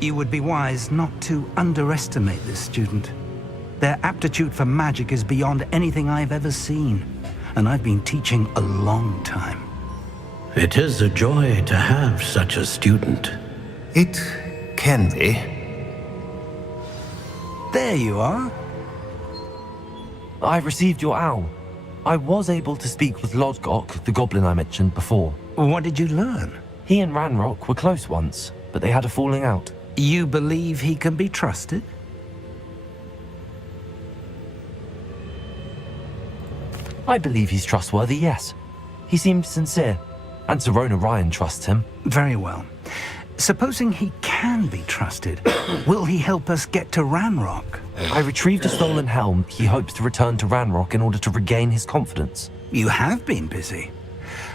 You would be wise not to underestimate this student. Their aptitude for magic is beyond anything I've ever seen, and I've been teaching a long time. It is a joy to have such a student. It can be. There you are. I've received your owl. I was able to speak with Lodgok, the goblin I mentioned before. What did you learn? He and Ranrock were close once, but they had a falling out. You believe he can be trusted? I believe he's trustworthy, yes. He seemed sincere, and Serona Ryan trusts him. Very well. Supposing he can be trusted, will he help us get to Ranrock? I retrieved a stolen helm. He hopes to return to Ranrock in order to regain his confidence. You have been busy.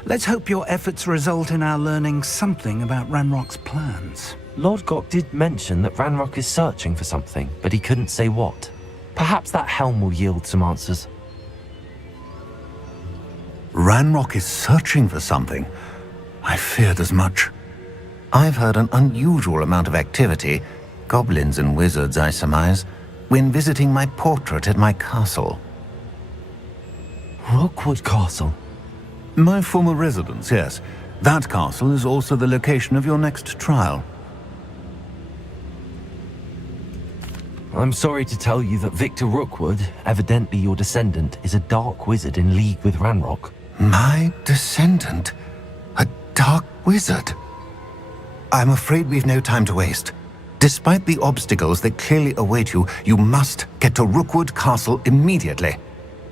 Let's hope your efforts result in our learning something about Ranrock's plans. Lodgok did mention that Ranrock is searching for something, but he couldn't say what. Perhaps that helm will yield some answers. Ranrock is searching for something. I feared as much. I've heard an unusual amount of activity, goblins and wizards, I surmise, when visiting my portrait at my castle. Rookwood Castle? My former residence, yes. That castle is also the location of your next trial. I'm sorry to tell you that Victor Rookwood, evidently your descendant, is a dark wizard in league with Ranrock. My descendant? A dark wizard? I'm afraid we've no time to waste. Despite the obstacles that clearly await you, you must get to Rookwood Castle immediately.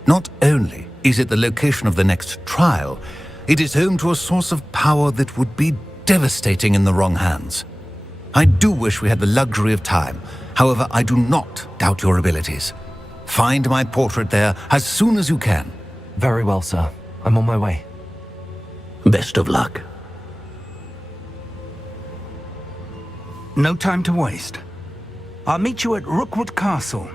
Not only is it the location of the next trial, it is home to a source of power that would be devastating in the wrong hands. I do wish we had the luxury of time. However, I do not doubt your abilities. Find my portrait there as soon as you can. Very well, sir. I'm on my way. Best of luck. No time to waste. I'll meet you at Rookwood Castle.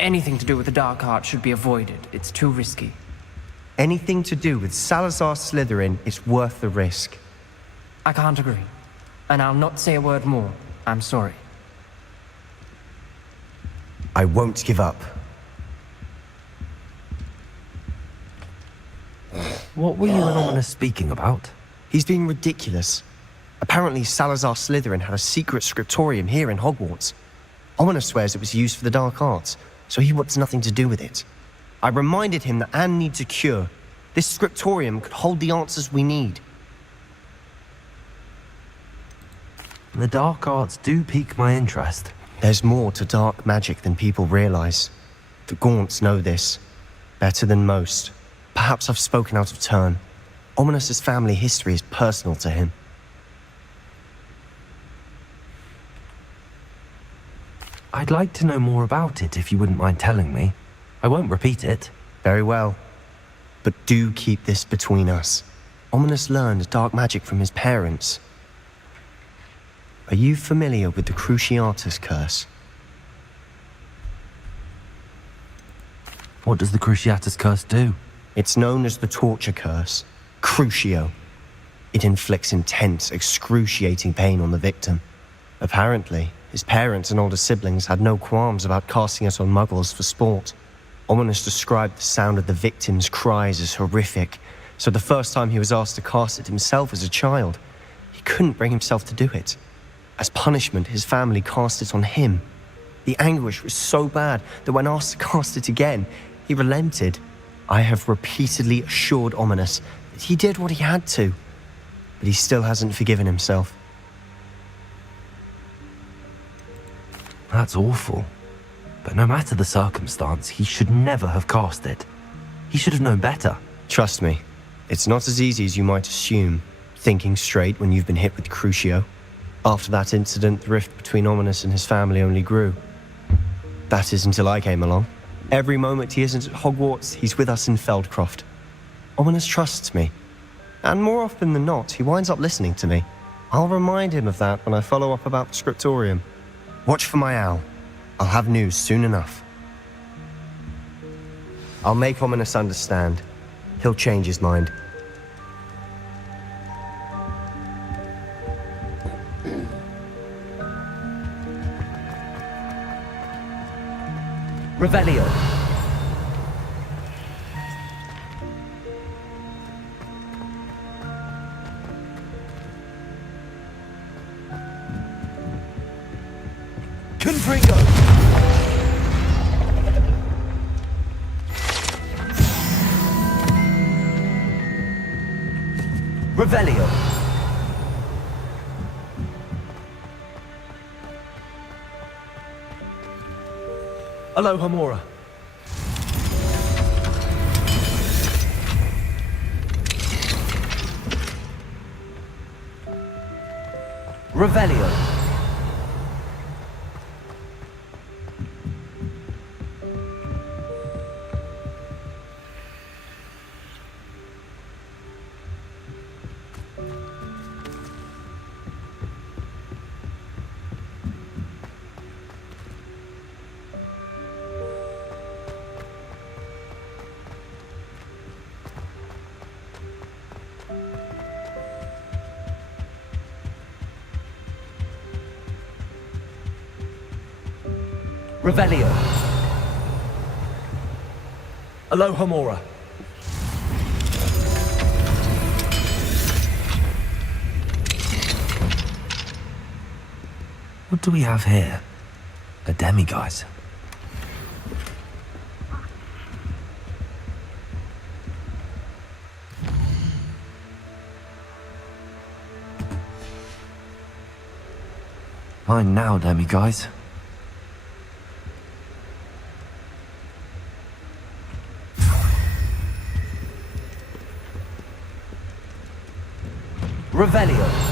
Anything to do with the dark art should be avoided. It's too risky. Anything to do with Salazar Slytherin is worth the risk. I can't agree. And I'll not say a word more. I'm sorry. I won't give up. What were you and Ominous speaking about? He's being ridiculous. Apparently Salazar Slytherin had a secret scriptorium here in Hogwarts. Ominous swears it was used for the dark arts, so he wants nothing to do with it. I reminded him that Anne needs a cure. This scriptorium could hold the answers we need. The dark arts do pique my interest. There's more to dark magic than people realize. The Gaunts know this, better than most. Perhaps I've spoken out of turn. Ominous's family history is personal to him. I'd like to know more about it if you wouldn't mind telling me. I won't repeat it. Very well. But do keep this between us. Ominous learned dark magic from his parents. Are you familiar with the Cruciatus curse? What does the Cruciatus curse do? It's known as the torture curse, Crucio. It inflicts intense, excruciating pain on the victim. Apparently, his parents and older siblings had no qualms about casting it on muggles for sport. Ominous described the sound of the victim's cries as horrific, so the first time he was asked to cast it himself as a child, he couldn't bring himself to do it. As punishment, his family cast it on him. The anguish was so bad that when asked to cast it again, he relented. I have repeatedly assured Ominous that he did what he had to, but he still hasn't forgiven himself. That's awful. But no matter the circumstance, he should never have cast it. He should have known better. Trust me, it's not as easy as you might assume, thinking straight when you've been hit with Crucio. After that incident, the rift between Ominous and his family only grew. That is until I came along. Every moment he isn't at Hogwarts, he's with us in Feldcroft. Ominous trusts me. And more often than not, he winds up listening to me. I'll remind him of that when I follow up about the scriptorium. Watch for my owl. I'll have news soon enough. I'll make Ominous understand. He'll change his mind. Revelio. Confringo. Revelio. Aloha Mora. Revelio. Revelio. Aloha Mora. What do we have here? A demiguise. Fine now, demiguise. Revelio.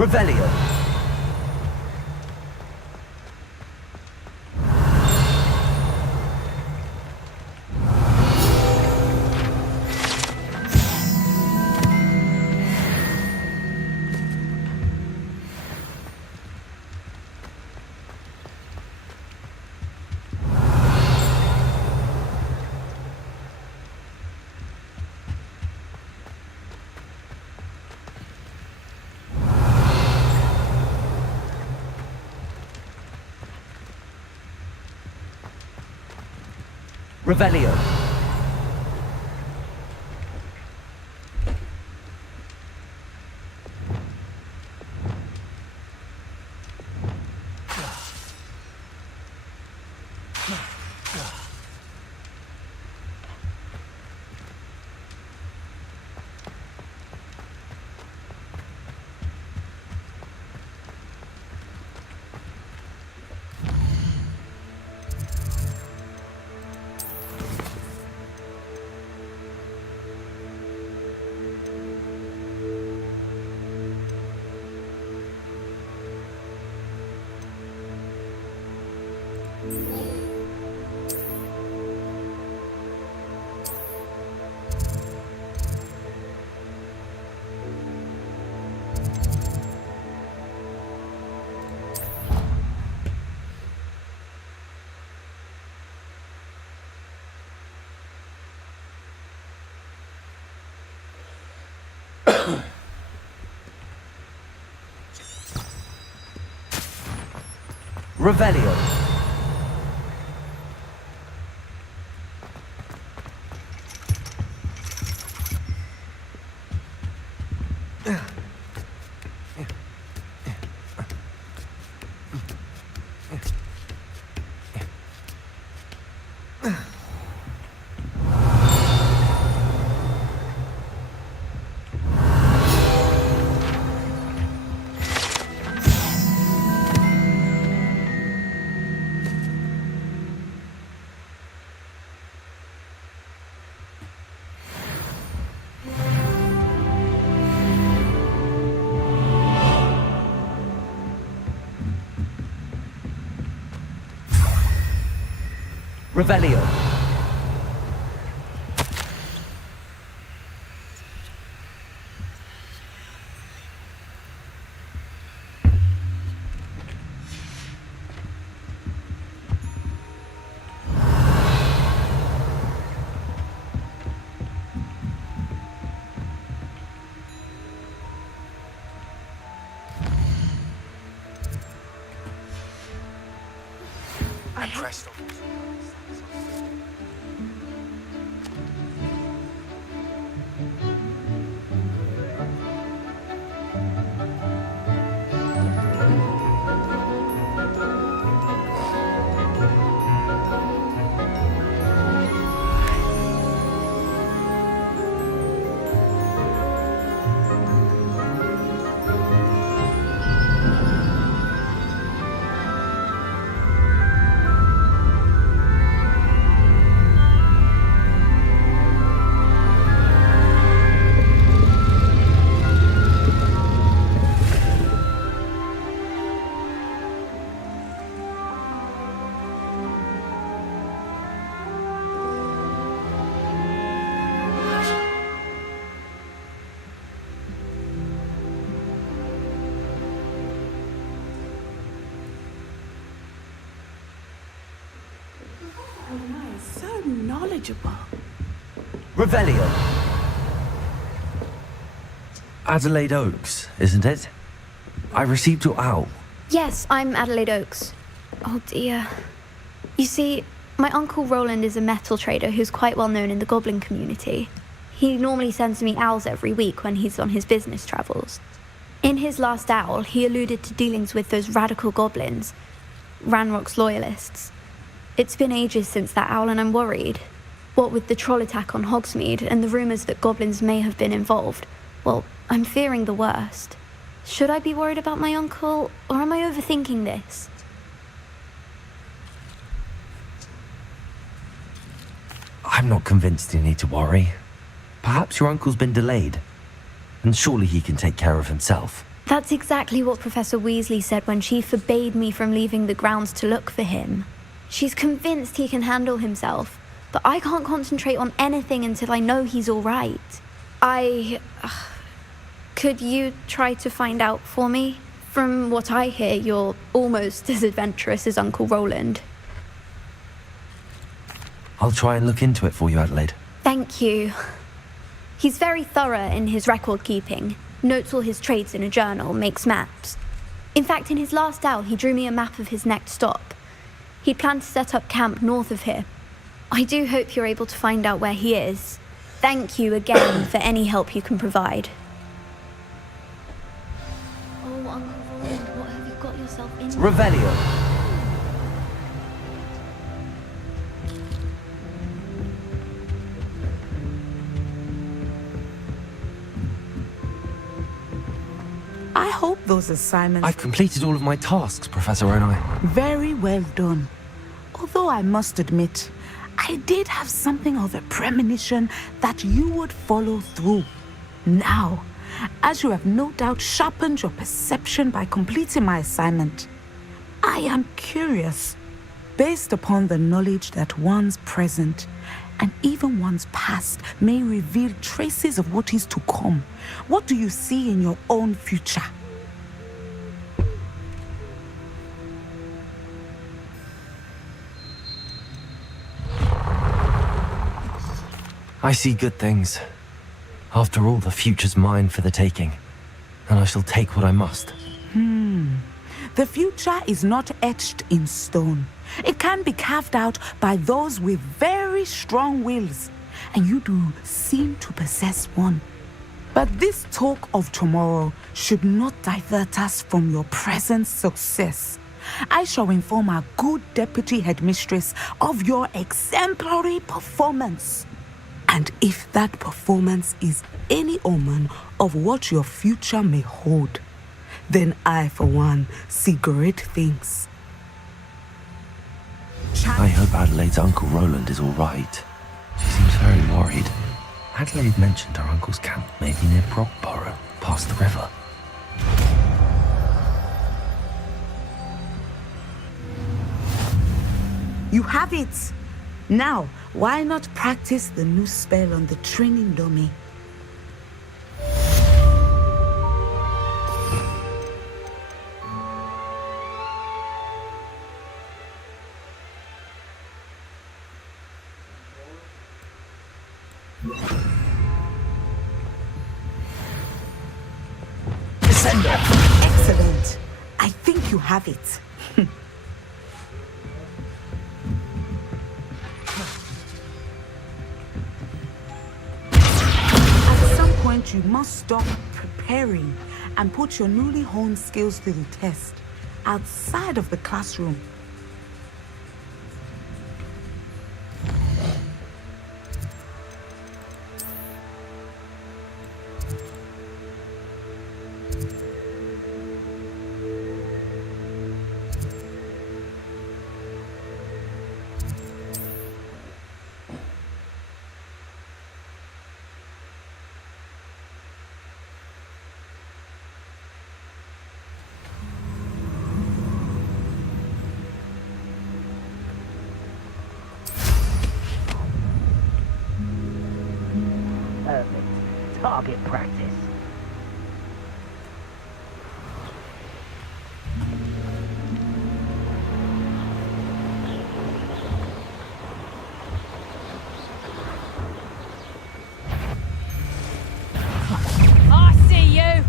Revelio. Revelio. Revelio. Revelio. And pressed on. So knowledgeable. Revelio. Adelaide Oaks, isn't it? I received your owl. Yes, I'm Adelaide Oaks. Oh dear. You see, my uncle Roland is a metal trader who's quite well known in the goblin community. He normally sends me owls every week when he's on his business travels. In his last owl, he alluded to dealings with those radical goblins, Ranrock's loyalists. It's been ages since that owl and I'm worried. What with the troll attack on Hogsmeade and the rumours that goblins may have been involved, well, I'm fearing the worst. Should I be worried about my uncle, or am I overthinking this? I'm not convinced you need to worry. Perhaps your uncle's been delayed, and surely he can take care of himself. That's exactly what Professor Weasley said when she forbade me from leaving the grounds to look for him. She's convinced he can handle himself, but I can't concentrate on anything until I know he's all right. Could you try to find out for me? From what I hear, you're almost as adventurous as Uncle Roland. I'll try and look into it for you, Adelaide. Thank you. He's very thorough in his record keeping, notes all his trades in a journal, makes maps. In fact, in his last owl, he drew me a map of his next stop. He'd planned to set up camp north of here. I do hope you're able to find out where he is. Thank you again for any help you can provide. Oh, Uncle Roland, what have you got yourself into? Revelio. I hope those assignments... I've completed all of my tasks, Professor Onai. Very well done. Although I must admit, I did have something of a premonition that you would follow through. Now, as you have no doubt sharpened your perception by completing my assignment, I am curious, based upon the knowledge that one's present and even one's past may reveal traces of what is to come. What do you see in your own future? I see good things. After all, the future's mine for the taking, and I shall take what I must. The The future is not etched in stone. It can be carved out by those with very strong wills, and you do seem to possess one. But this talk of tomorrow should not divert us from your present success. I shall inform our good deputy headmistress of your exemplary performance. And if that performance is any omen of what your future may hold, then I, for one, see great things. I hope Adelaide's Uncle Roland is all right. She seems very worried. Adelaide mentioned her uncle's camp may be near Brockborough, past the river. You have it! Now, why not practice the new spell on the training dummy? Descender! Excellent! I think you have it. At some point, you must stop preparing and put your newly honed skills to the test outside of the classroom. Perfect. Target practice. I see you!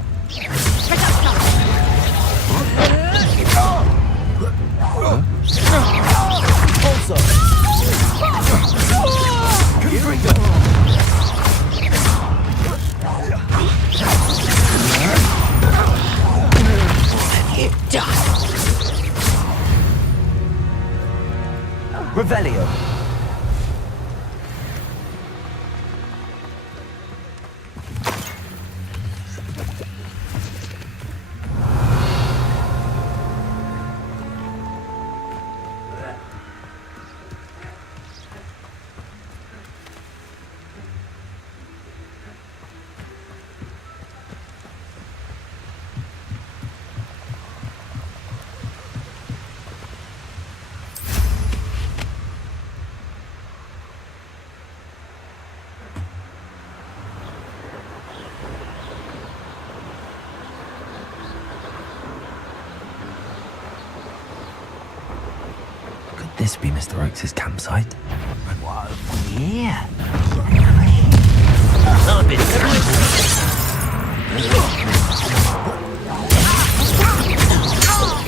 Revelio. This be Mr. Oakes' campsite? Yeah.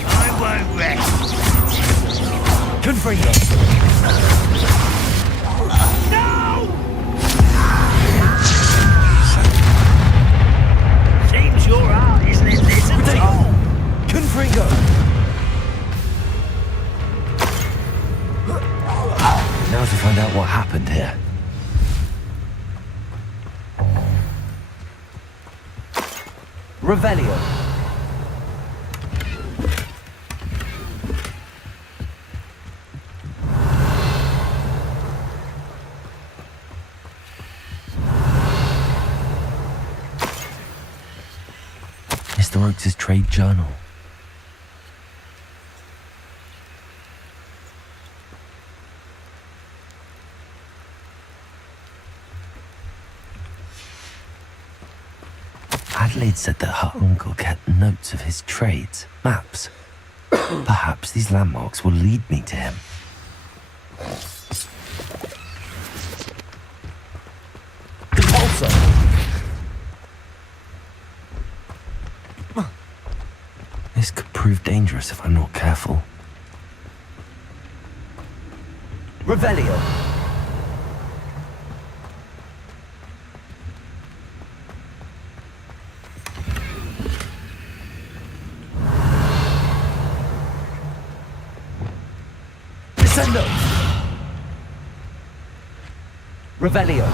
I won't rest. Confringo! No! Seems your art isn't in this at all. Confringo! Now to find out what happened here. Revelio. Mr. Oakes' trade journal. Adelaide said that her uncle kept notes of his trades, maps. Perhaps these landmarks will lead me to him. This could prove prove dangerous if I'm not careful. Revelio. Descendo. Revelio.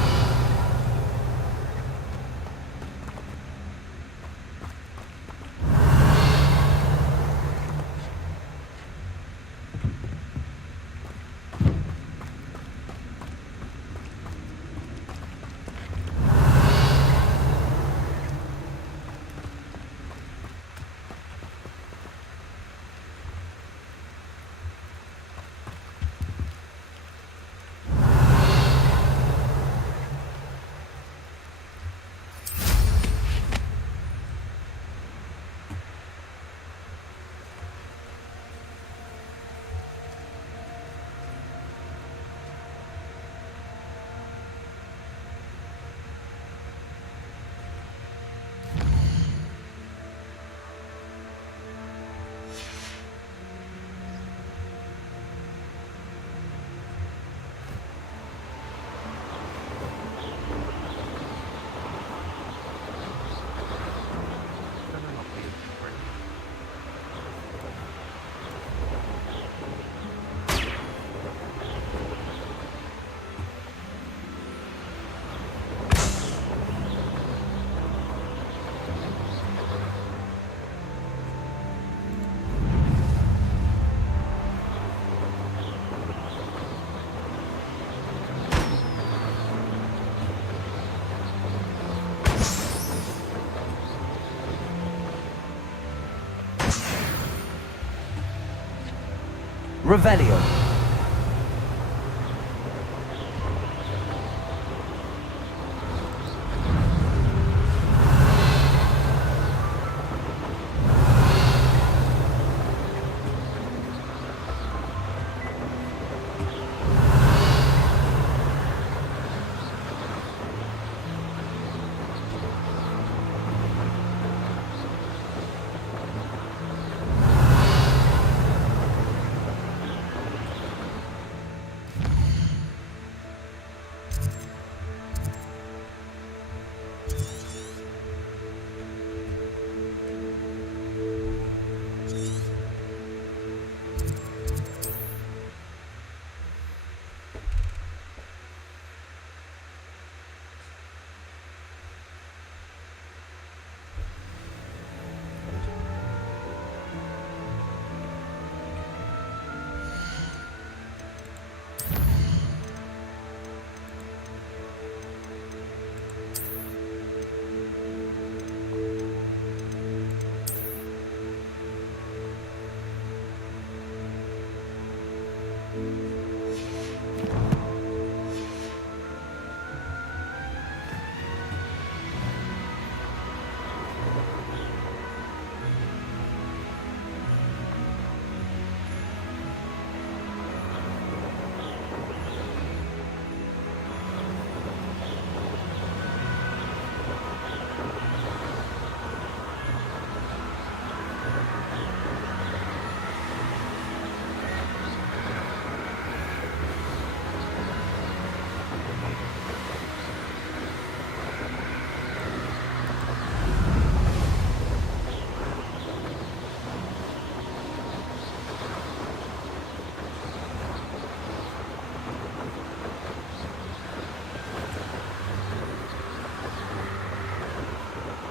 Revelio.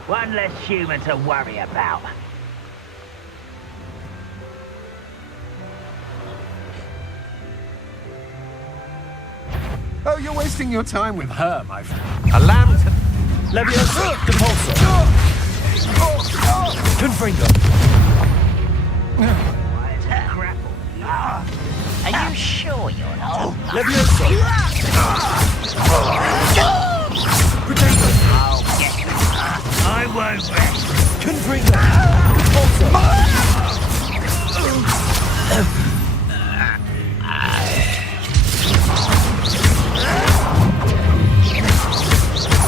One less human to worry about. Oh, you're wasting your time with her, my friend. A lamb to... Leviosa. Depulso. Confringo. It's a grapple. Are you sure you're not? Leviosa. Protego. I'll get you. I won't rest. Confringo. Depulso.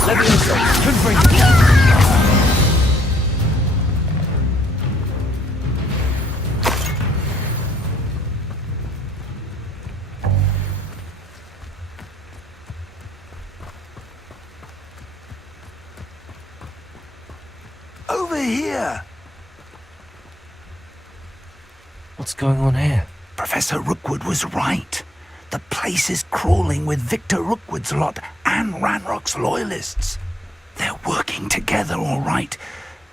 Leviosa. Confringo. over here! What's going on here? Professor Rookwood was right. The place is crawling with Victor Rookwood's lot and Ranrock's loyalists. They're working together, all right,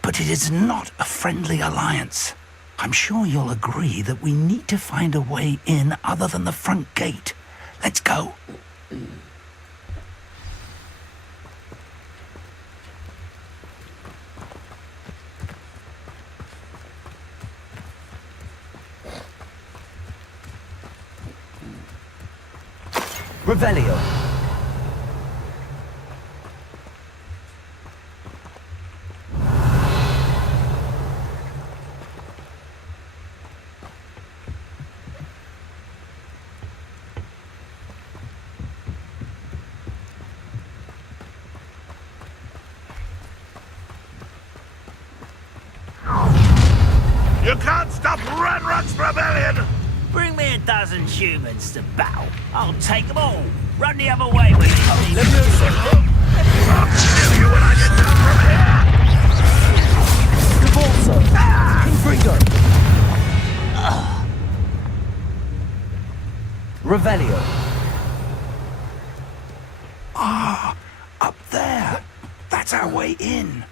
but it is not a friendly alliance. I'm sure you'll agree that we need to find a way in other than the front gate. Let's go. Revelio. You can't stop Ranrock's rebellion! Bring me a dozen humans to battle. I'll take them all. Run the other way with it. I'll kill you when I get down from here! Divorso. Confringo. Revelio. Ah, up there. That's our way in.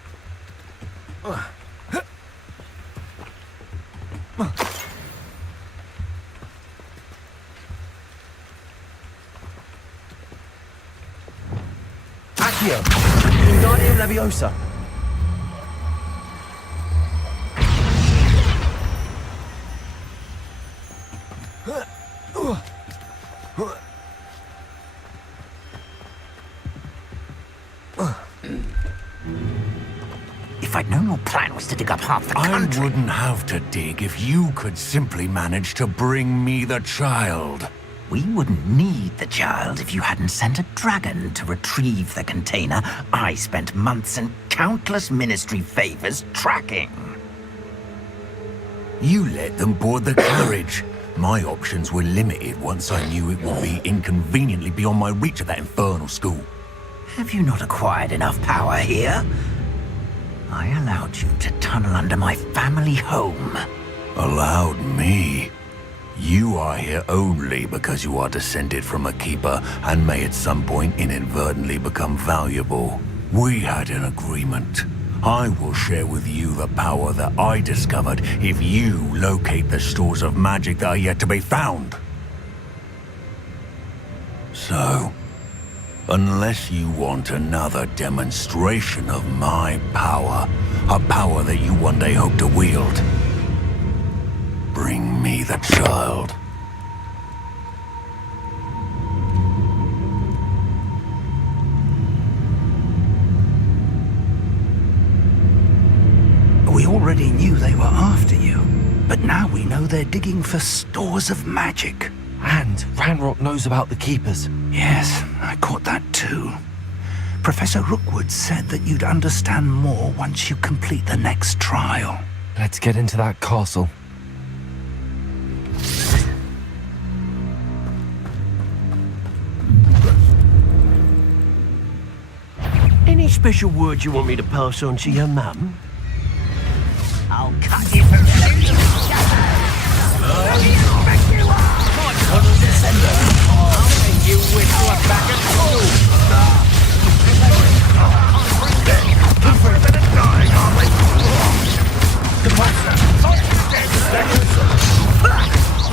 Accio. Wingardium Leviosa. If I'd known your plan was to dig up half the country... I wouldn't have to dig if you could simply manage to bring me the child. We wouldn't need the child if you hadn't sent a dragon to retrieve the container I spent months and countless ministry favors tracking. You let them board the carriage. My options were limited once I knew it would be inconveniently beyond my reach at that infernal school. Have you not acquired enough power here? I allowed you to tunnel under my family home. Allowed me? You are here only because you are descended from a keeper and may at some point inadvertently become valuable. We had an agreement. I will share with you the power that I discovered if you locate the stores of magic that are yet to be found. So, unless you want another demonstration of my power, a power that you one day hope to wield, bring me the child. We already knew they were after you, but now we know they're digging for stores of magic. And Ranrock knows about the Keepers. Yes, I caught that too. Professor Rookwood said that you'd understand more once you complete the next trial. Let's get into that castle. Any special words you want me to pass on to your mum? I'll cut you from the I'll make you wish you were back at school.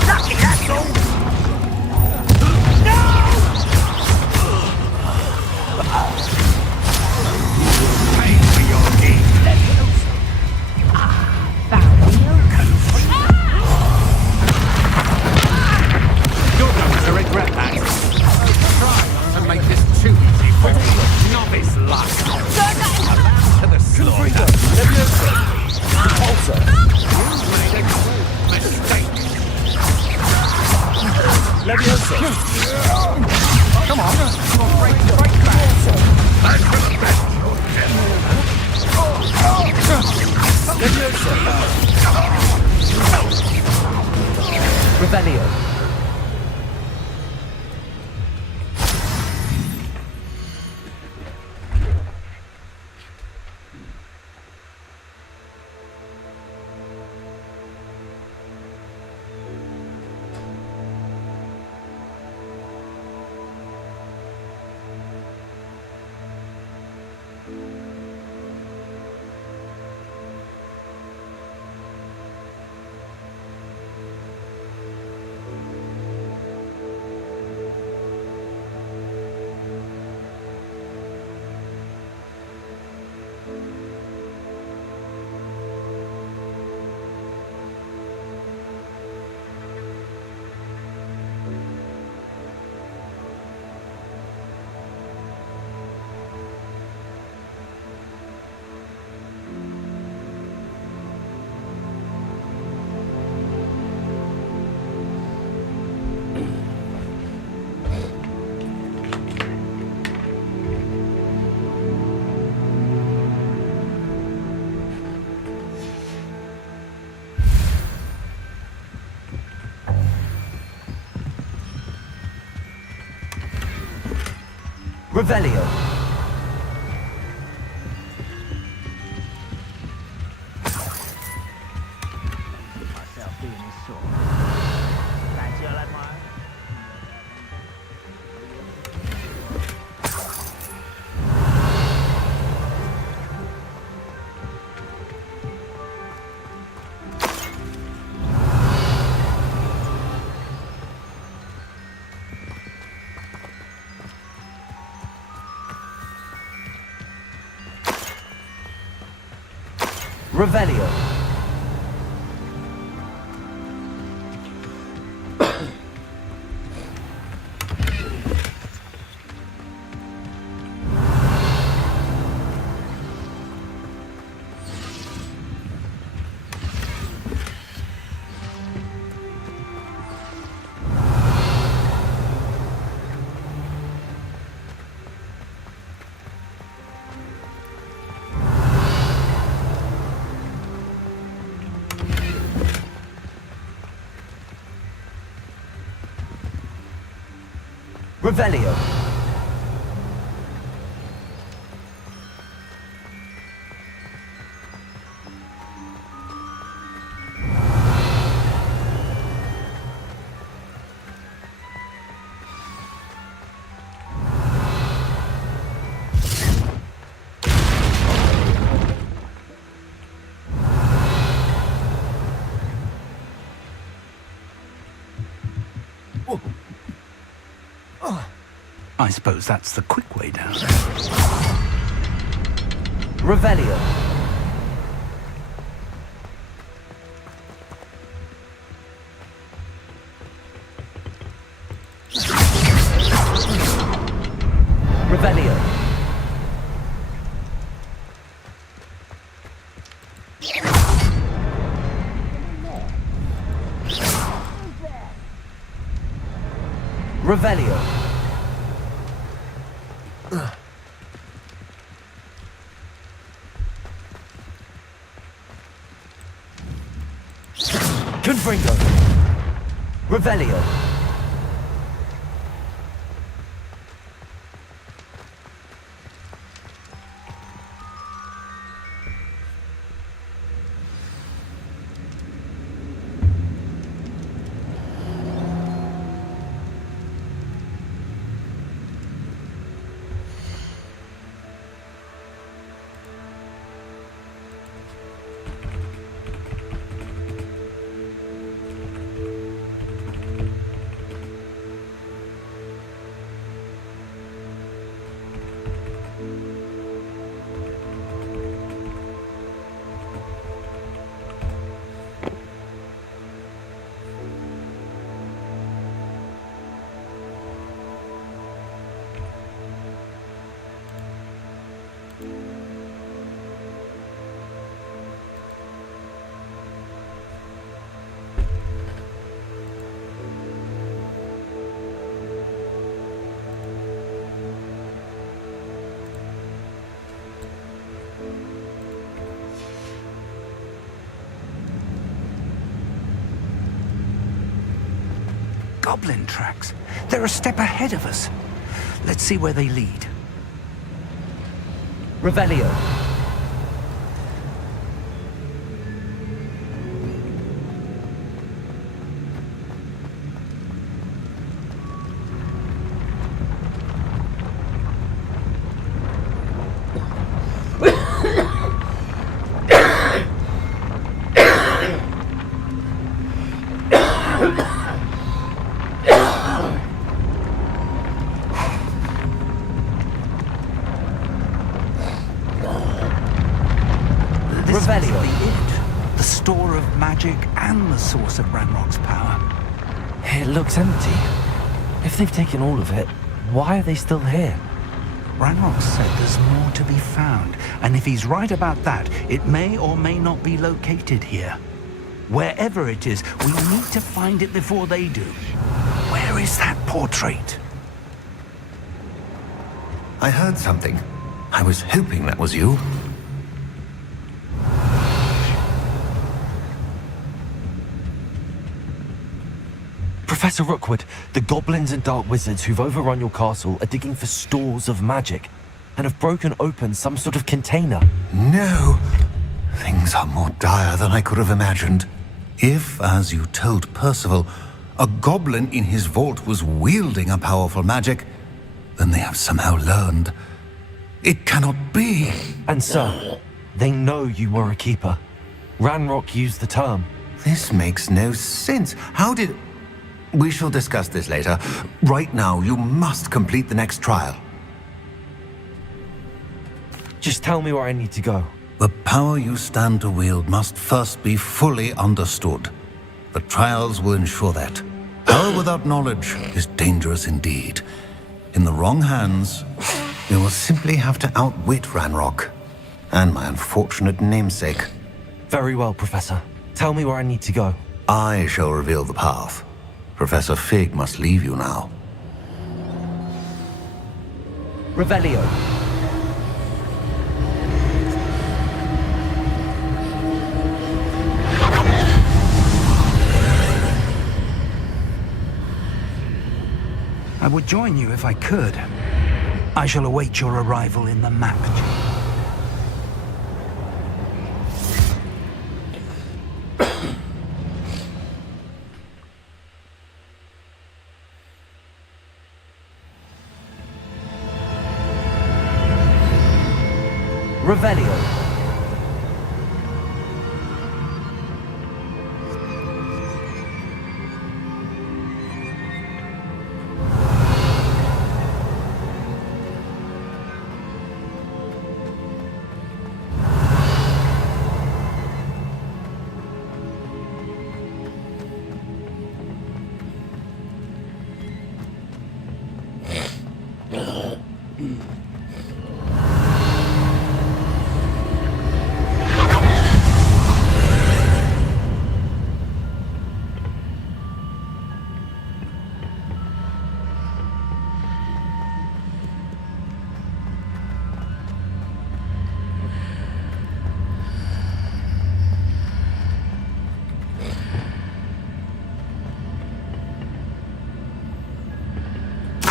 Lucky, that's all. You're going to regret that. Try not to make this too easy for me. Novice luck. Allow to the slaughter. Also. You made a great mistake. Leviosa. Come on. You're afraid to break back. Back to the best. Leviosa. Revelio. Revelio. Revelio. Revelio. I suppose that's the quick way down. Revelio. Revelio. Revelio. Confringo. Revelio. Goblin tracks. They're a step ahead of us. Let's see where they lead. Revelio. This must be it. The store of magic and the source of Ranrock's power. It looks empty. If they've taken all of it, why are they still here? Ranrock said there's more to be found, and if he's right about that, it may or may not be located here. Wherever it is, we need to find it before they do. Where is that portrait? I heard something. I was hoping that was you. Professor Rookwood, the goblins and dark wizards who've overrun your castle are digging for stores of magic and have broken open some sort of container. No! Things are more dire than I could have imagined. If, as you told Percival, a goblin in his vault was wielding a powerful magic, then they have somehow learned. It cannot be. And so, they know you were a keeper. Ranrock used the term. This makes no sense. How did... We shall discuss this later. Right now, you must complete the next trial. Just tell me where I need to go. The power you stand to wield must first be fully understood. The trials will ensure that. Power without knowledge is dangerous indeed. In the wrong hands, you will simply have to outwit Ranrock and my unfortunate namesake. Very well, Professor. Tell me where I need to go. I shall reveal the path. Professor Fig must leave you now. Revelio. I would join you if I could. I shall await your arrival in the map chamber. Revelio.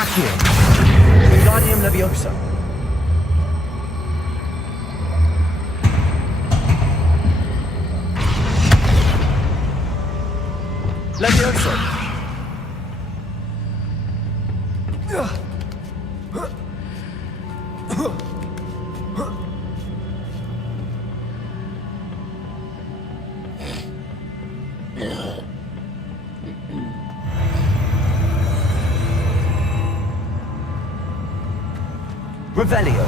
Accio. Wingardium Leviosa. Leviosa. Revelio.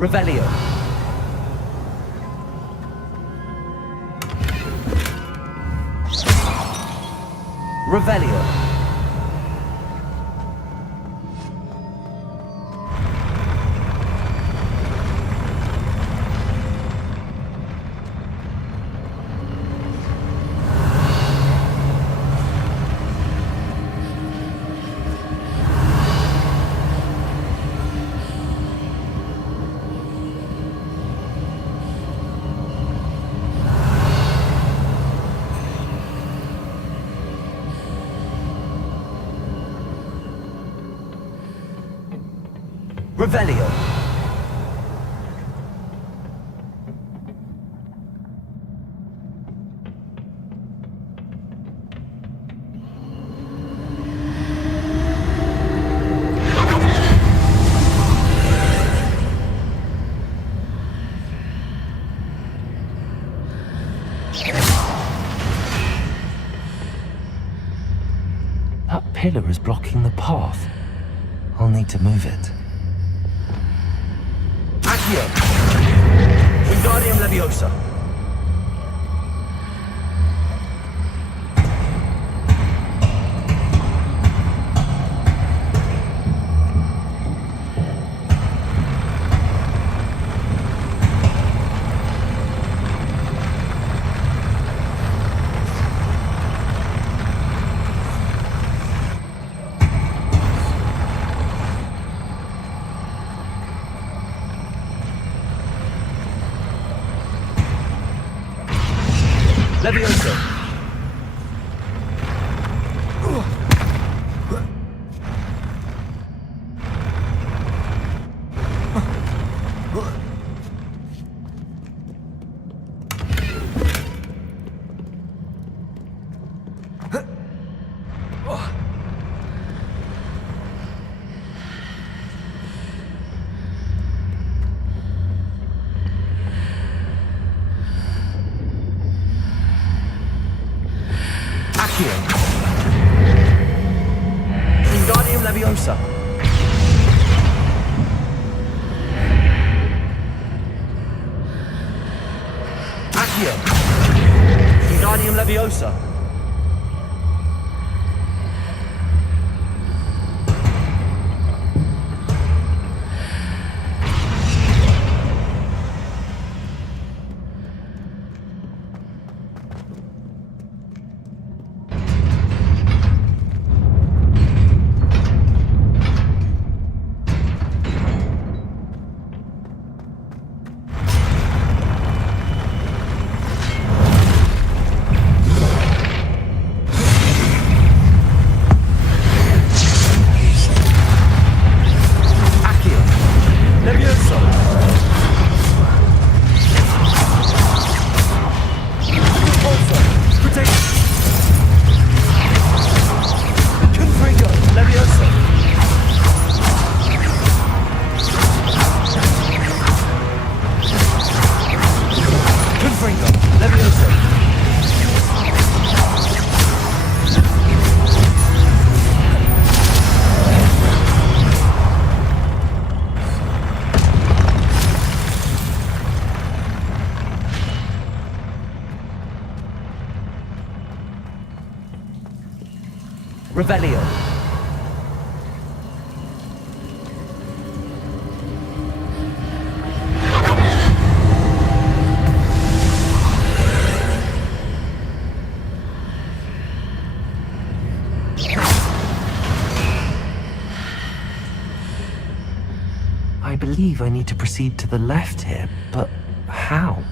Revelio. Revelio. Revelio. That pillar is blocking the path. I'll need to move it. Accio. Wingardium Leviosa. Levioso. Wingardium Leviosa. Accio. Wingardium Leviosa. Revelio. I believe I need to proceed to the left here, but how?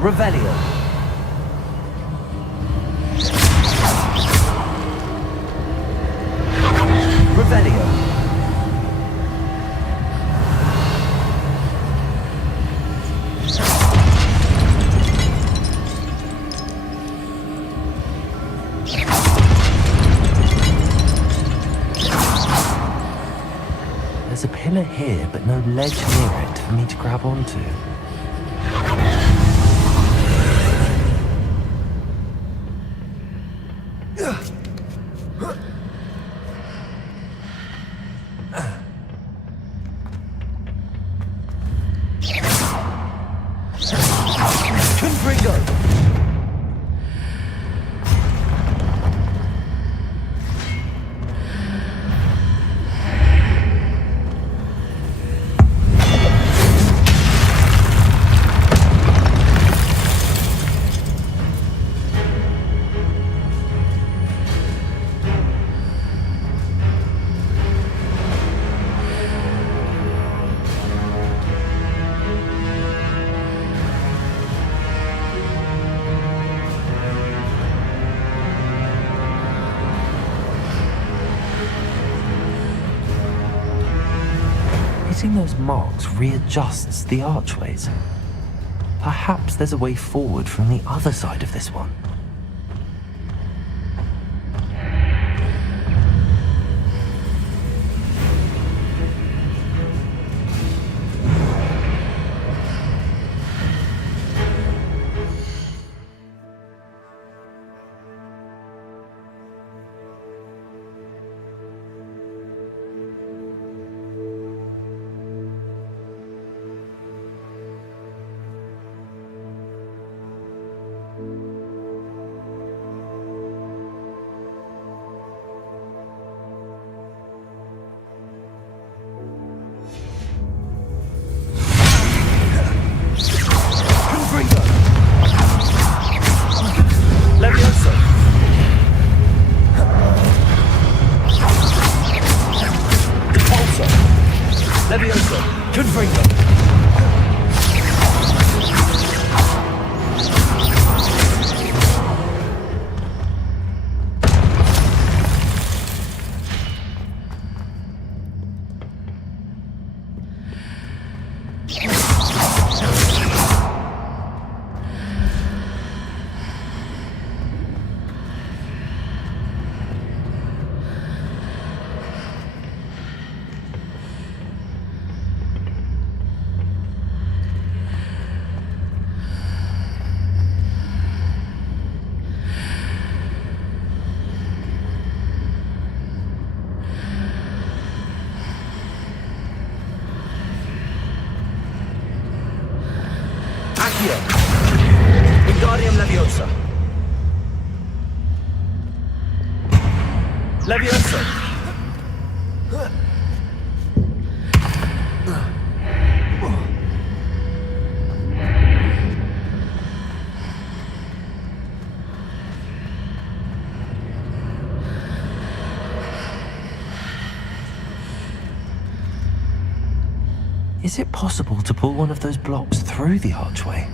Revelio. Revelio. There's a pillar here, but no ledge near it for me to grab onto. Getting those marks readjusts the archways. Perhaps there's a way forward from the other side of this one. Levioso! Pulsar! Levioso! Confringo! Wingardium Leviosa. Leviosa. Is it possible to pull one of those blocks through the archway?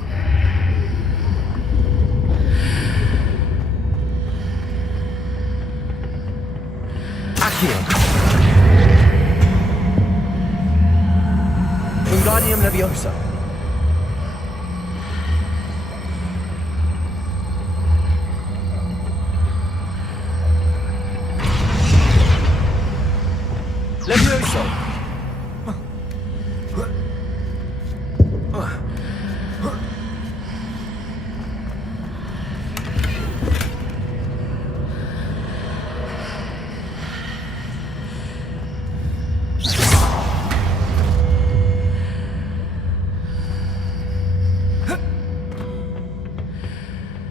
Accio. Wingardium Leviosa. Levioso.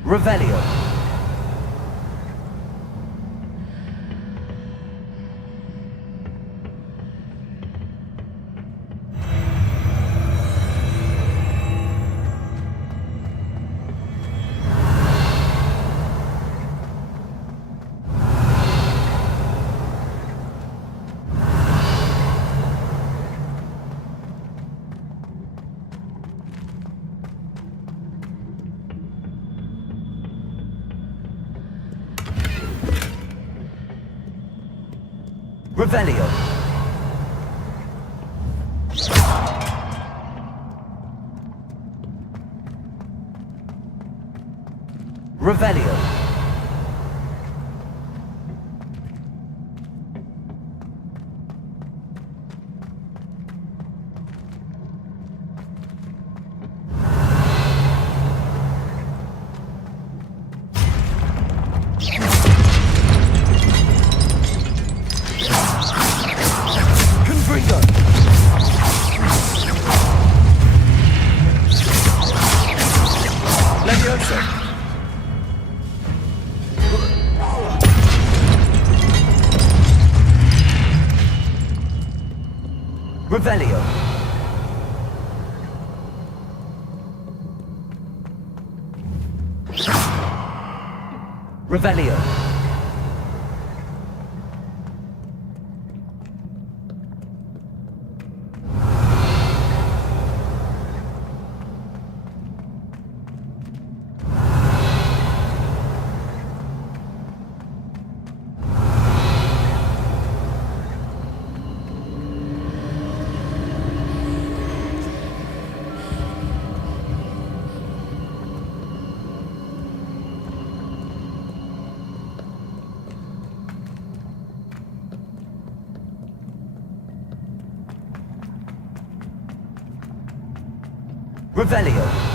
Revelio. Revelio. Revelio. Confringo. Levioso. Revelio. Revelio. Revelio.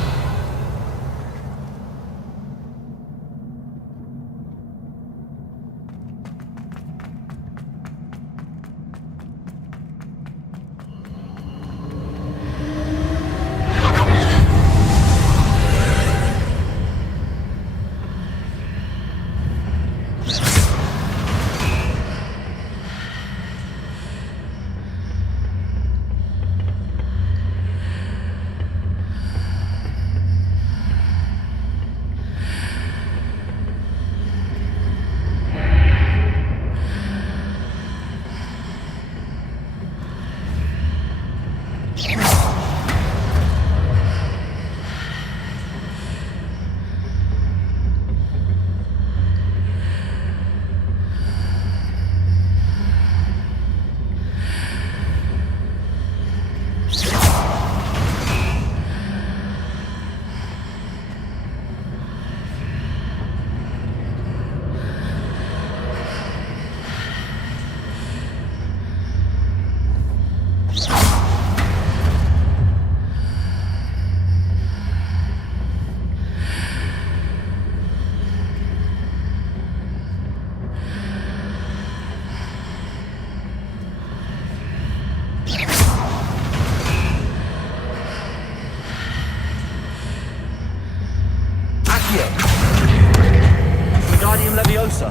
Wingardium Leviosa.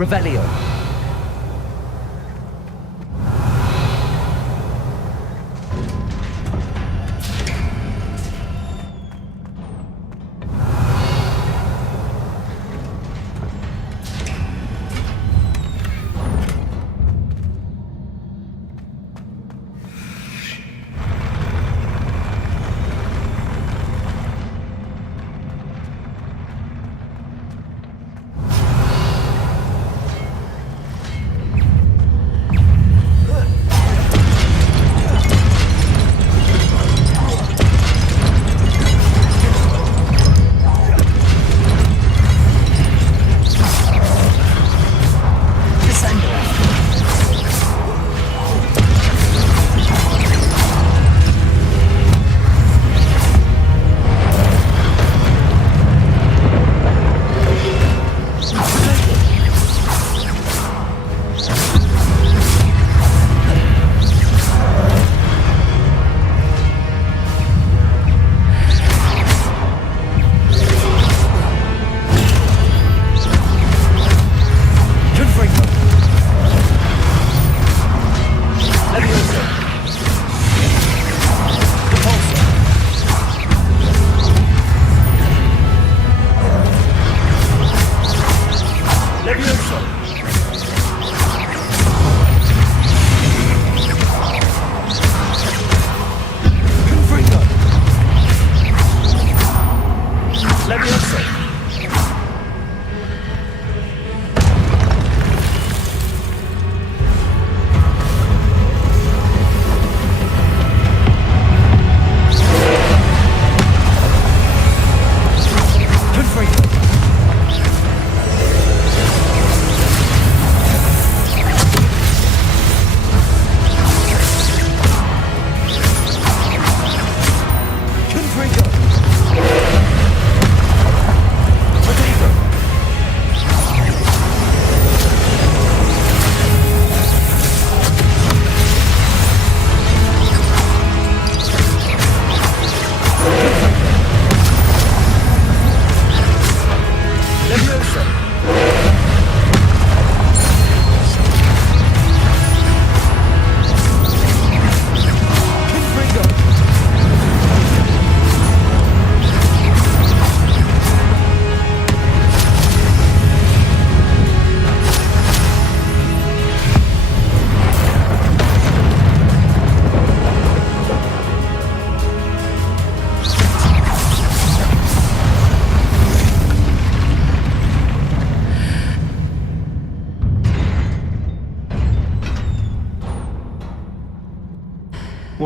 Revelio.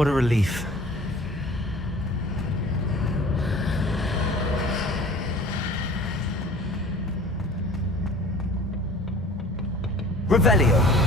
What a relief. Revelio.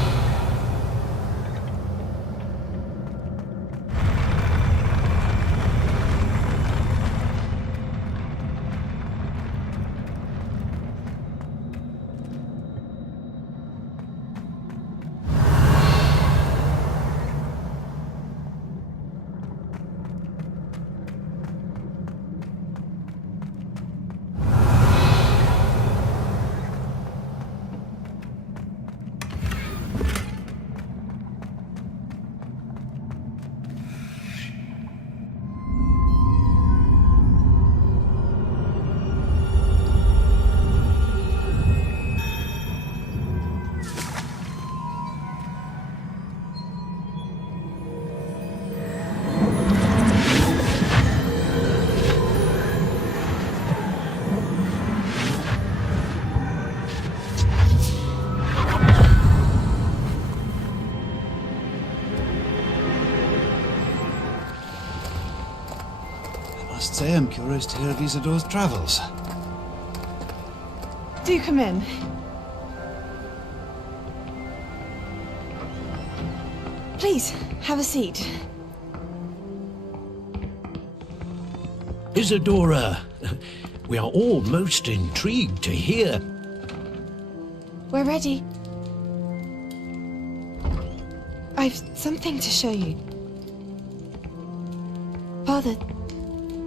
I must say I'm curious to hear of Isidore's travels. Do come in. Please, have a seat. Isadora, we are all most intrigued to hear. We're ready. I've something to show you. Father,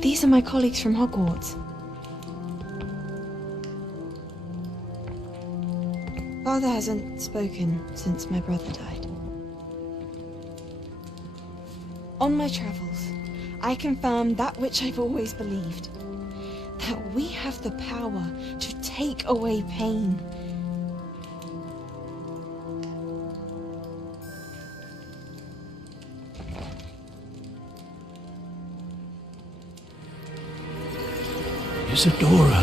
these are my colleagues from Hogwarts. Father hasn't spoken since my brother died. On my travels, I confirmed that which I've always believed. That we have the power to take away pain. Isadora.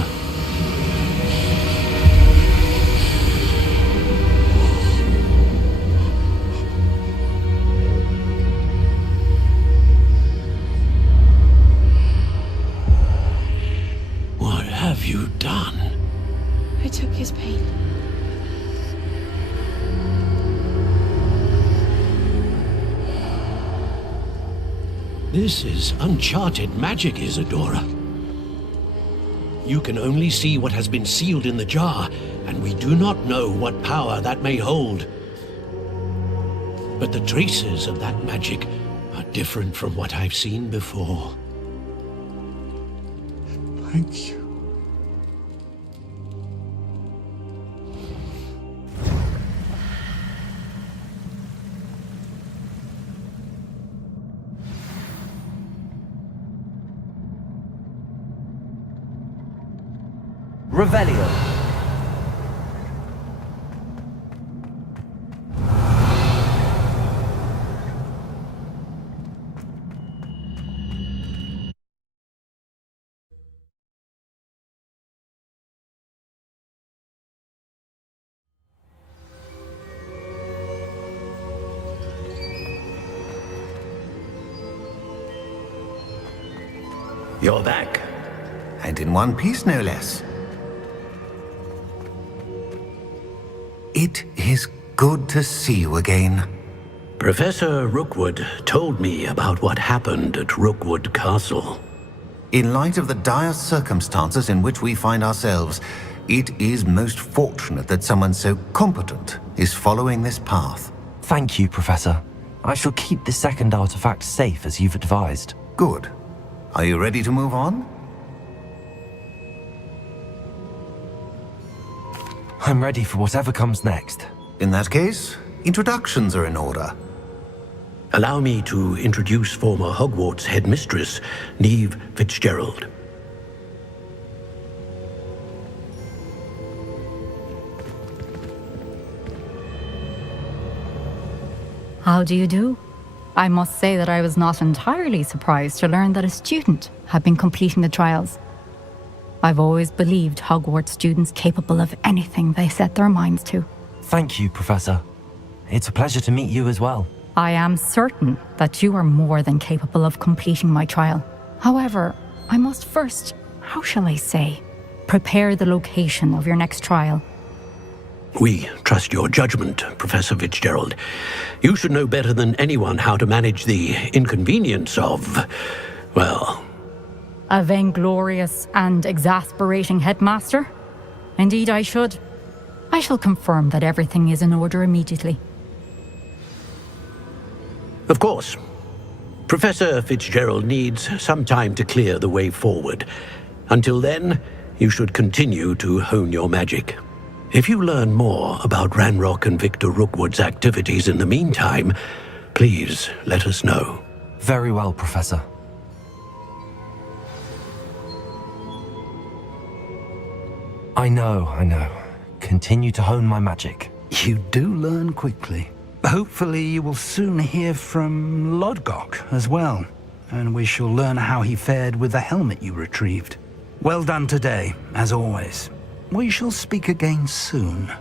What have you done? I took his pain. This is uncharted magic, Isadora. You can only see what has been sealed in the jar, and we do not know what power that may hold. But the traces of that magic are different from what I've seen before. Thank you. Revelio. You're back. And in one piece, no less. It is good to see you again. Professor Rookwood told me about what happened at Rookwood Castle. In light of the dire circumstances in which we find ourselves, it is most fortunate that someone so competent is following this path. Thank you, Professor. I shall keep the second artifact safe as you've advised. Good. Are you ready to move on? I'm ready for whatever comes next. In that case, introductions are in order. Allow me to introduce former Hogwarts headmistress, Neve Fitzgerald. How do you do? I must say that I was not entirely surprised to learn that a student had been completing the trials. I've always believed Hogwarts students capable of anything they set their minds to. Thank you, Professor. It's a pleasure to meet you as well. I am certain that you are more than capable of completing my trial. However, I must first, how shall I say, prepare the location of your next trial. We trust your judgment, Professor Fitzgerald. You should know better than anyone how to manage the inconvenience of, well... A vainglorious and exasperating headmaster? Indeed I should. I shall confirm that everything is in order immediately. Of course. Professor Fitzgerald needs some time to clear the way forward. Until then, you should continue to hone your magic. If you learn more about Ranrock and Victor Rookwood's activities in the meantime, please let us know. Very well, Professor. I know. Continue to hone my magic. You do learn quickly. Hopefully you will soon hear from Lodgok as well, and we shall learn how he fared with the helmet you retrieved. Well done today, as always. We shall speak again soon.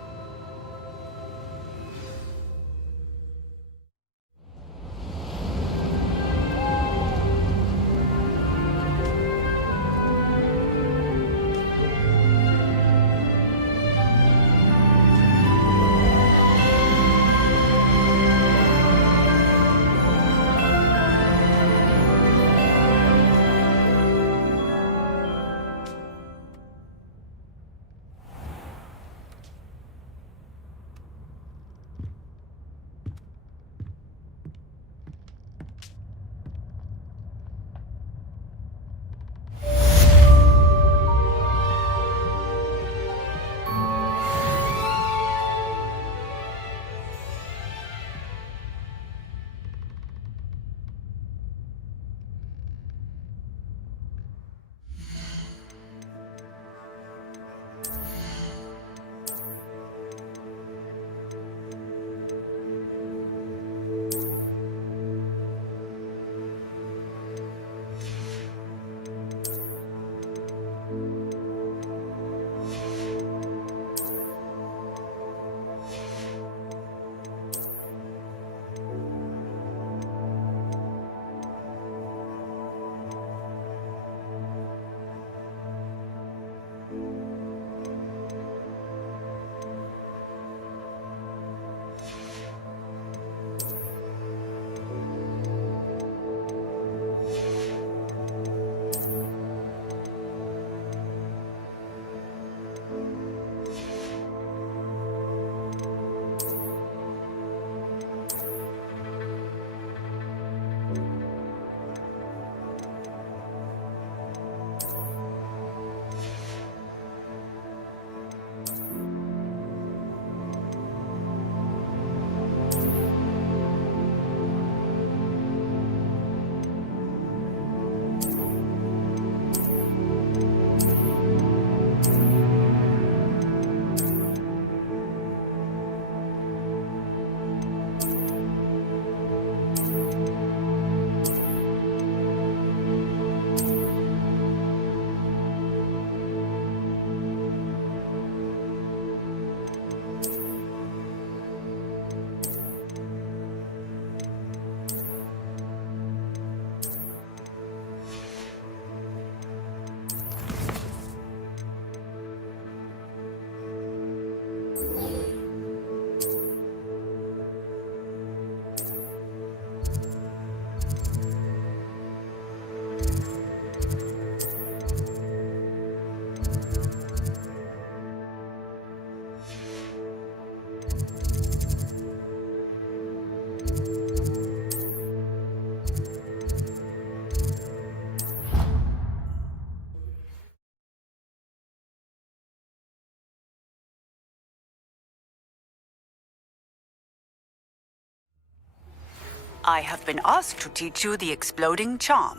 I have been asked to teach you the exploding charm,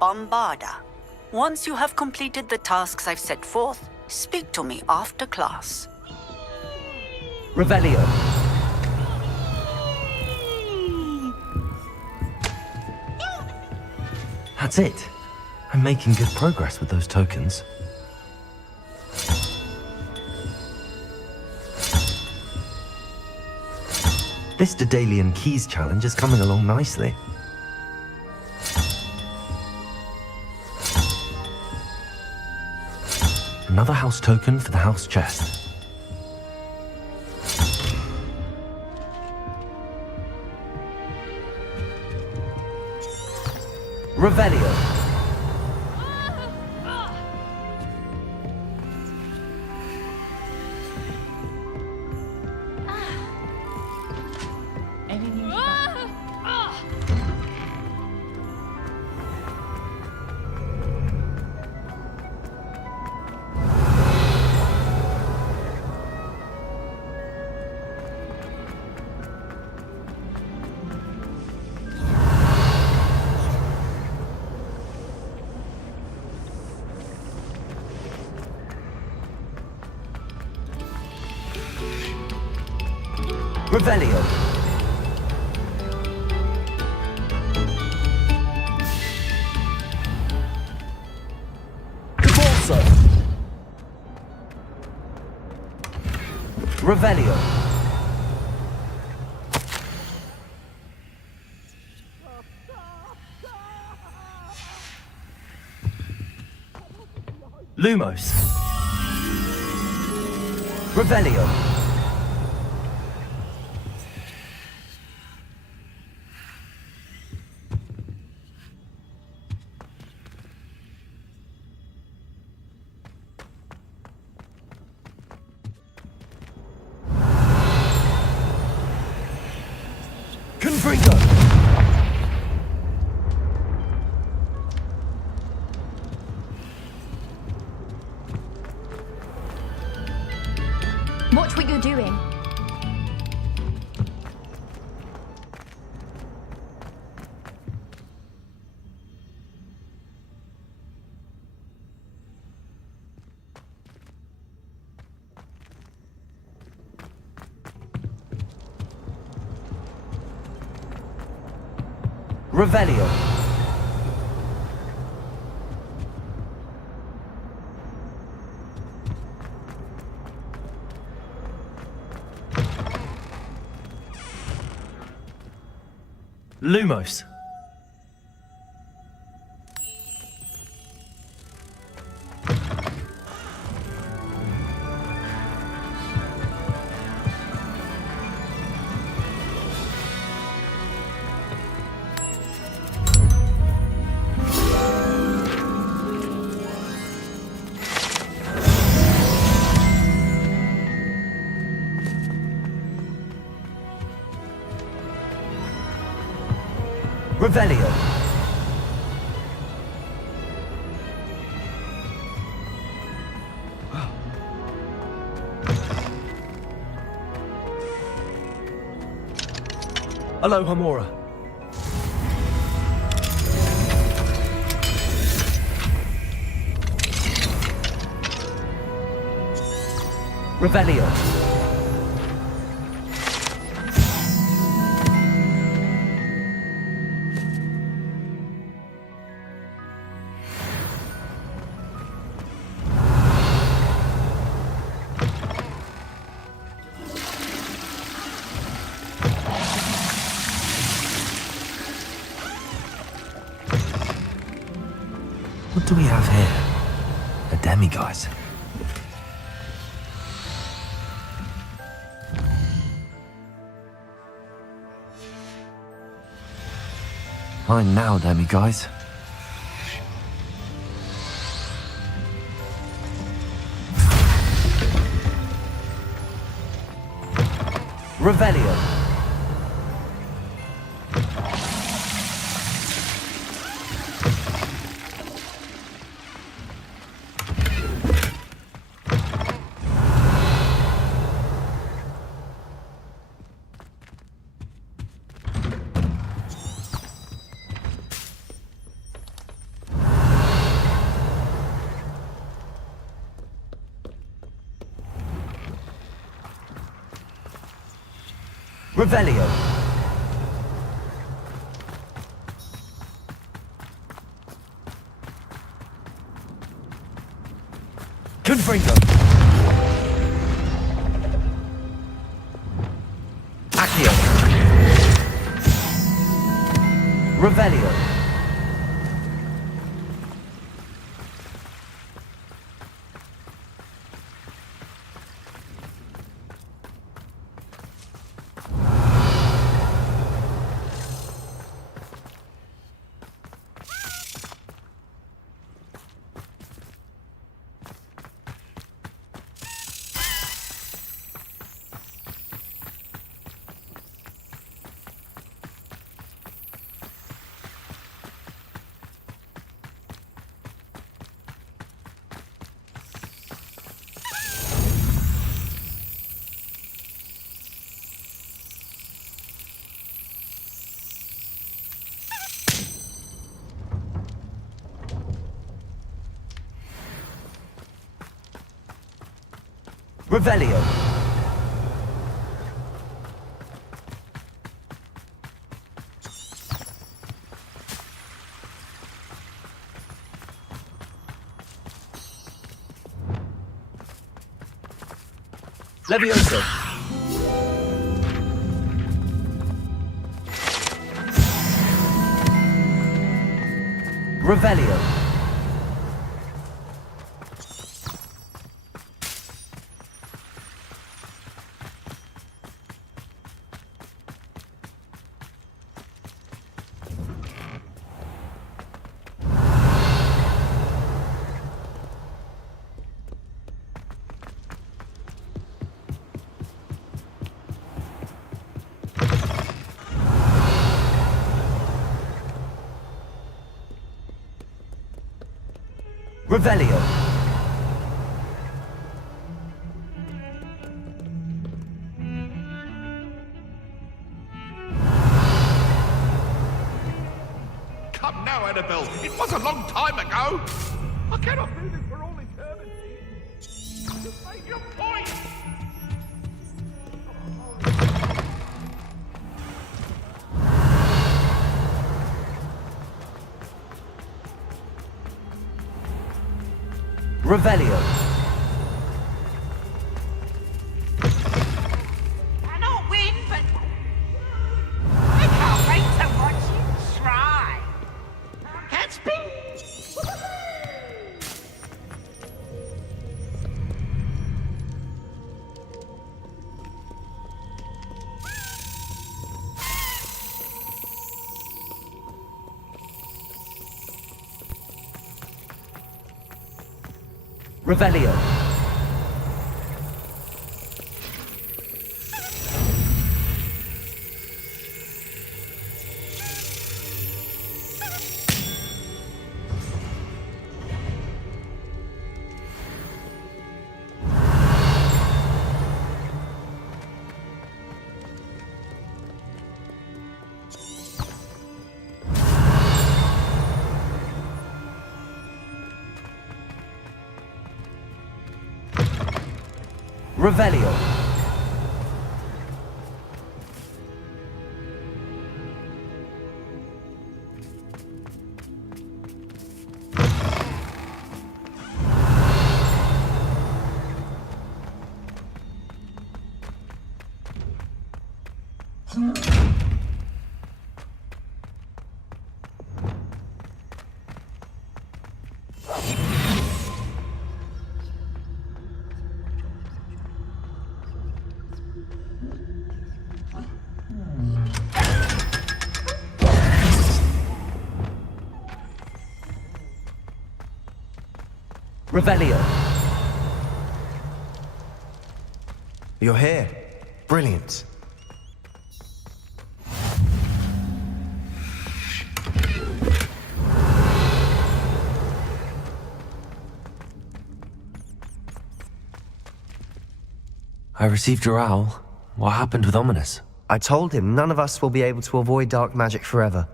Bombarda. Once you have completed the tasks I've set forth, speak to me after class. Revelio. That's it. I'm making good progress with those tokens. This Daedalian Keys challenge is coming along nicely. Another house token for the house chest. Revelio. Revelio. Caborso. Revelio. Lumos. Revelio. Confringo. Watch what you're doing. Revelio. Lumos. Revelio. Aloha Mora. Revelio. What do we have here? A demiguise. Fine now, demiguise. Revelio. Revelio. Confringo. Accio. Revelio. Revelio. Levioso. Revelio. Revelio. Come now, Annabelle. It was a long time ago. I cannot do this for all eternity. Just make your point. Revelio. Cannot win, but I can't wait to watch you try. Catch me. Revelio. Revelio. Revelio. You're here. Brilliant. I received your owl. What happened with Ominous? I told him none of us will be able to avoid dark magic forever.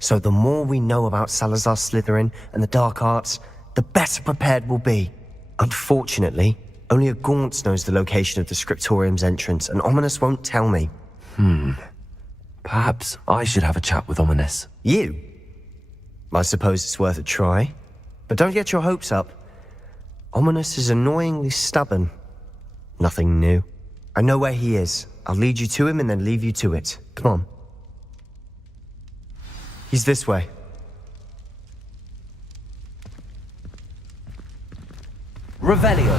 So the more we know about Salazar Slytherin and the dark arts, the better prepared we'll be. Unfortunately, only a Gaunt knows the location of the Scriptorium's entrance, and Ominous won't tell me. Perhaps I should have a chat with Ominous. You? I suppose it's worth a try. But don't get your hopes up. Ominous is annoyingly stubborn. Nothing new. I know where he is. I'll lead you to him and then leave you to it. Come on. He's this way. Revelio.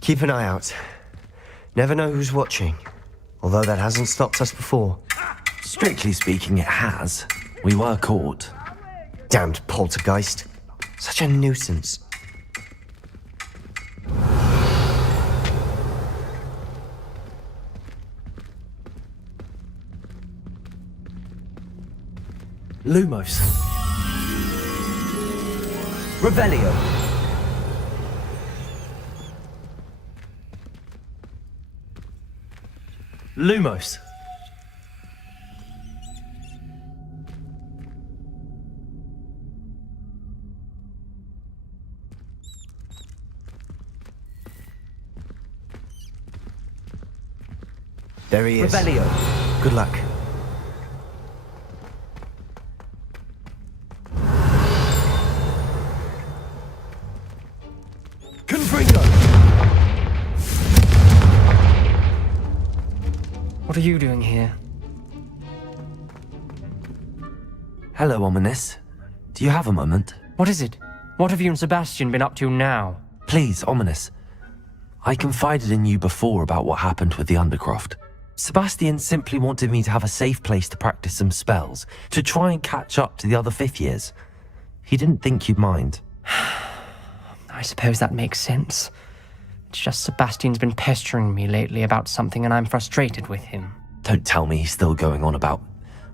Keep an eye out. Never know who's watching. Although that hasn't stopped us before. Strictly speaking, it has. We were caught. Damned poltergeist. Such a nuisance. Lumos. Revelio. Lumos. There he is. Revelio. Good luck. Confringo. What are you doing here? Hello, Ominous. Do you have a moment? What is it? What have you and Sebastian been up to now? Please, Ominous. I confided in you before about what happened with the Undercroft. Sebastian simply wanted me to have a safe place to practice some spells, to try and catch up to the other fifth years. He didn't think you'd mind. I suppose that makes sense. It's just Sebastian's been pestering me lately about something and I'm frustrated with him. Don't tell me he's still going on about,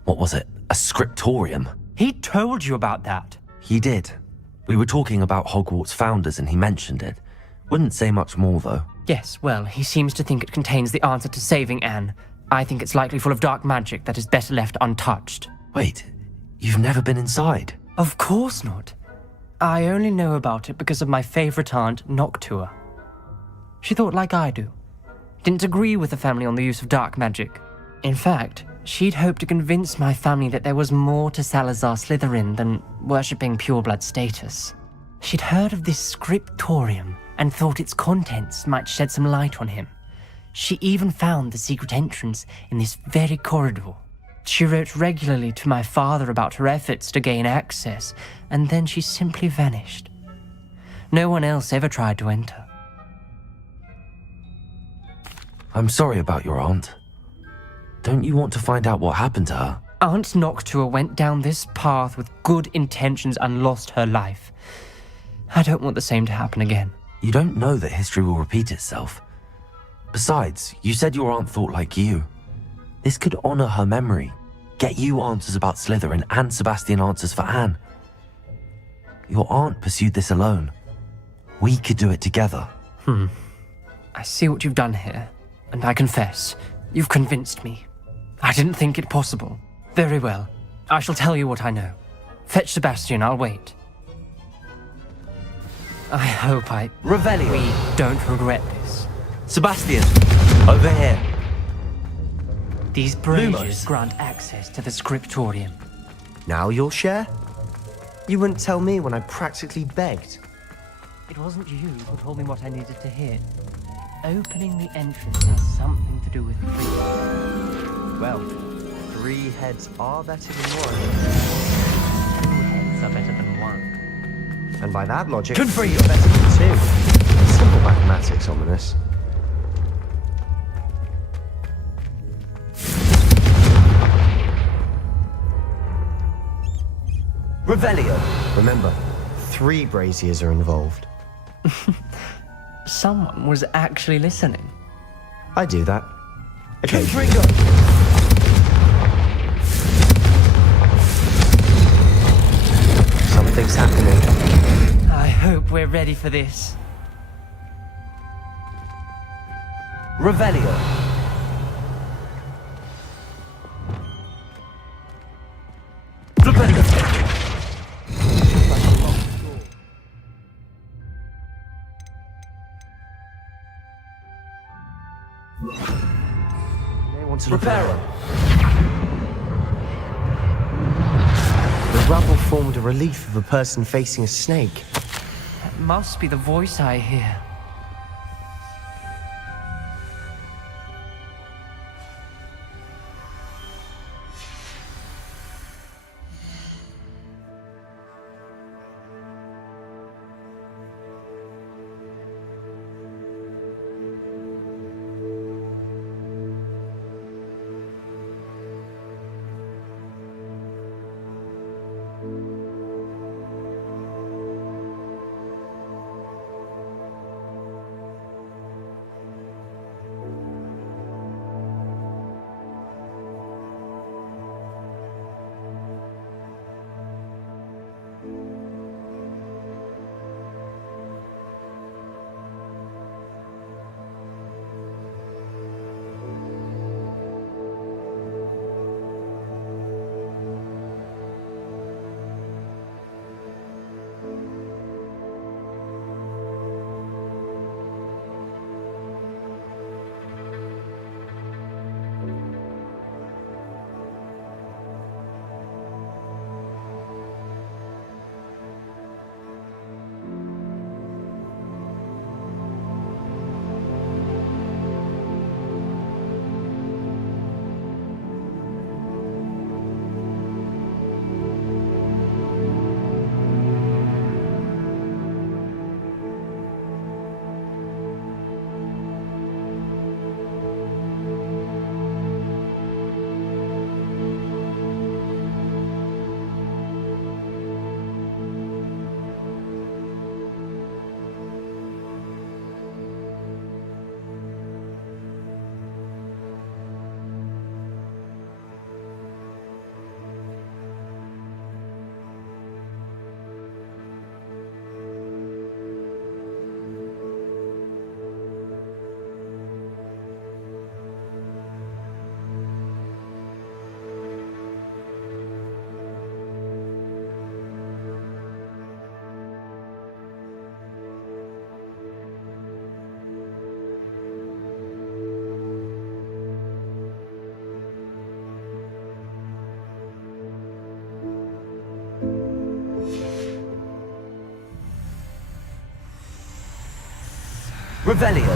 what was it, a scriptorium? He told you about that. He did. We were talking about Hogwarts founders and he mentioned it. Wouldn't say much more, though. Yes, well, he seems to think it contains the answer to saving Anne. I think it's likely full of dark magic that is better left untouched. Wait, you've never been inside? Of course not. I only know about it because of my favorite aunt, Noctua. She thought like I do. Didn't agree with the family on the use of dark magic. In fact, she'd hoped to convince my family that there was more to Salazar Slytherin than worshipping pureblood status. She'd heard of this scriptorium and thought its contents might shed some light on him. She even found the secret entrance in this very corridor. She wrote regularly to my father about her efforts to gain access, and then she simply vanished. No one else ever tried to enter. I'm sorry about your aunt. Don't you want to find out what happened to her? Aunt Noctua went down this path with good intentions and lost her life. I don't want the same to happen again. You don't know that history will repeat itself. Besides, you said your aunt thought like you. This could honor her memory, get you answers about Slytherin and Sebastian answers for Anne. Your aunt pursued this alone. We could do it together. I see what you've done here, and I confess, you've convinced me. I didn't think it possible. Very well. I shall tell you what I know. Fetch Sebastian, I'll wait. I hope Revelio. we don't regret this. Sebastian! Over here! These braziers Lumos. grant access to the scriptorium. Now you'll share? You wouldn't tell me when I practically begged. It wasn't you who told me what I needed to hear. Opening the entrance has something to do with freedom. Well, 3 heads are better than 1. 2 heads are better than 1. And by that logic, Confringo. you're better than 2. Simple mathematics, Ominous. Revelio. Remember, 3 braziers are involved. Someone was actually listening. I do that. Okay. Confringo. Something's happening. I hope we're ready for this. Revelio. May want to look Reparo. around. The rubble formed a relief of a person facing a snake. That must be the voice I hear. Revelio.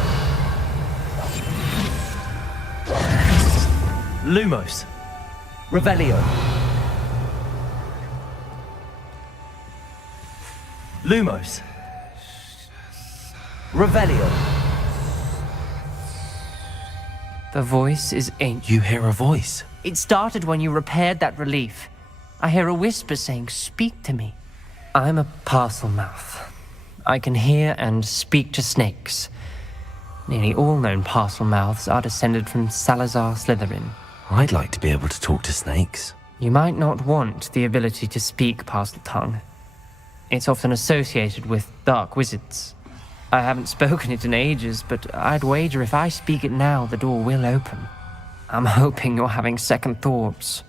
Lumos. Revelio. Lumos. Revelio. The voice is ancient. You hear a voice? It started when you repaired that relief. I hear a whisper saying, "Speak to me." I'm a parcel mouth. I can hear and speak to snakes. Nearly all known parcel mouths are descended from Salazar Slytherin. I'd like to be able to talk to snakes. You might not want the ability to speak parcel tongue. It's often associated with dark wizards. I haven't spoken it in ages, but I'd wager if I speak it now, the door will open. I'm hoping you're having second thoughts.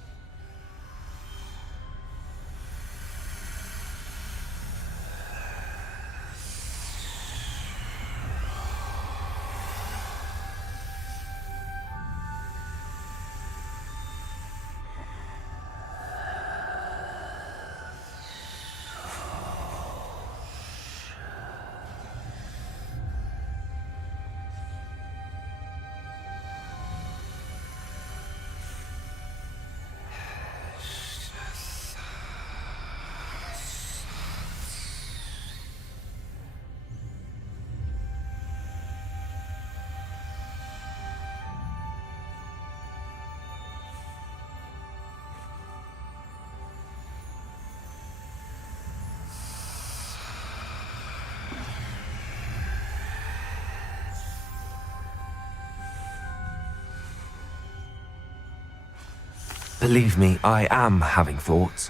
Believe me, I am having thoughts,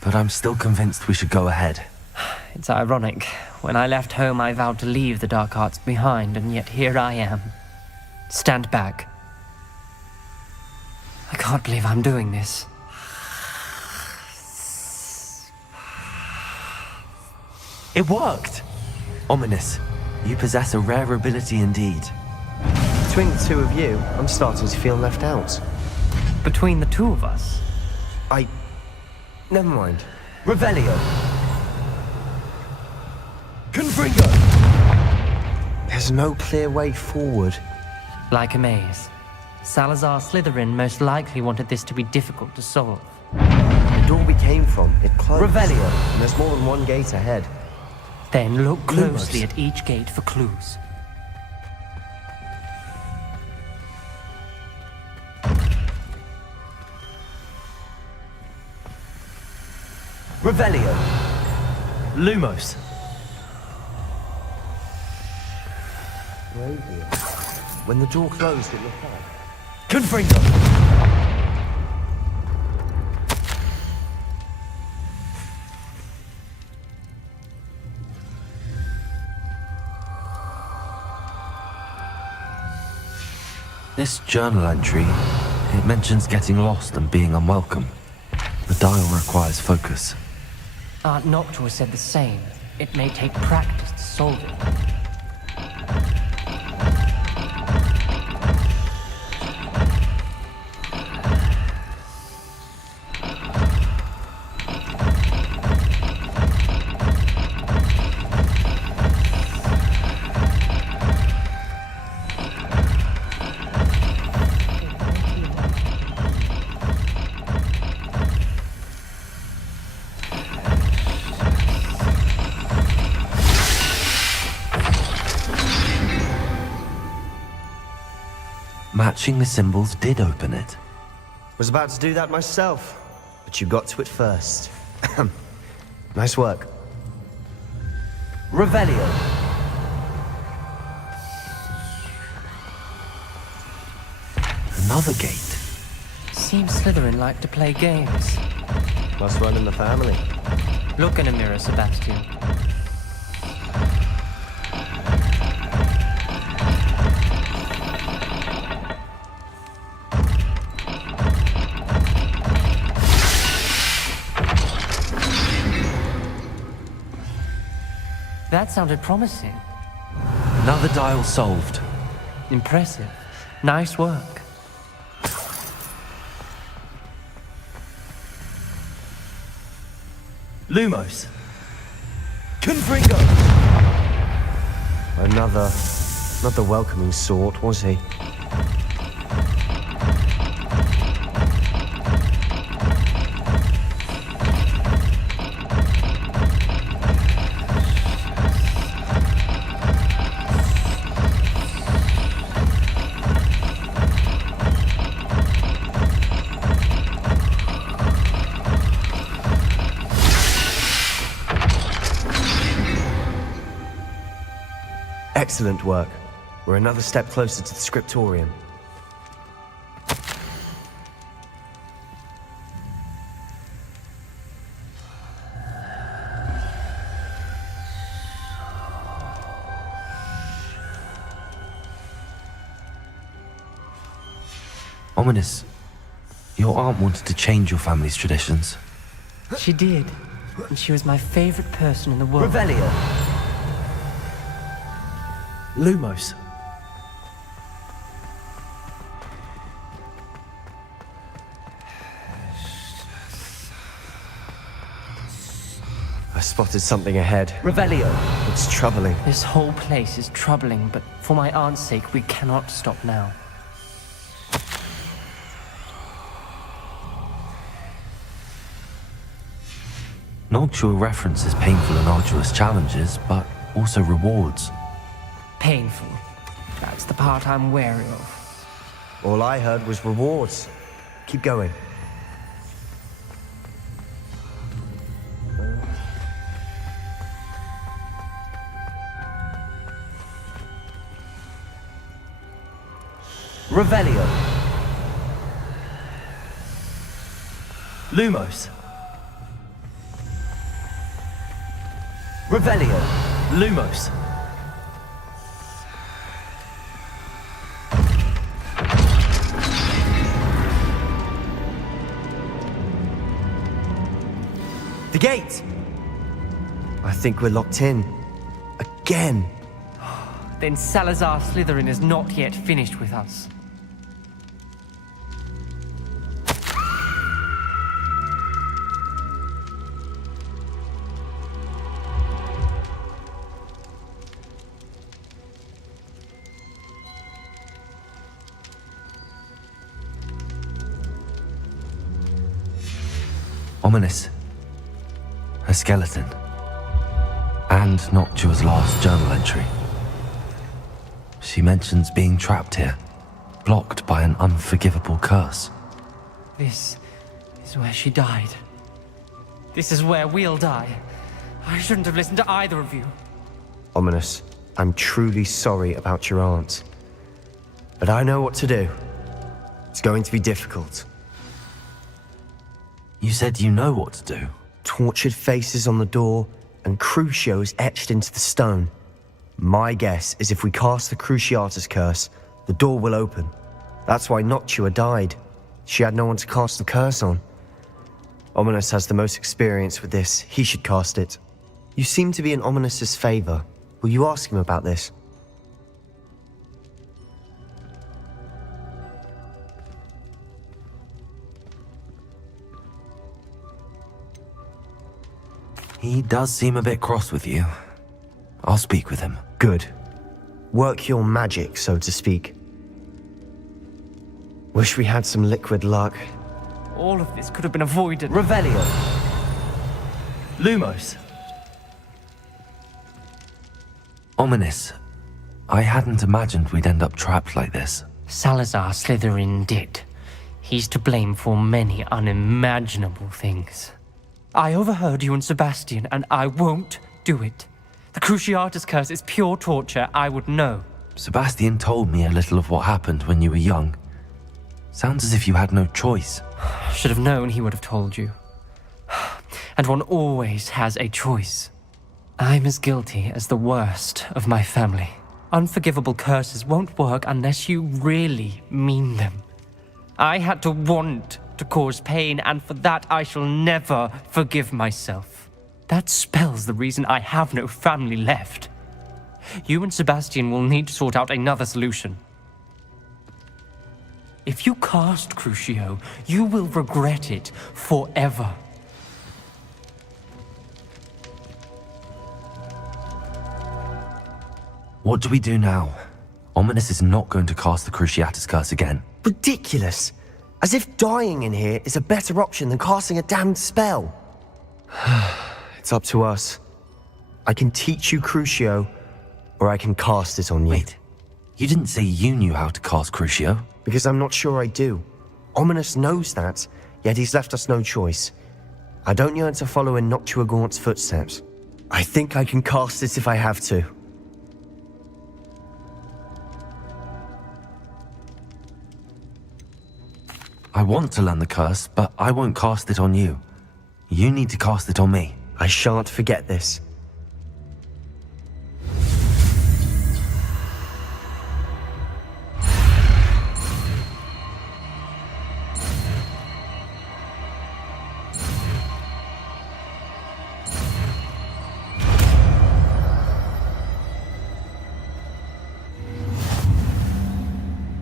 but I'm still convinced we should go ahead. It's ironic. When I left home, I vowed to leave the dark arts behind, and yet here I am. Stand back. I can't believe I'm doing this. It worked! Ominous. You possess a rare ability indeed. Between the two of you, I'm starting to feel left out. Between the two of us? Never mind. Revelio. Confringo. There's no clear way forward. Like a maze. Salazar Slytherin most likely wanted this to be difficult to solve. The door we came from, it closed. Revelio. And there's more than one gate ahead. Then look closely at each gate for clues. Revelio. Lumos. When the door closed, it looked like. Confringo. This journal entry, it mentions getting lost and being unwelcome. The dial requires focus. Aunt Noctua said the same. It may take practice to solve it. Matching the symbols did open it. Was about to do that myself, but you got to it first. Nice work. Revelio. Another gate. Seems Slytherin like to play games. Must run in the family. Look in a mirror, Sebastian. That sounded promising. Another dial solved. Impressive. Nice work. Lumos. Confringo. Another Not the welcoming sort, was he? Excellent work. We're another step closer to the scriptorium. Ominous, your aunt wanted to change your family's traditions. She did. And she was my favorite person in the world. Revelio. Lumos. I spotted something ahead. Revelio. It's troubling. This whole place is troubling, but for my aunt's sake, we cannot stop now. Noctua references painful and arduous challenges, but also rewards. Painful. That's the part I'm wary of. All I heard was rewards. Keep going. Revelio. Lumos. Revelio. Lumos. The gate! I think we're locked in. Again. Then Salazar Slytherin is not yet finished with us. Ominous. A skeleton. And Noctua's last journal entry. She mentions being trapped here, blocked by an unforgivable curse. This is where she died. This is where we'll die. I shouldn't have listened to either of you. Ominous, I'm truly sorry about your aunt. But I know what to do. It's going to be difficult. You said you know what to do. Tortured faces on the door, and Crucios etched into the stone. My guess is if we cast the Cruciatus curse, the door will open. That's why Noctua died. She had no one to cast the curse on. Ominous has the most experience with this. He should cast it. You seem to be in Ominous's favor. Will you ask him about this? He does seem a bit cross with you. I'll speak with him. Good. Work your magic, so to speak. Wish we had some liquid luck. All of this could have been avoided. Revelio. Lumos. Ominous. I hadn't imagined we'd end up trapped like this. Salazar Slytherin did. He's to blame for many unimaginable things. I overheard you and Sebastian, and I won't do it. The Cruciatus curse is pure torture, I would know. Sebastian told me a little of what happened when you were young. Sounds as if you had no choice. Should have known he would have told you. And one always has a choice. I'm as guilty as the worst of my family. Unforgivable curses won't work unless you really mean them. I had to want to cause pain, and for that I shall never forgive myself. That spells the reason I have no family left. You and Sebastian will need to sort out another solution. If you cast Crucio, you will regret it forever. What do we do now? Ominous is not going to cast the Cruciatus Curse again. Ridiculous! As if dying in here is a better option than casting a damned spell. It's up to us. I can teach you Crucio, or I can cast it on you. Wait, you didn't say you knew how to cast Crucio? Because I'm not sure I do. Ominous knows that, yet he's left us no choice. I don't yearn to follow in Hogwart's footsteps. I think I can cast it if I have to. I want to learn the curse, but I won't cast it on you. You need to cast it on me. I shan't forget this.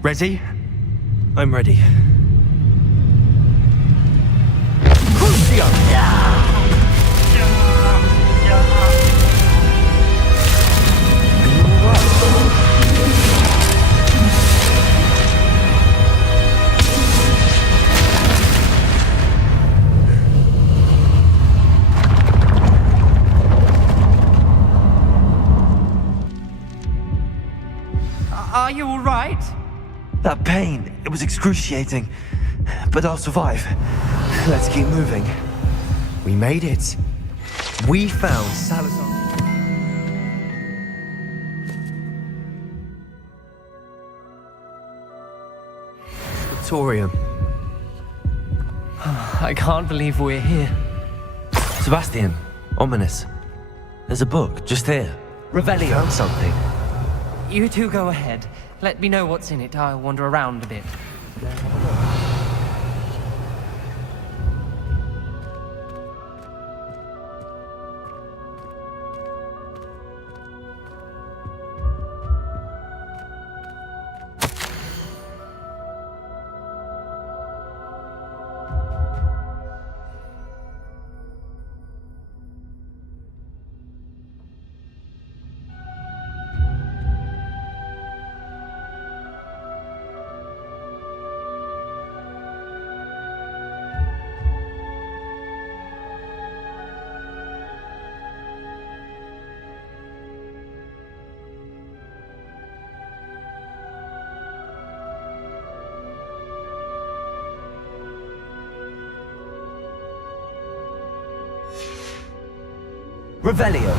Ready? I'm ready. Are you all right? That pain, it was excruciating. But I'll survive. Let's keep moving. We made it. We found Salazar. Scriptorium. I can't believe we're here. Sebastian, Ominous. There's a book just here. Revelio. Found something. You two go ahead. Let me know what's in it. I'll wander around a bit. Revelio.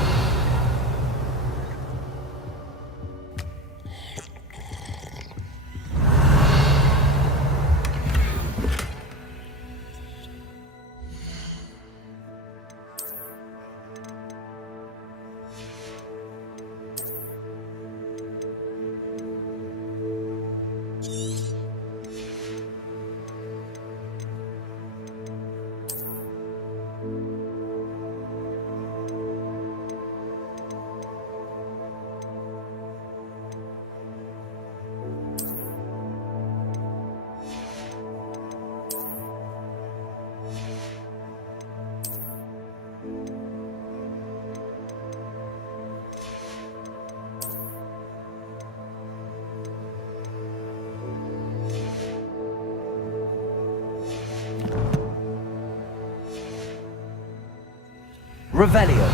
Revelio.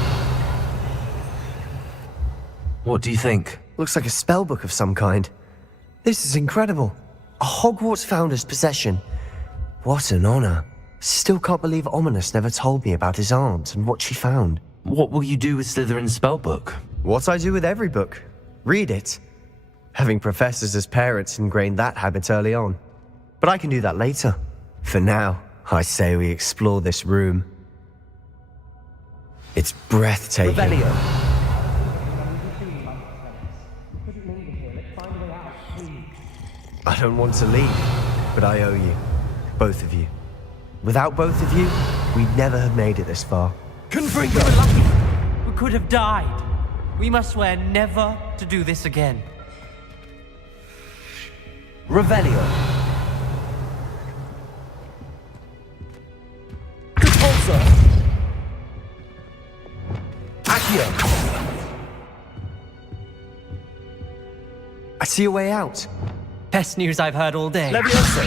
What do you think? Looks like a spellbook of some kind. This is incredible. A Hogwarts founder's possession. What an honor. Still can't believe Ominous never told me about his aunt and what she found. What will you do with Slytherin's spellbook? What I do with every book. Read it. Having professors as parents ingrained that habit early on. But I can do that later. For now, I say we explore this room. It's breathtaking. Revelio. I don't want to leave, but I owe you. Both of you. Without both of you, we'd never have made it this far. We were lucky. We could have died. We must swear never to do this again. Revelio. Repulsor. Accio. See a way out? Best news I've heard all day. Leviosa!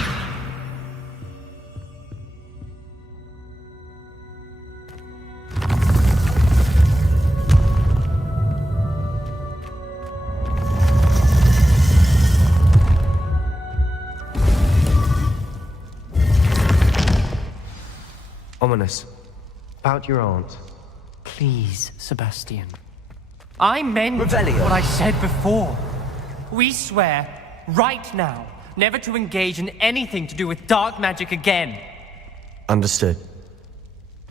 Ominous. About your aunt. Please, Sebastian. I meant Revelio. what I said before. We swear, right now, never to engage in anything to do with dark magic again. Understood.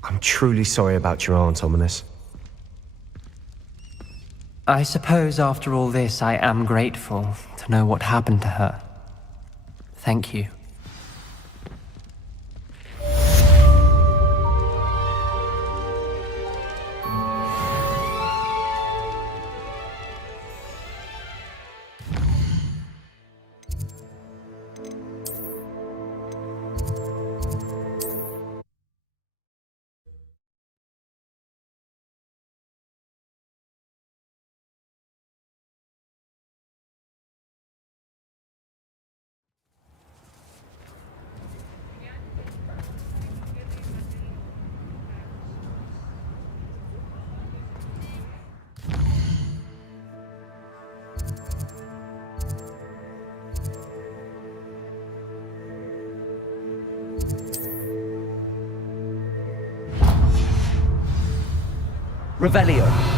I'm truly sorry about your aunt, Ominous. I suppose after all this, I am grateful to know what happened to her. Thank you. Revelio.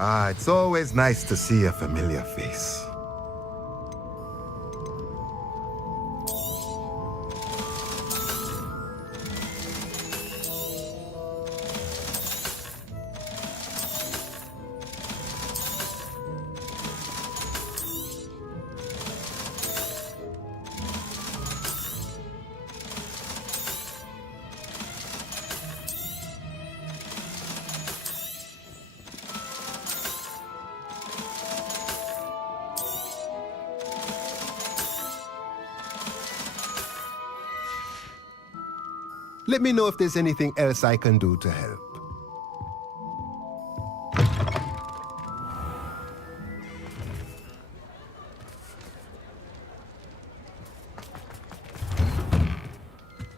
Ah, it's always nice to see a familiar face. Let me know if there's anything else I can do to help.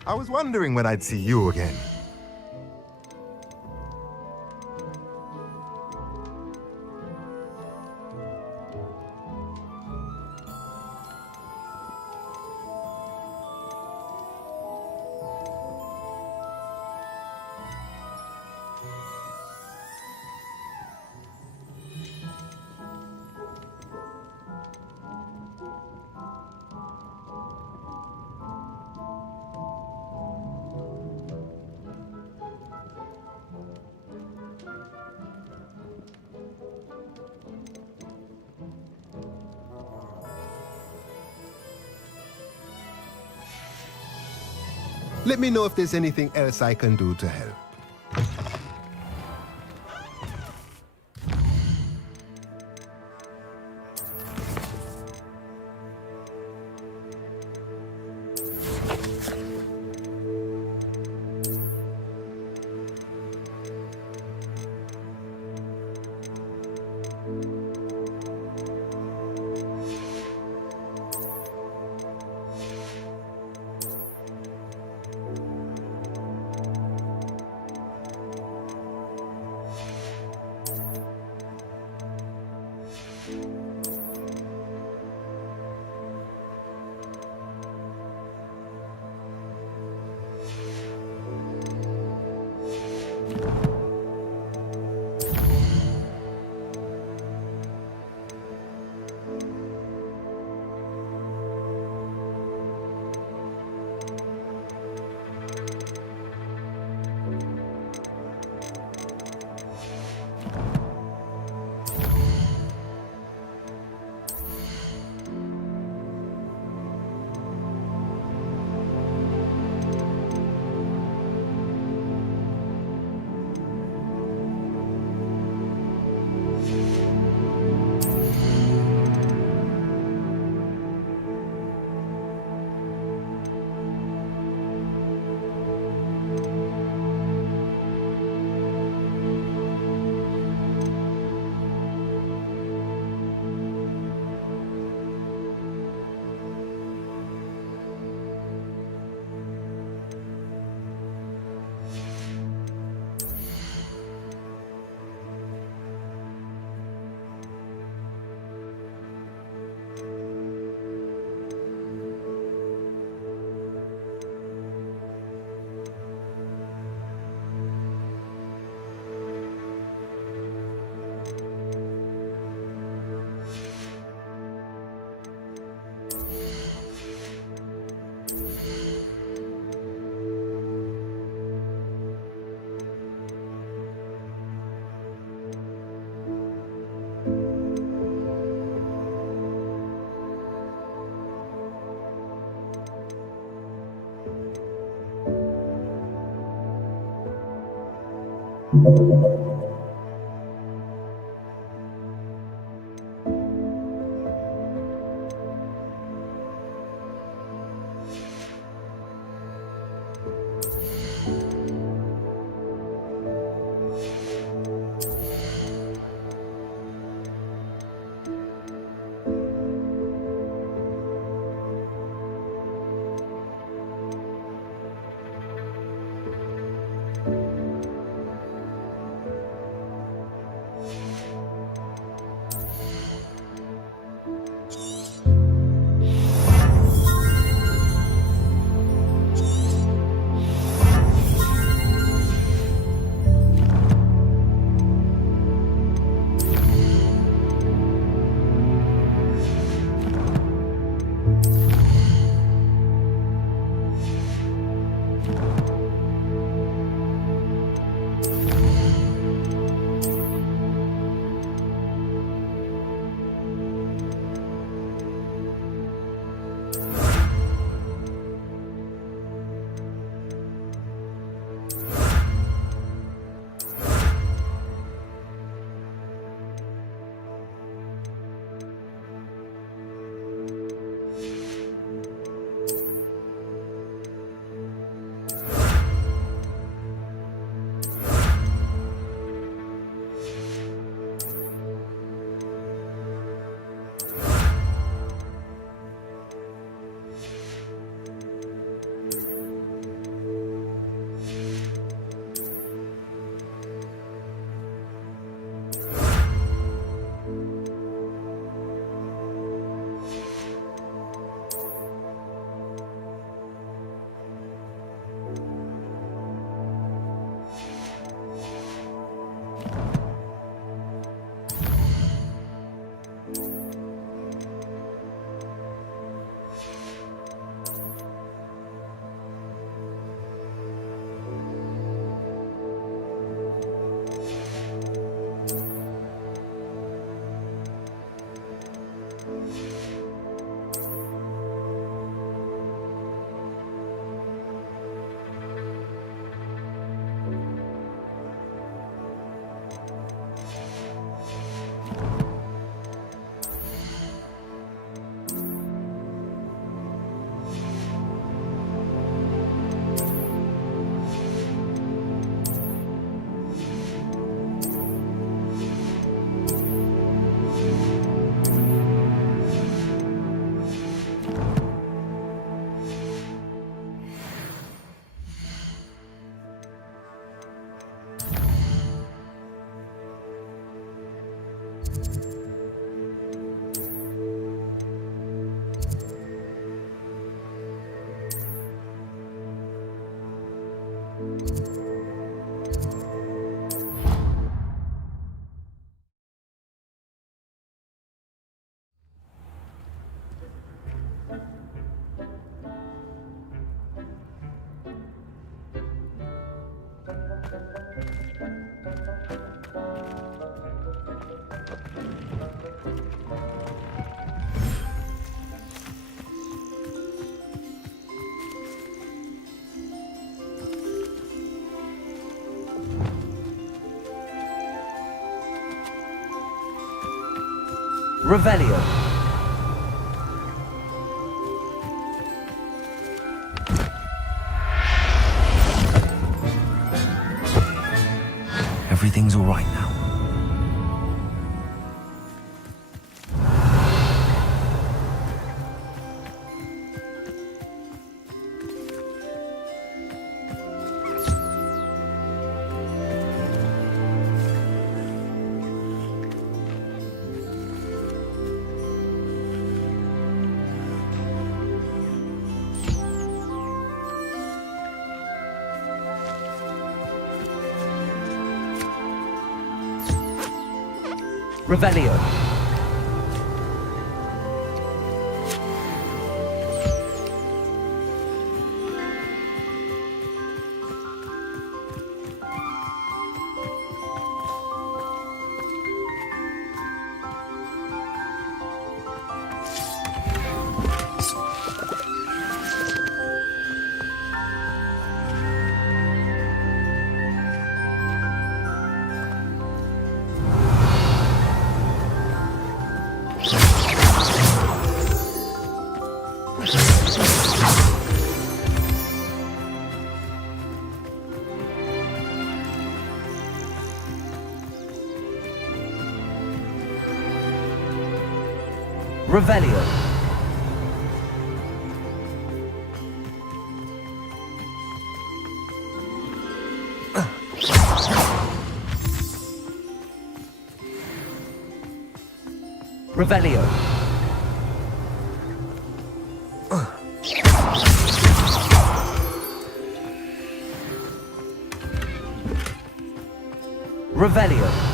I was wondering when I'd see you again. Let me know if there's anything else I can do to help. Revelio. Everything's all right now. Revelio. Revelio. Revelio. Revelio.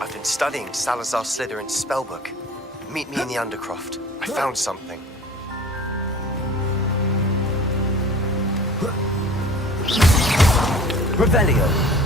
I've been studying Salazar Slytherin's spellbook. Meet me in the Undercroft. I found something. Revelio.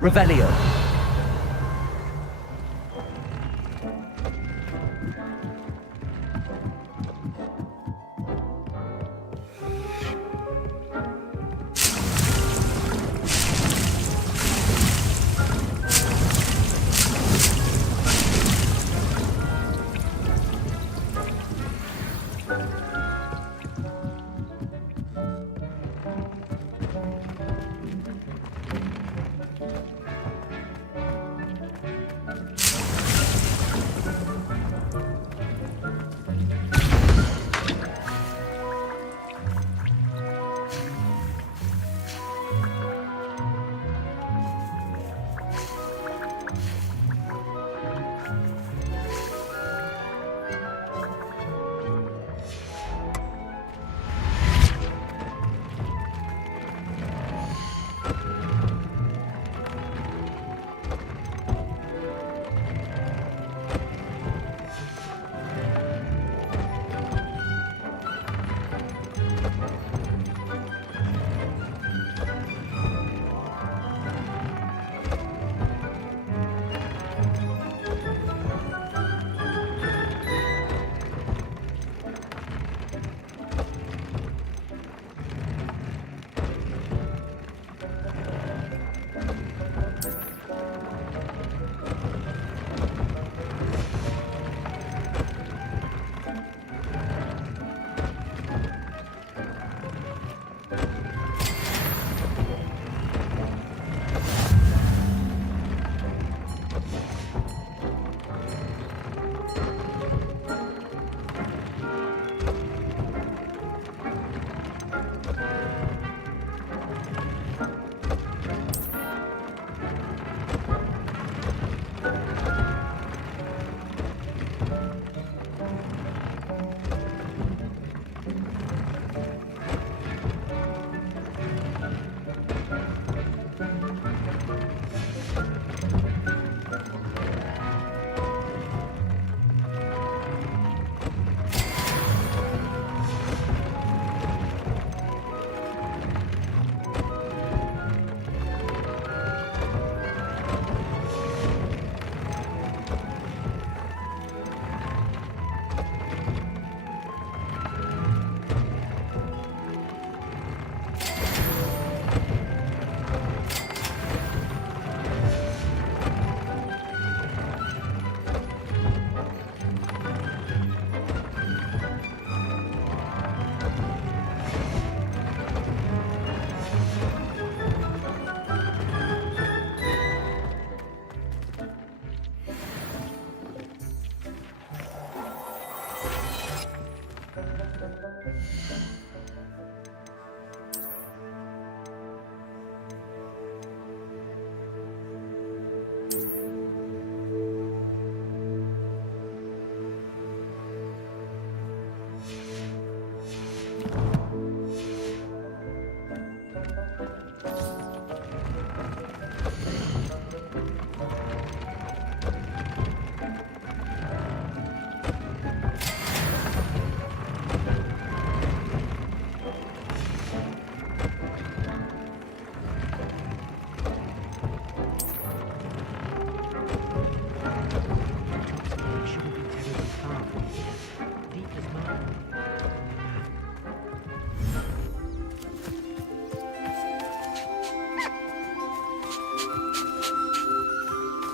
Revelio.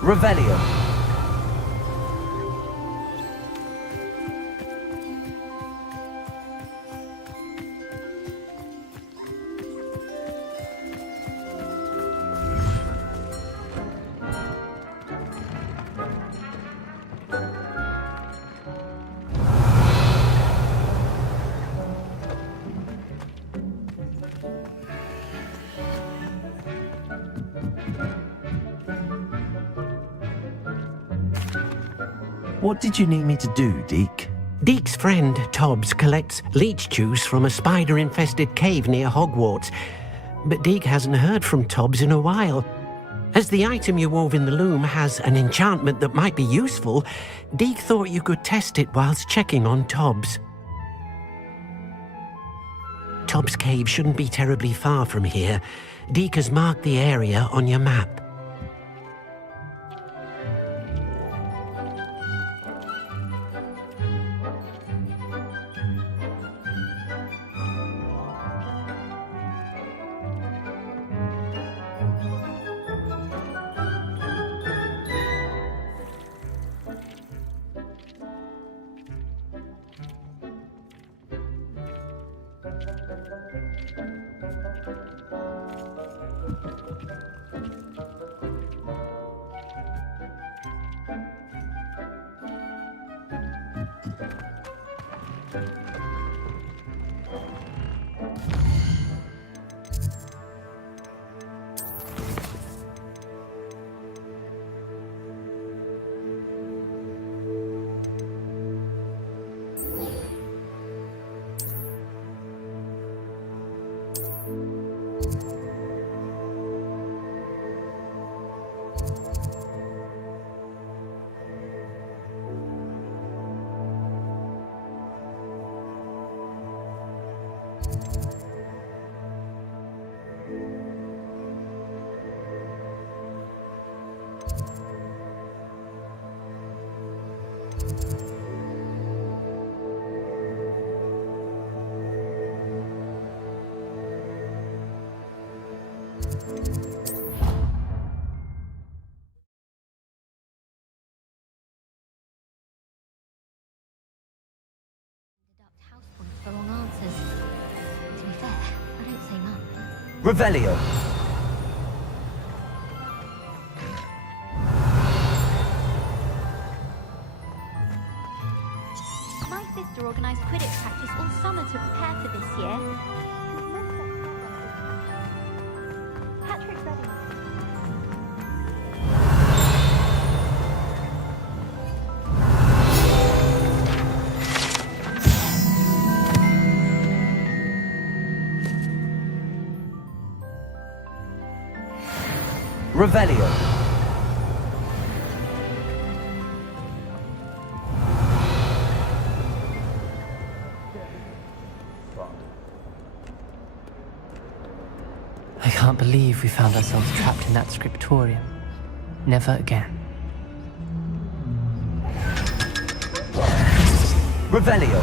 Revelio. What did you need me to do, Deke? Deke's friend, Tobbs, collects leech juice from a spider-infested cave near Hogwart. But Deke hasn't heard from Tobbs in a while. As the item you wove in the loom has an enchantment that might be useful, Deke thought you could test it whilst checking on Tobbs. Tobbs' cave shouldn't be terribly far from here. Deke has marked the area on your map. For wrong answers. To be fair, I don't say none. Revelio. My sister organised Quidditch practice all summer to prepare for this year. Patrick's ready. Revelio. I can't believe we found ourselves trapped in that scriptorium. Never again. Revelio.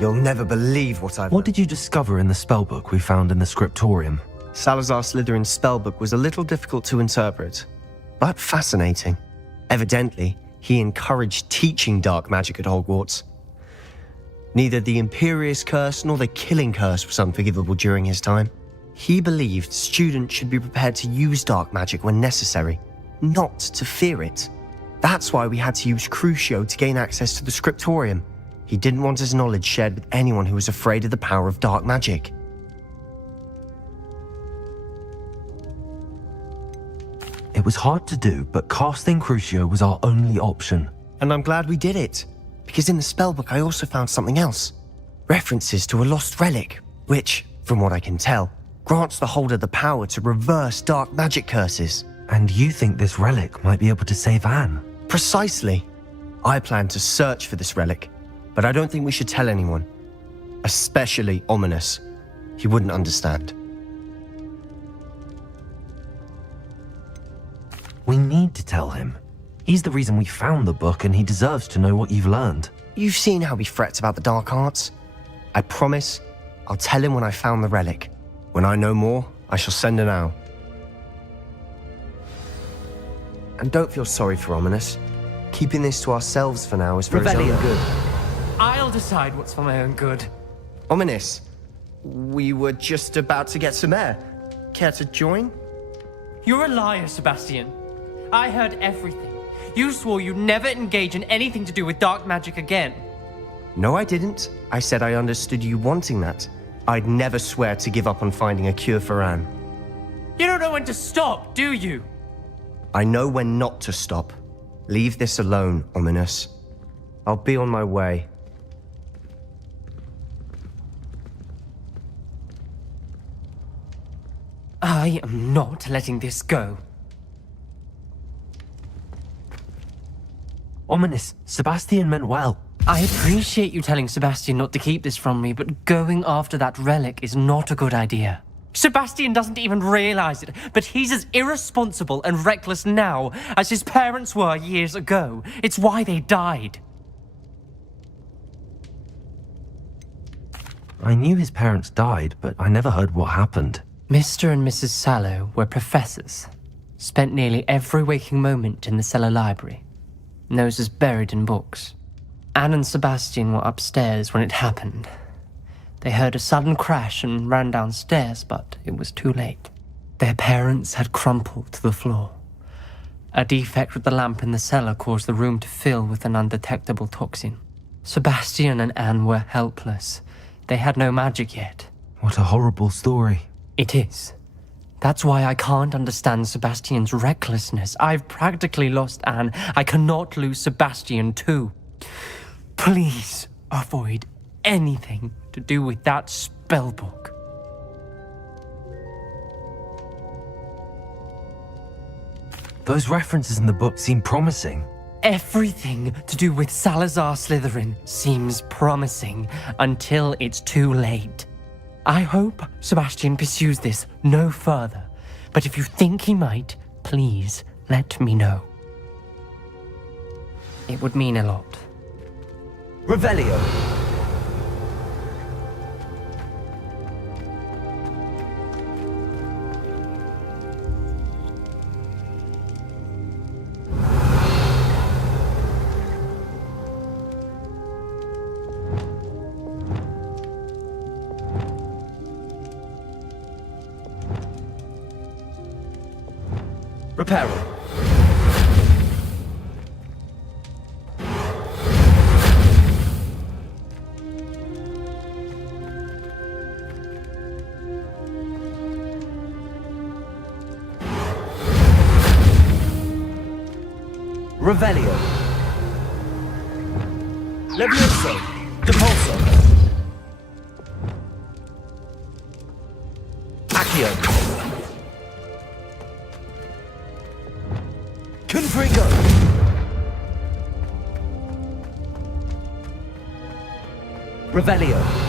You'll never believe what I've... What did you discover in the spellbook we found in the scriptorium? Salazar Slytherin's spellbook was a little difficult to interpret, but fascinating. Evidently, he encouraged teaching dark magic at Hogwarts. Neither the Imperious Curse nor the Killing Curse was unforgivable during his time. He believed students should be prepared to use dark magic when necessary, not to fear it. That's why we had to use Crucio to gain access to the scriptorium. He didn't want his knowledge shared with anyone who was afraid of the power of dark magic. It was hard to do, but casting Crucio was our only option. And I'm glad we did it, because in the spellbook I also found something else. References to a lost relic, which, from what I can tell, grants the holder the power to reverse dark magic curses. And you think this relic might be able to save Anne? Precisely. I plan to search for this relic, but I don't think we should tell anyone. Especially Ominous. He wouldn't understand. We need to tell him. He's the reason we found the book, and he deserves to know what you've learned. You've seen how he frets about the dark arts. I promise I'll tell him when I found the relic. When I know more, I shall send an owl. And don't feel sorry for Ominous. Keeping this to ourselves for now is for his own good. I'll decide what's for my own good. Ominous, we were just about to get some air. Care to join? You're a liar, Sebastian. I heard everything. You swore you'd never engage in anything to do with dark magic again. No, I didn't. I said I understood you wanting that. I'd never swear to give up on finding a cure for Anne. You don't know when to stop, do you? I know when not to stop. Leave this alone, Ominous. I'll be on my way. I am not letting this go. Ominous, Sebastian meant well. I appreciate you telling Sebastian not to keep this from me, but going after that relic is not a good idea. Sebastian doesn't even realize it, but he's as irresponsible and reckless now as his parents were years ago. It's why they died. I knew his parents died, but I never heard what happened. Mr. and Mrs. Sallow were professors. Spent nearly every waking moment in the cellar library. Noses buried in books. Anne and Sebastian were upstairs when it happened. They heard a sudden crash and ran downstairs, but it was too late. Their parents had crumpled to the floor. A defect with the lamp in the cellar caused the room to fill with an undetectable toxin. Sebastian and Anne were helpless. They had no magic yet. What a horrible story. It is. That's why I can't understand Sebastian's recklessness. I've practically lost Anne. I cannot lose Sebastian too. Please avoid anything to do with that spellbook. Those references in the book seem promising. Everything to do with Salazar Slytherin seems promising until it's too late. I hope Sebastian pursues this no further, but if you think he might, please let me know. It would mean a lot. Revelio. Reparo. Revelio. Levioso. Depulso. Accio. Confringo. Revelio.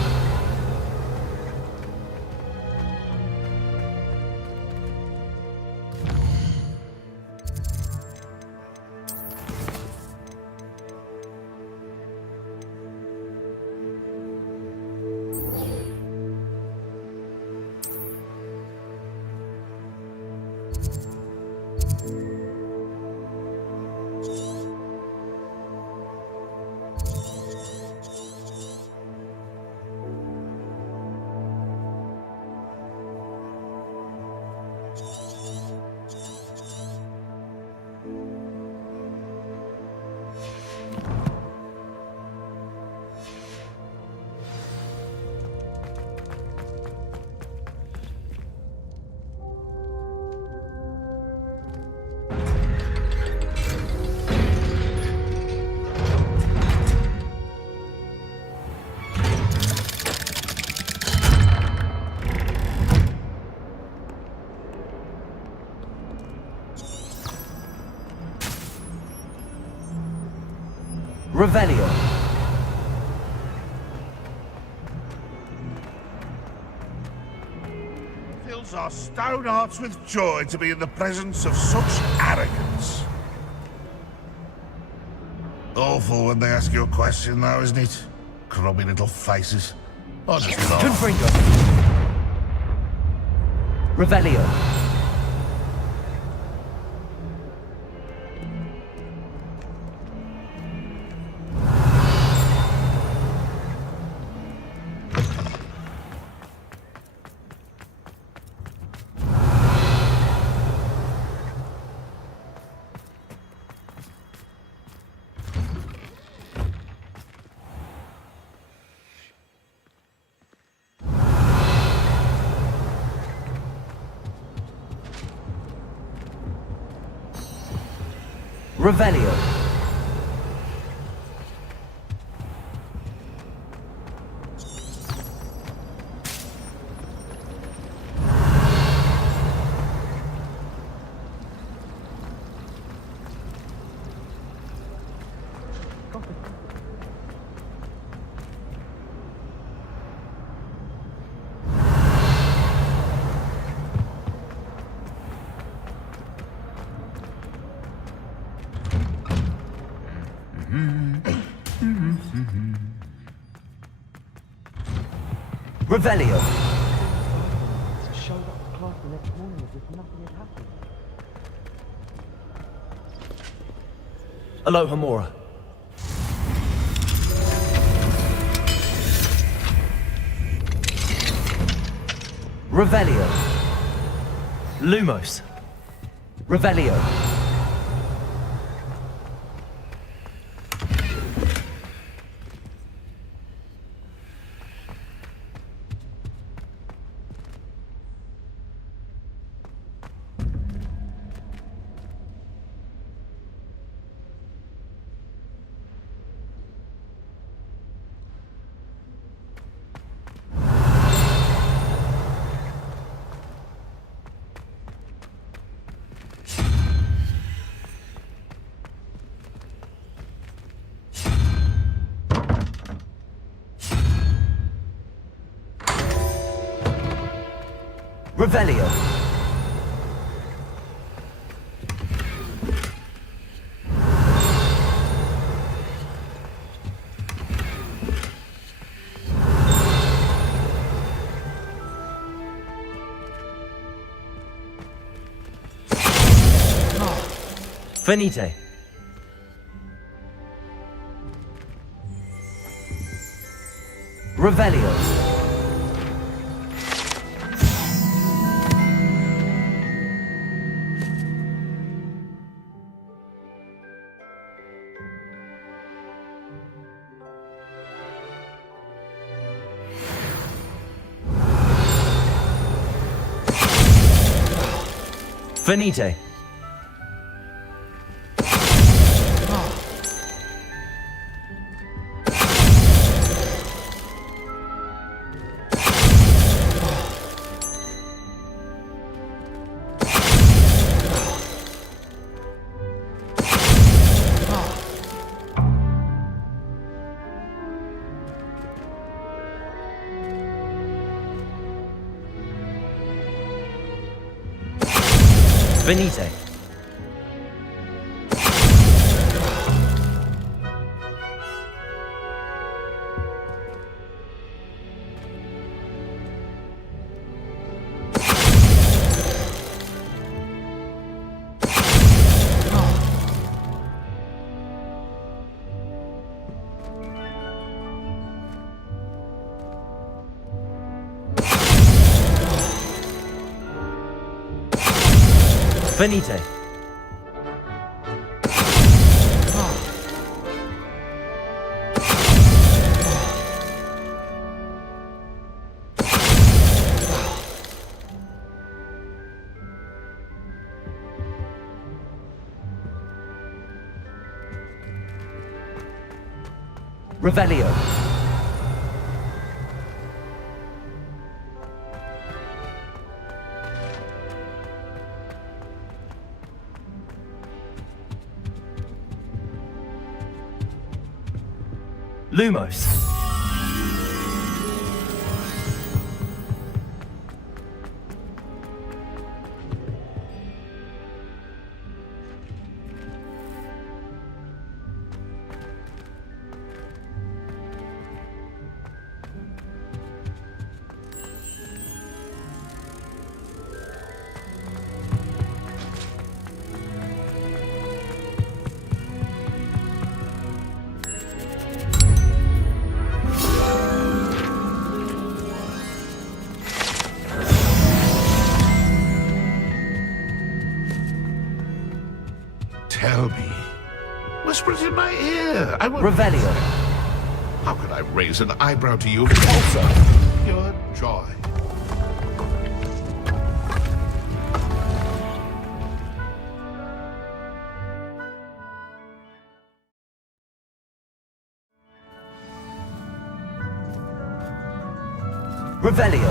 Revelio. Fills our stone hearts with joy to be in the presence of such arrogance. Awful when they ask you a question, though, isn't it? Grubby little faces. I just laugh. Confringo. Revelio. Revelio. Revelio. Showed up to class the next morning as if nothing had happened. Aloha Mora. Revelio. Lumos. Revelio. Revelio. Finite. Revelio. Finite. Finite. Finite. Revelio. Lumos. Tell me. Whisper it in my ear. I will. Revelio. How could I raise an eyebrow to you? Also, pure joy. Revelio.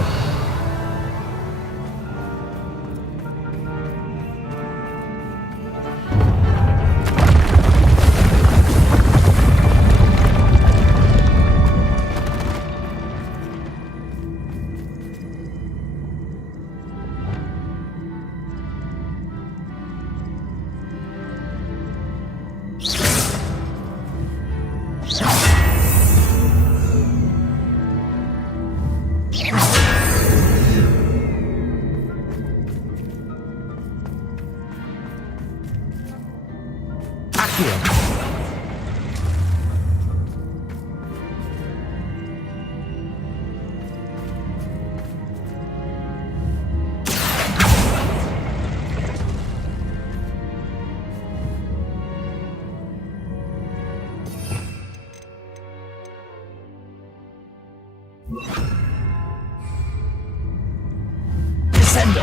Descendo.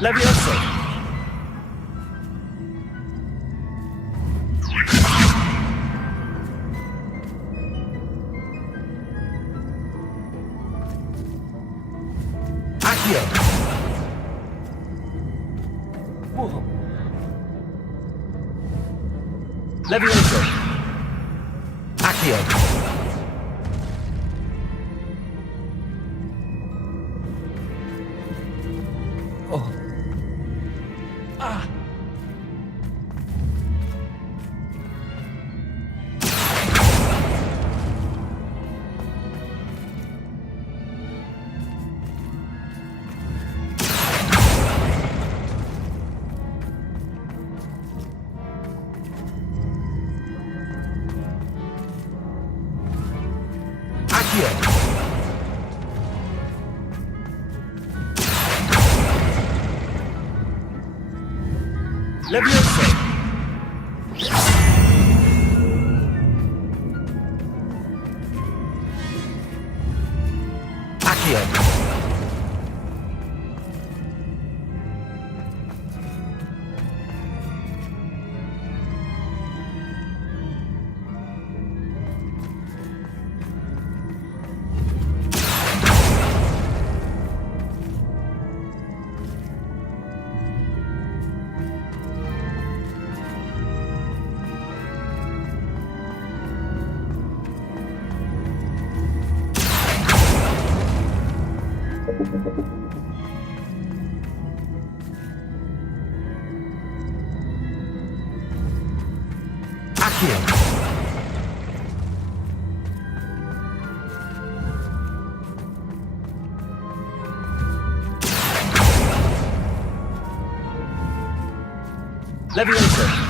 Levioso. Accio. Levioso. Accio. Oh. Ah. Accio. Levioso. Accio. Accio. Levioso.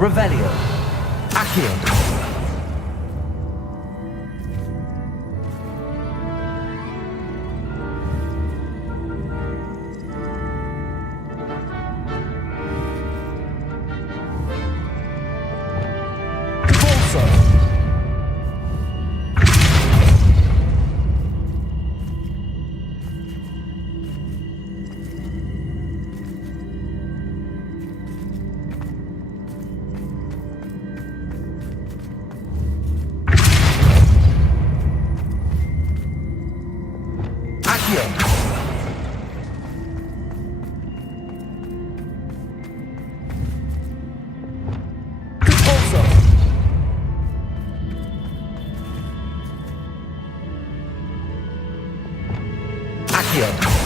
Revelio. Accio. Accio.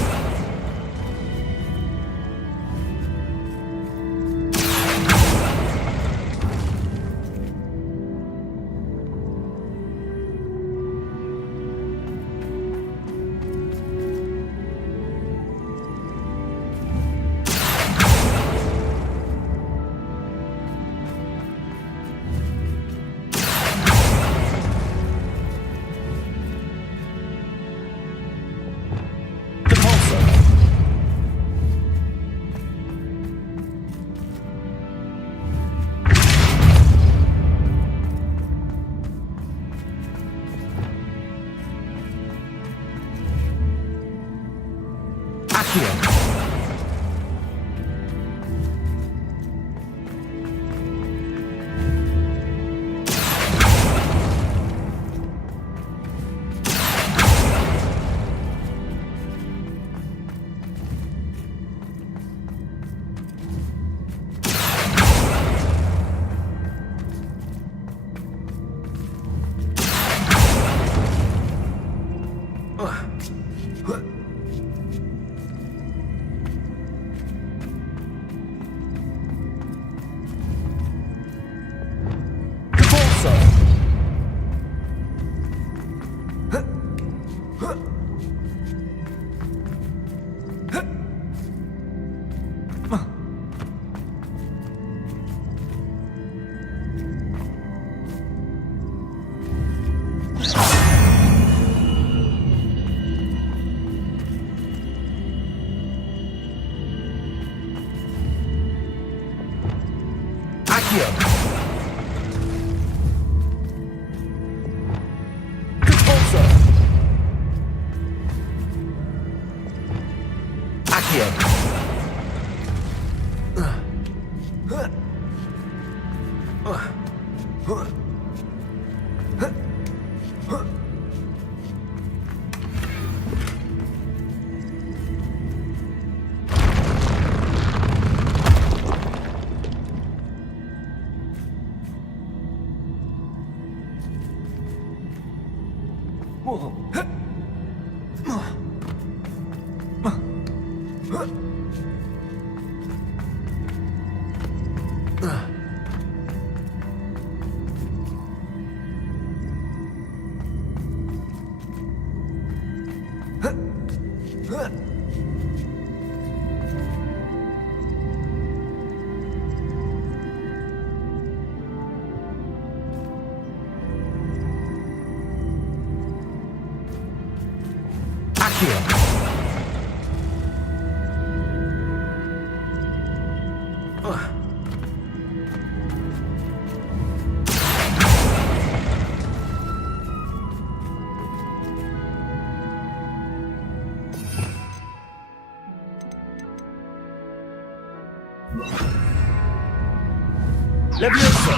Levioso!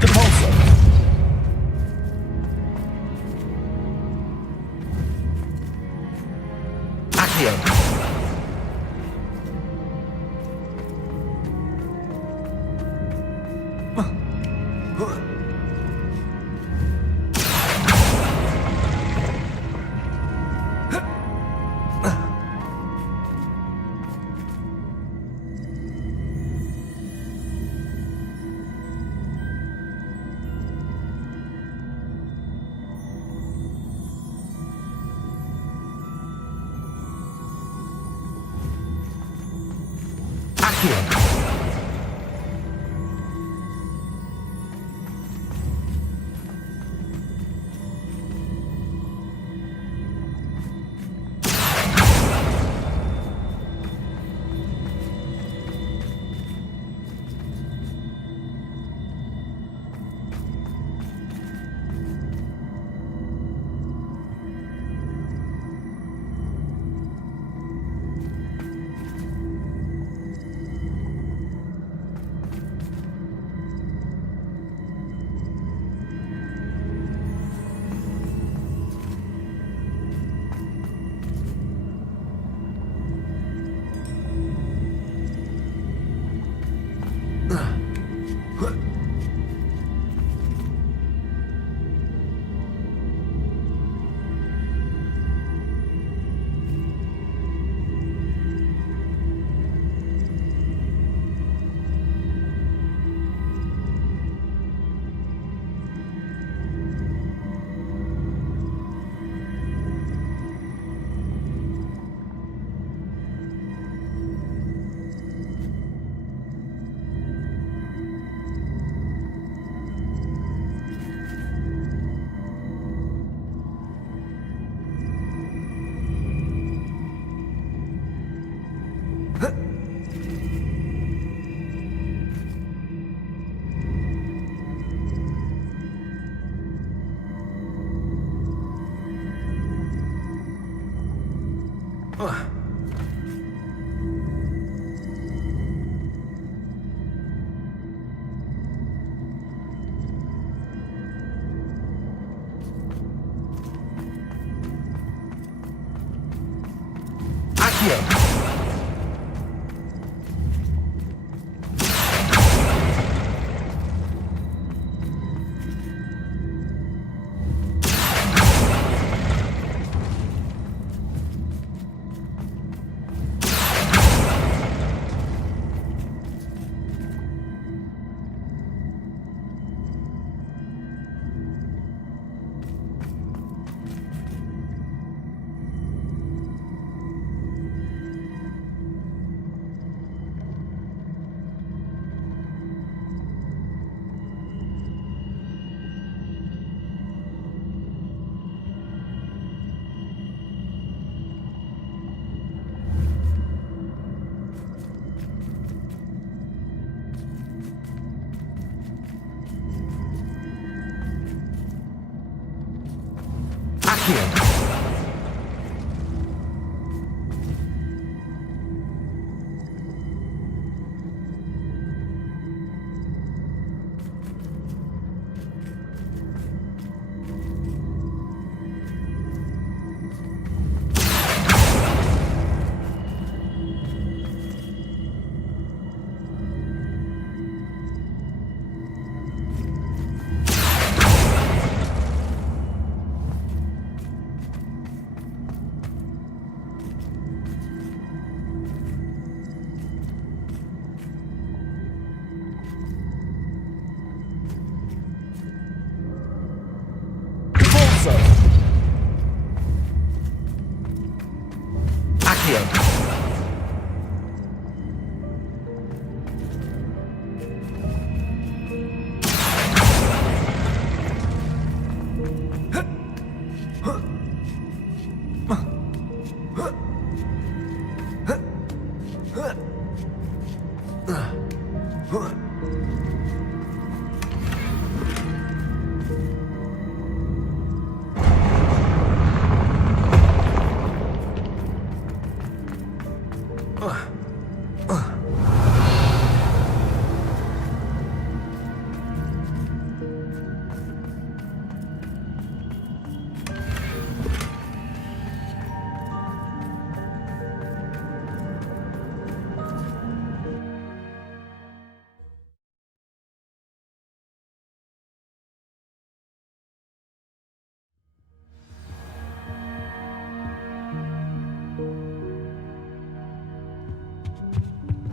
Depulso! Accio!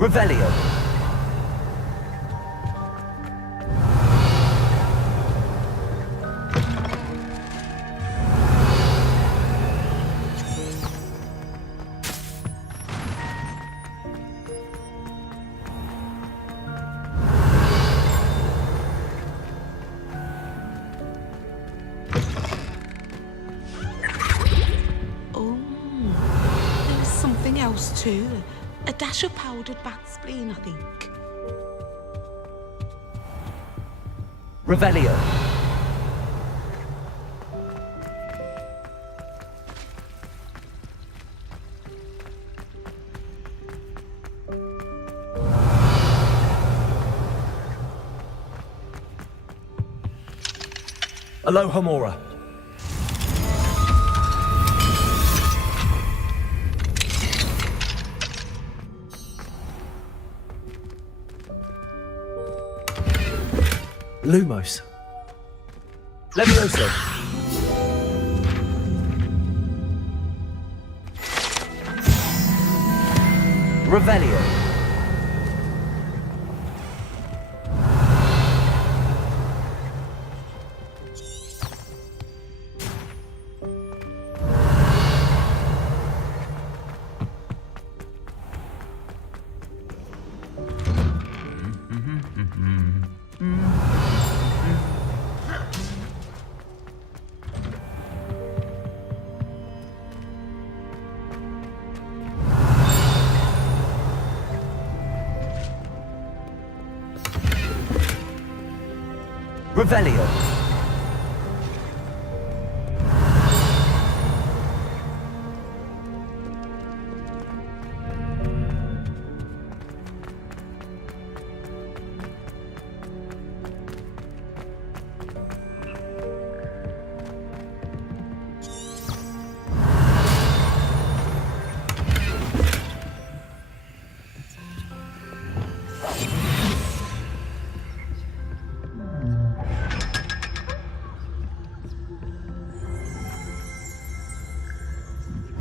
Revelio. Oh, there was something else too. A dash of powdered bat spleen, I think. Revelio. Alohomora. Lumos. Levioso. Revelio. Revelio.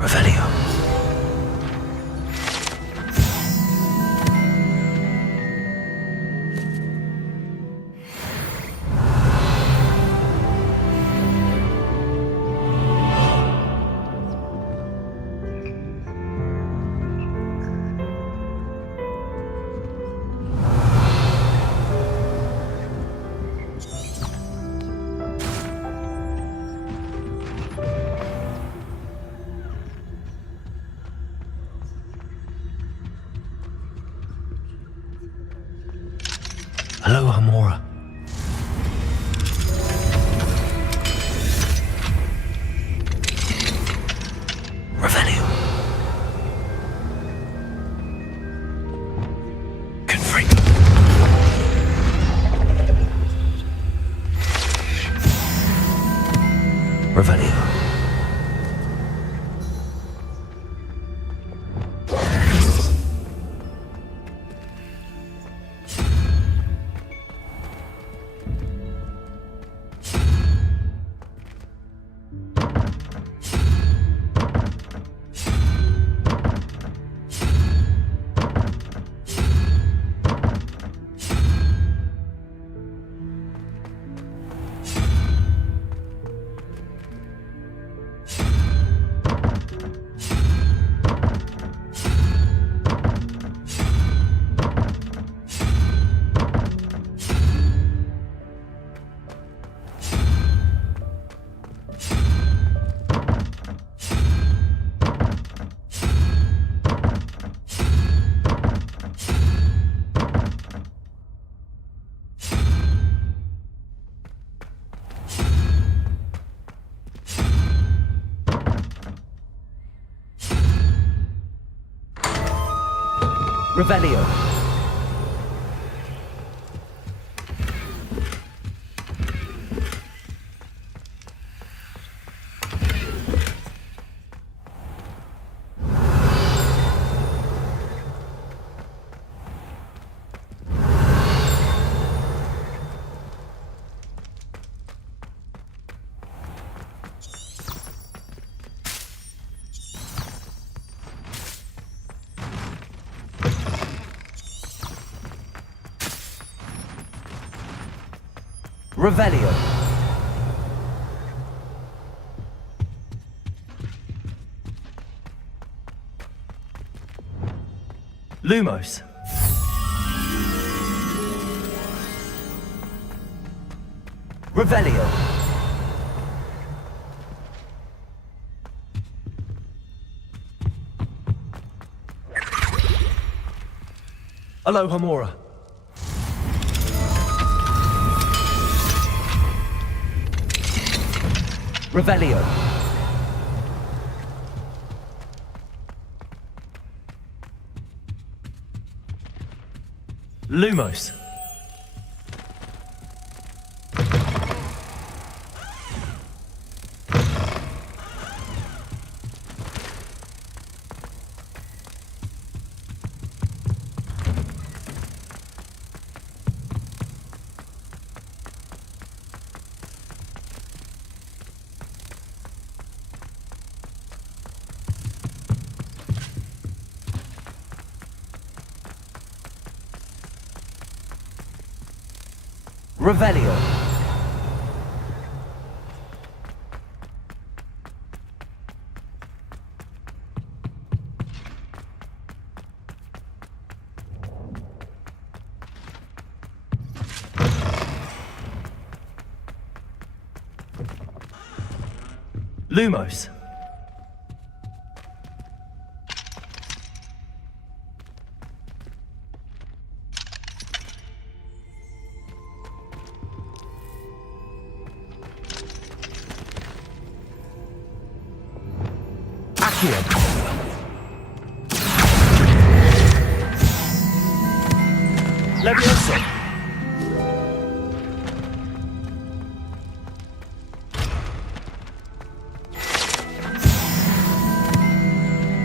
Revelio. Hello, Hamora. Revelio. Confringo. Revelio. Revelio. Revelio. Lumos. Revelio. Aloha Mora. Revelio. Lumos. Revelio. Lumos. Levioso.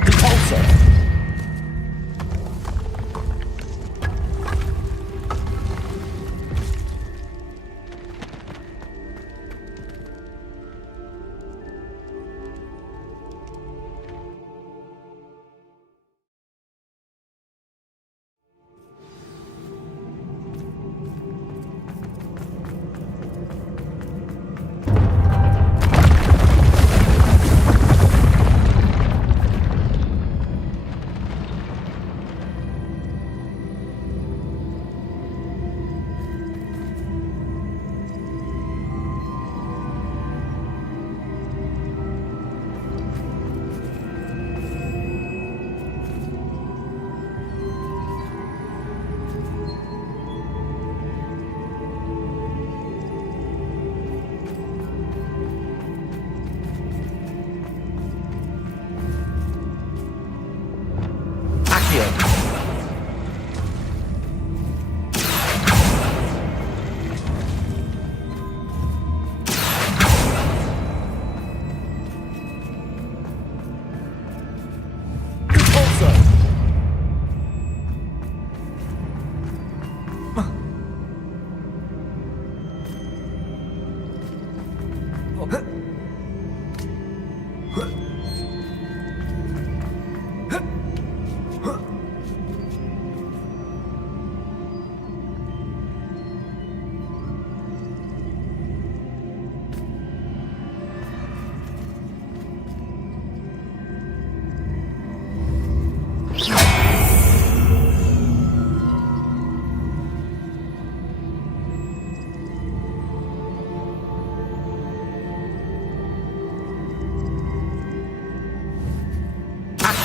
Repulsor.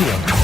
Accio.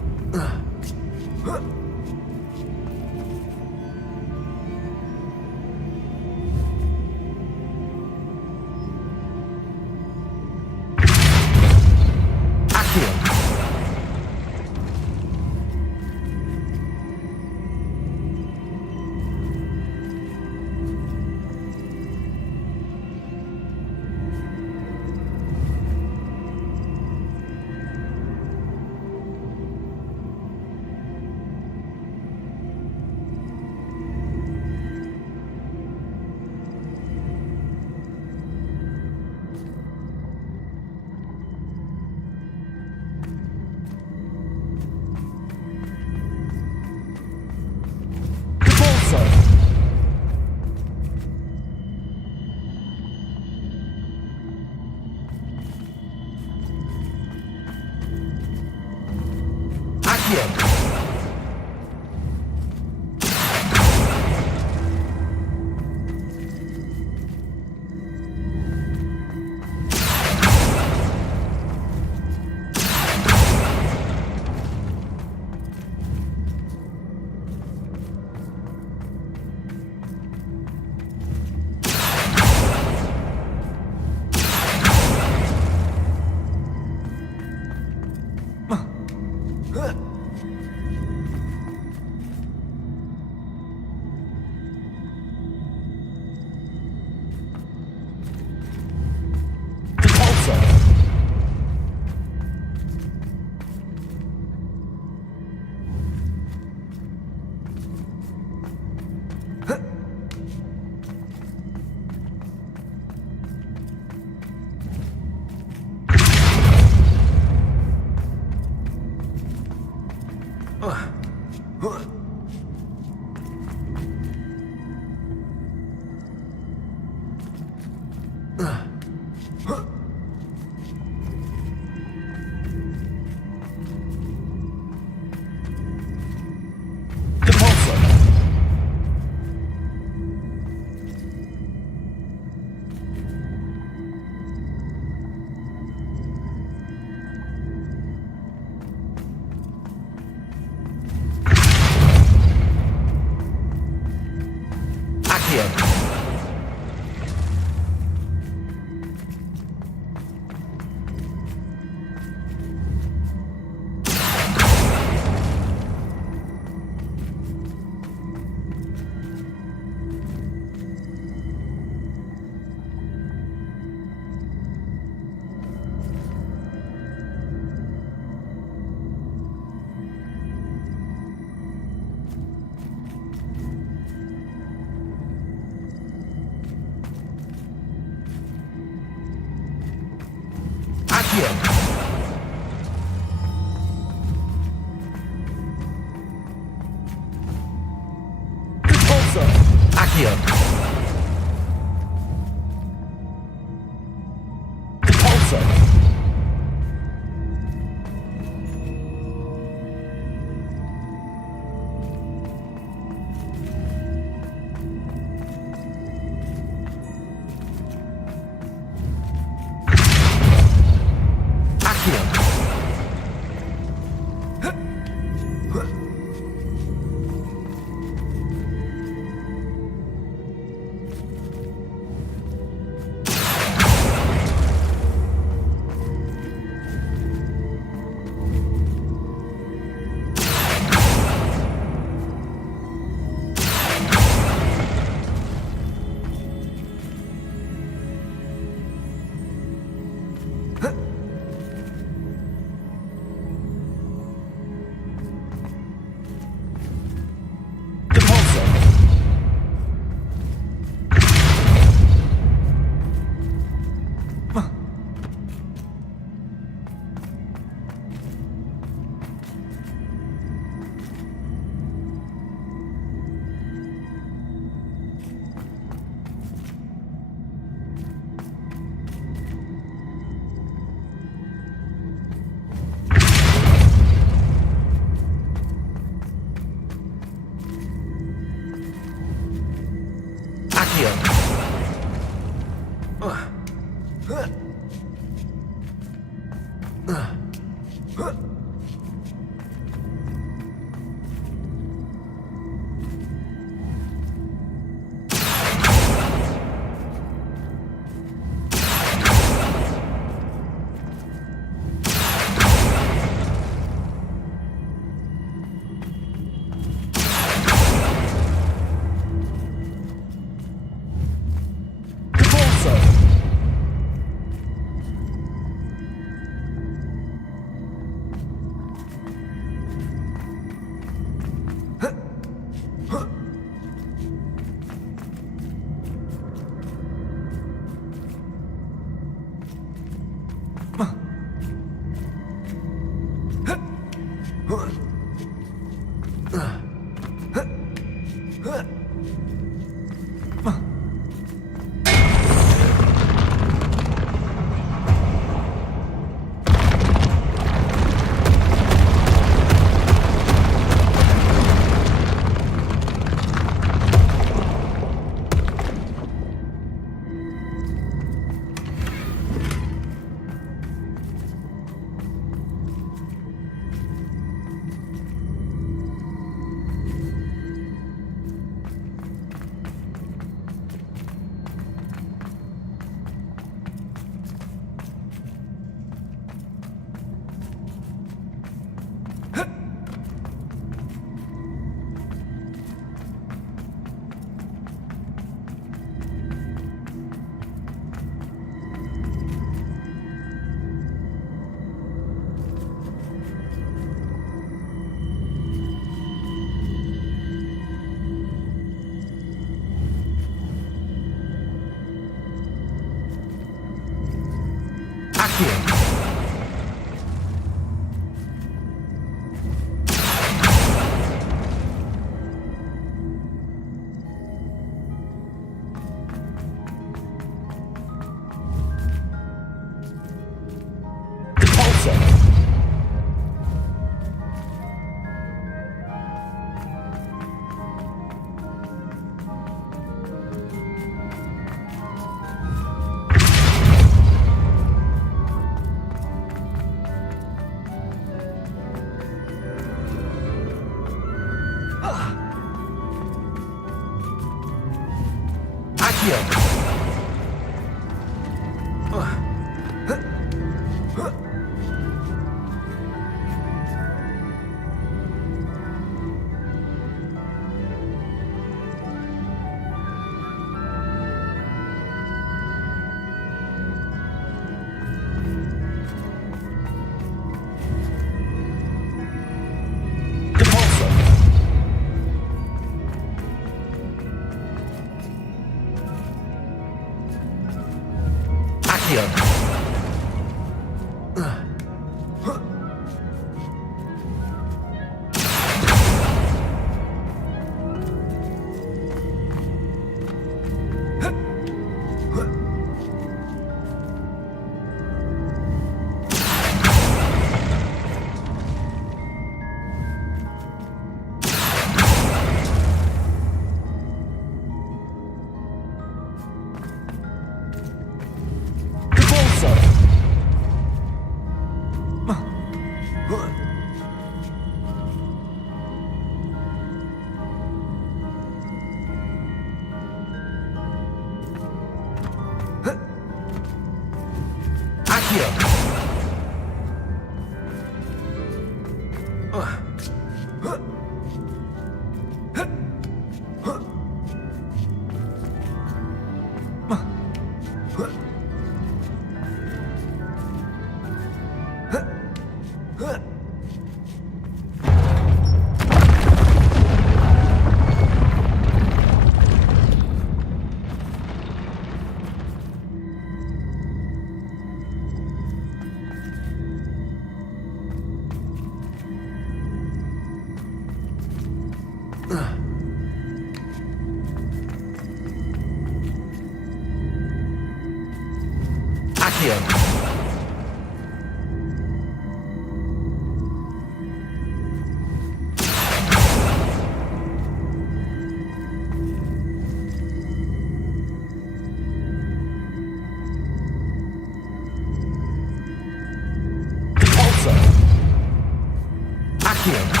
Accio.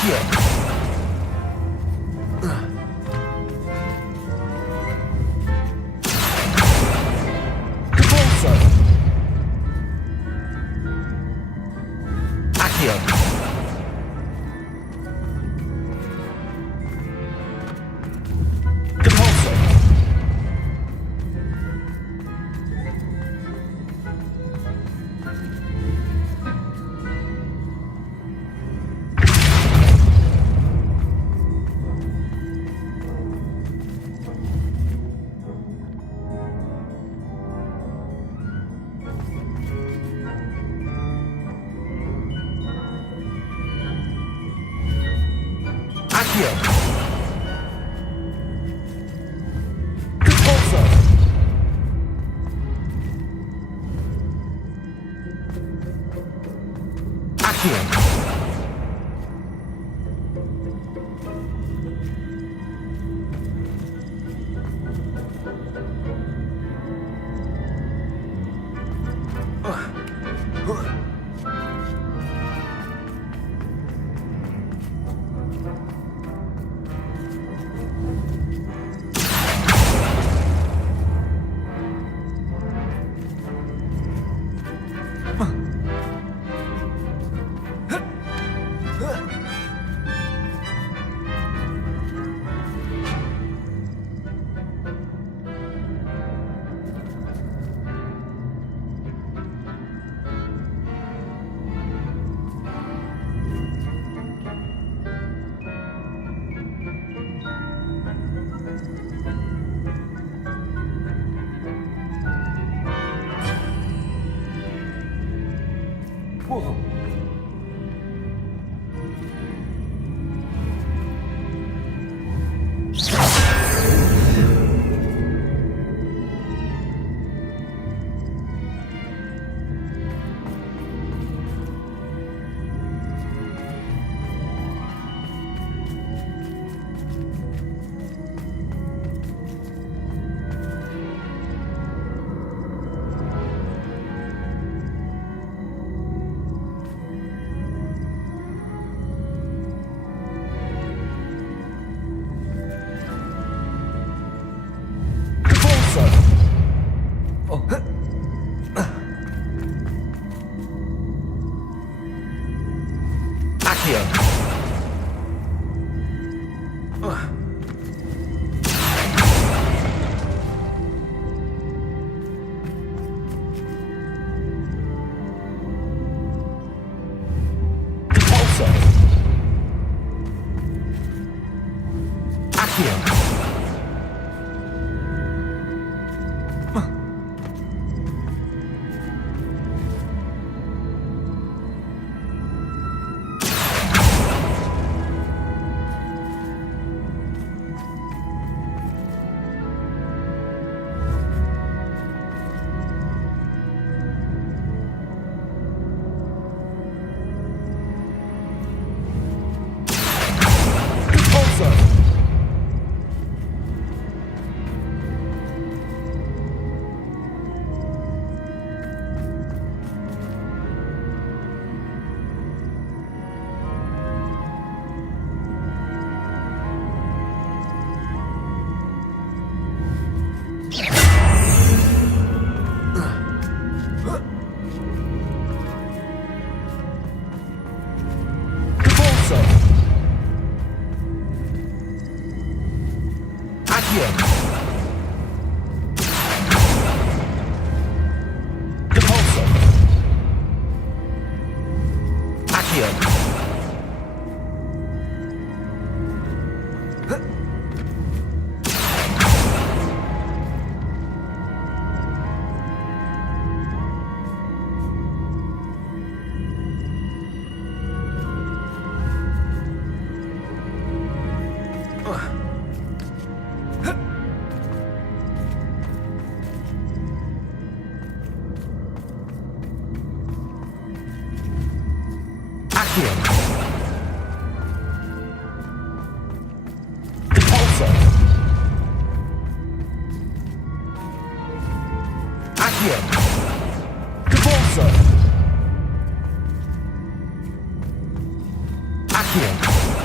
Accio. Capolso. Accio. Capolso. Accio. Capolso. Accio. Whoa. Accio.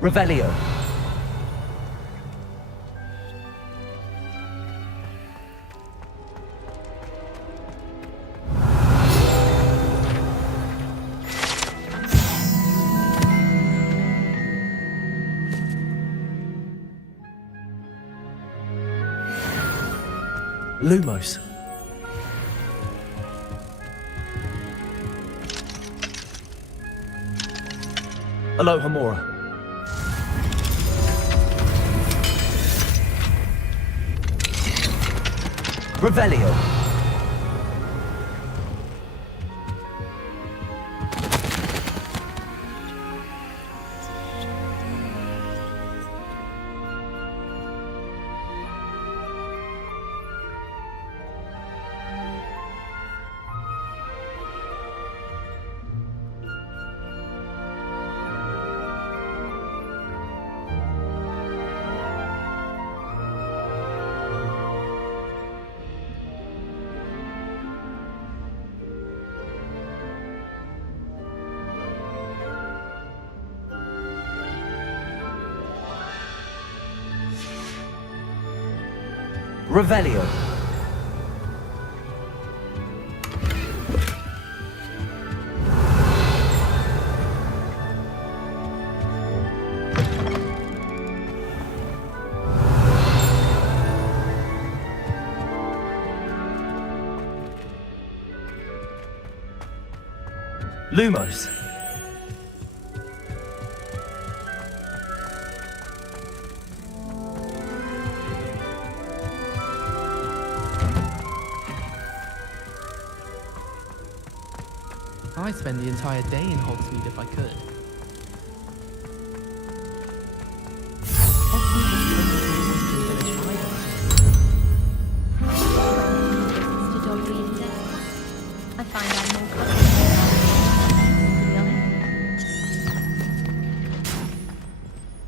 Revelio. Lumos. Aloha Mora. Revelio. Revelio. Lumos. I'd spend the entire day in Hogsmeade if I could. To dog reading desk. I find I'm more comfortable, to be honest.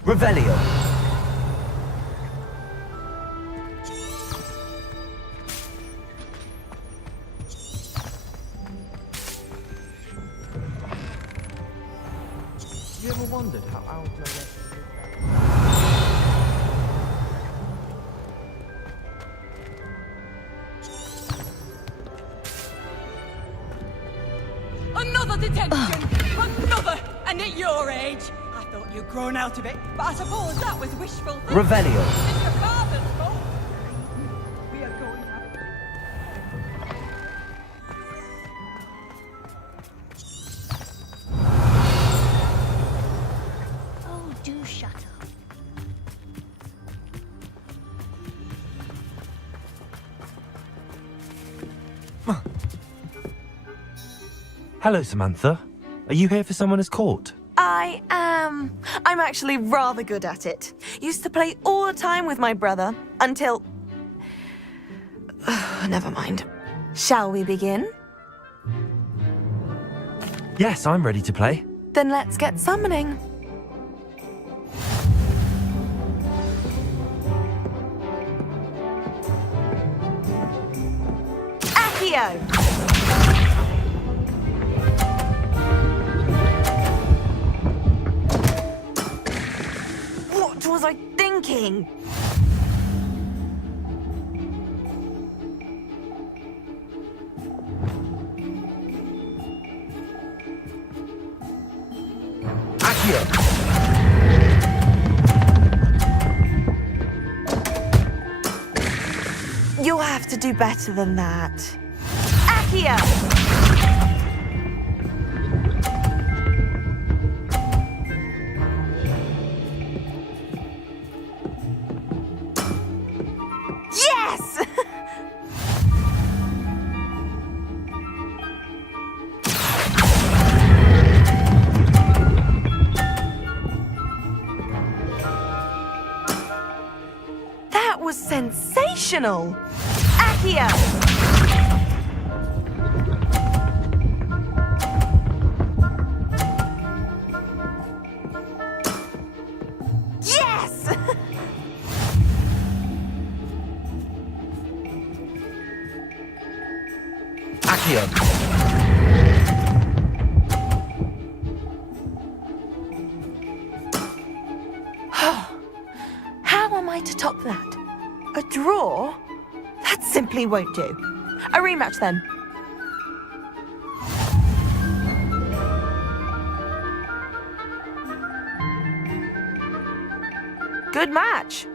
Revelio. Have you ever wondered how owls know where Another detention! Another! And at your age! I thought you'd grown out of it, but I suppose that was wishful thinking. Revelio. It's your father's fault. We are going now. Oh, do shut up. Hello, Samantha. Are you here for someone as court? I am. I'm actually rather good at it. Used to play all the time with my brother until... Never mind. Shall we begin? Yes, I'm ready to play. Then let's get summoning. Accio! What was I thinking? You'll have to do better than that. Accio! Yes! That was sensational! Accio! Yes! Accio. top that? A draw? That simply won't do. A rematch then. Good match.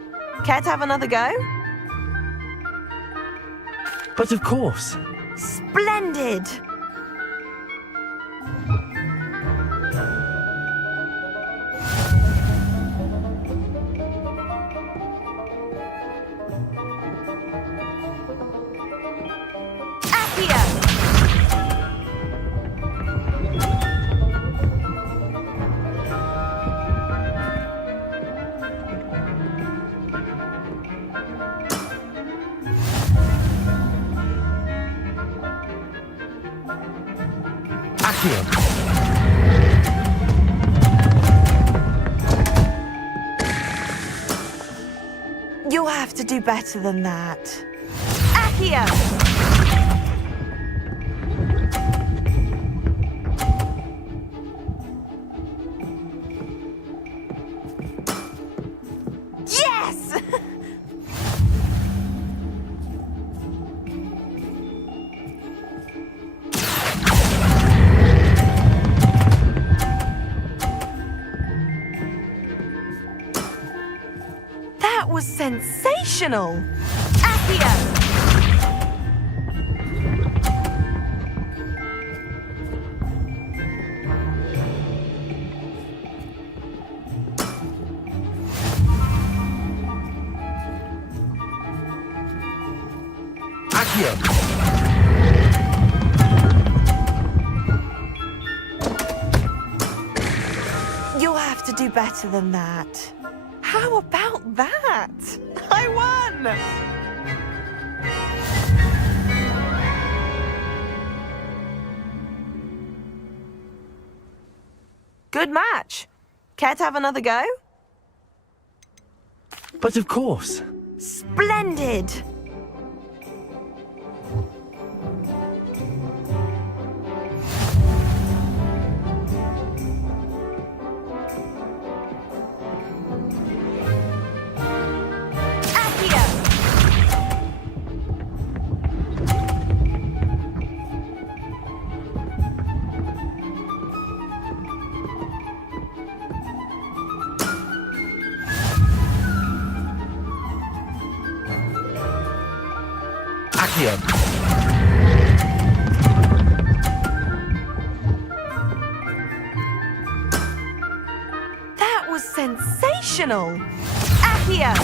Care to have another go? But of course. Splendid! You'll have to do better than that. Accio! Yes! That was sensational! Accio! You'll have to do better than that. How about that? I won! Good match. Care to have another go? But of course. Splendid! That was sensational! Accio!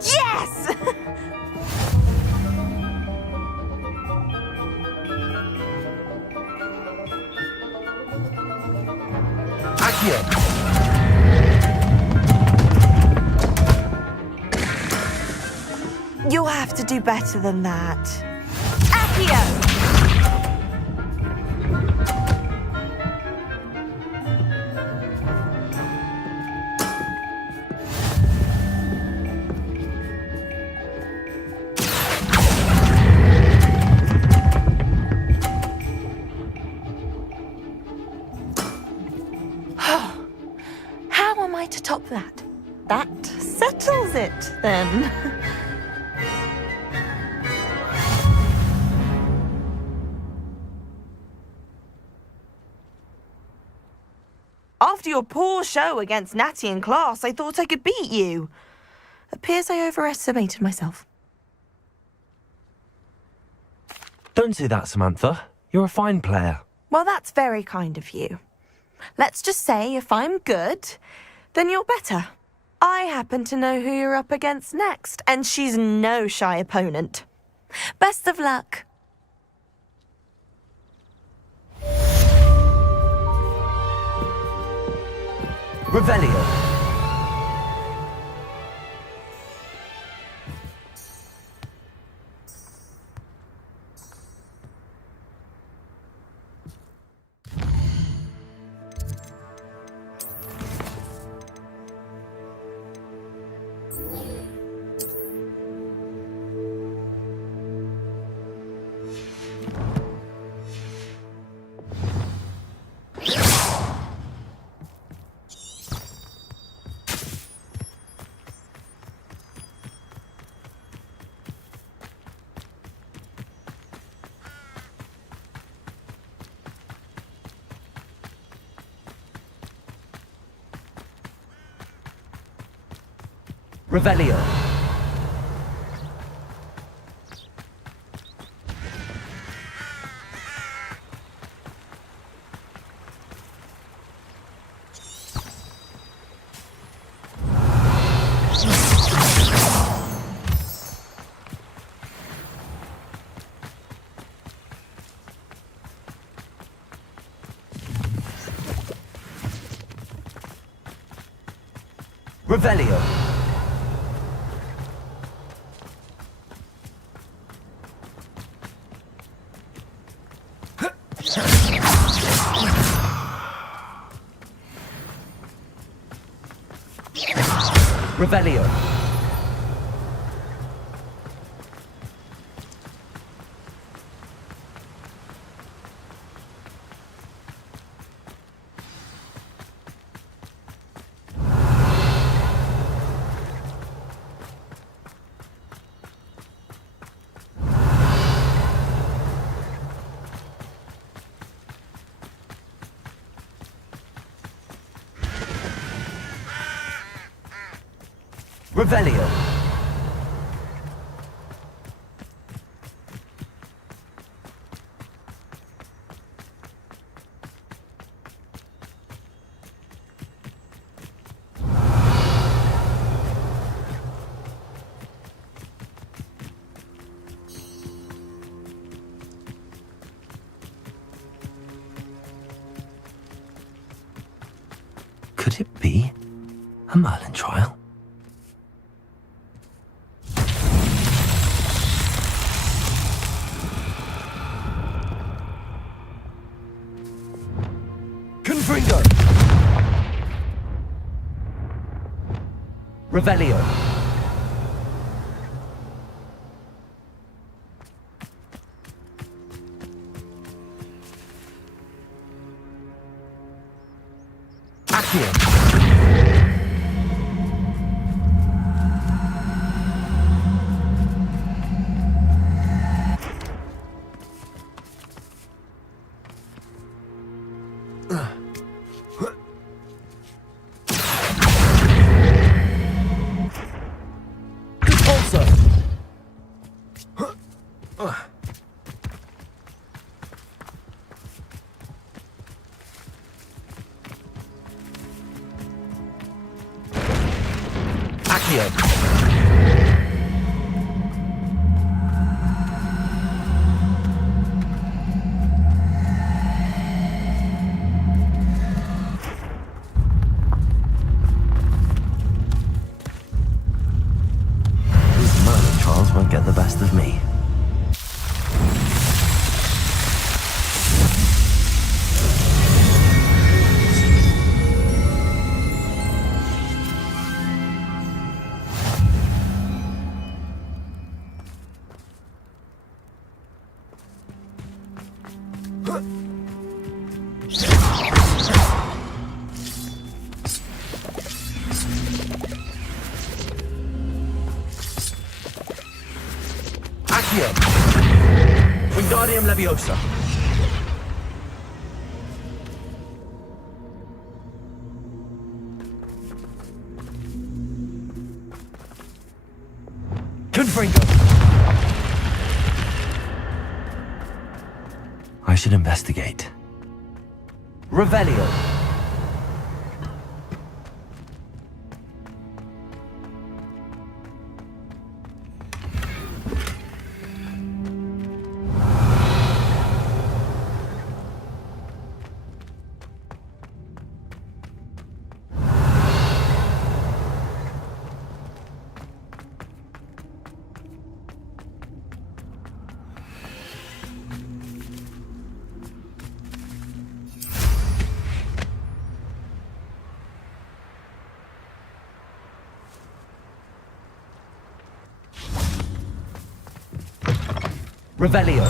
Yes! You'll have to do better than that. Accio! How am I to top that? That settles it, then. After your poor show against Natty in class, I thought I could beat you. Appears I overestimated myself. Don't say that, Samantha. You're a fine player. Well, that's very kind of you. Let's just say if I'm good, then you're better. I happen to know who you're up against next, and she's no shy opponent. Best of luck. Revelio. Revelio. Revelio. Revelio. Revelio. Could it be a Merlin trial? Confringo! Revelio. Accio. These Merlin trials won't get the best of me. Accio! Wingardium Leviosa! Confringo! I should investigate. Revelio! Revelio.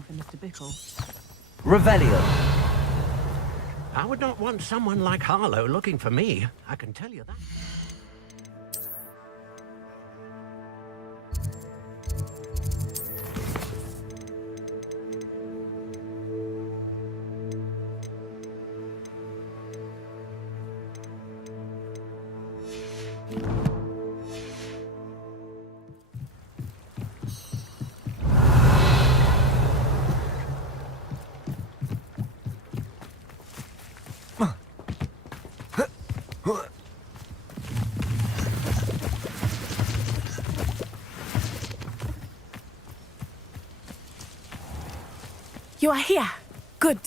looking for Mr. Bickle. Revelio. I would not want someone like Harlow looking for me, I can tell you that. You are here. Good.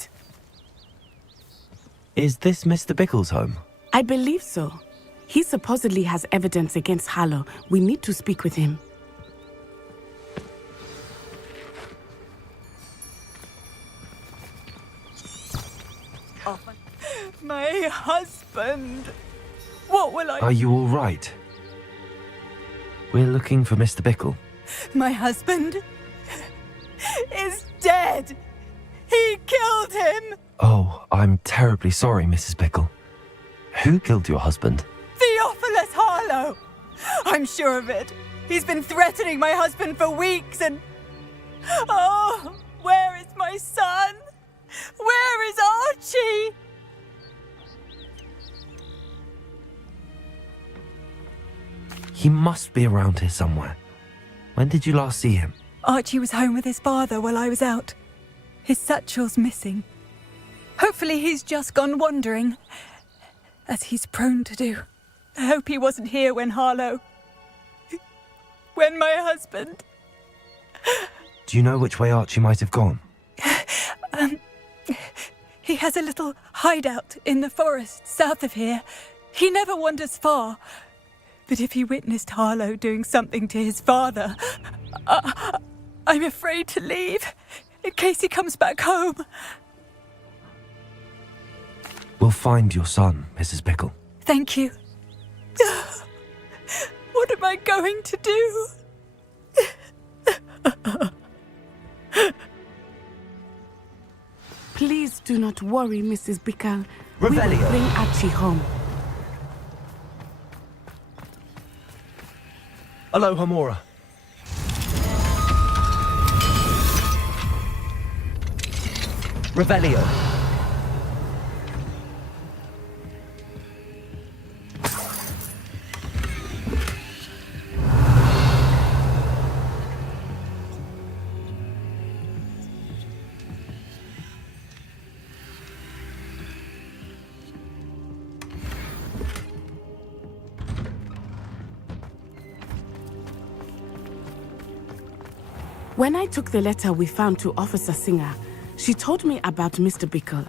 Is this Mr. Bickle's home? I believe so. He supposedly has evidence against Harlow. We need to speak with him. Oh, my husband. What will I... Are you all right? We're looking for Mr. Bickle. My husband is dead. He killed him. Oh, I'm terribly sorry, Mrs. Bickle. Who killed your husband? Theophilus Harlow. I'm sure of it. He's been threatening my husband for weeks and... Oh, where is my son? Where is Archie? He must be around here somewhere. When did you last see him? Archie was home with his father while I was out. His satchel's missing. Hopefully he's just gone wandering, as he's prone to do. I hope he wasn't here when Harlow... when my husband... Do you know which way Archie might have gone? He has a little hideout in the forest south of here. He never wanders far. But if he witnessed Harlow doing something to his father, I'm afraid to leave, in case he comes back home. We'll find your son, Mrs. Bickle. Thank you. What am I going to do? Please do not worry, Mrs. Bickle. We will Revelio. bring Archie home. Aloha, Mora. Revelio. When I took the letter we found to Officer Singer, she told me about Mr. Bickle.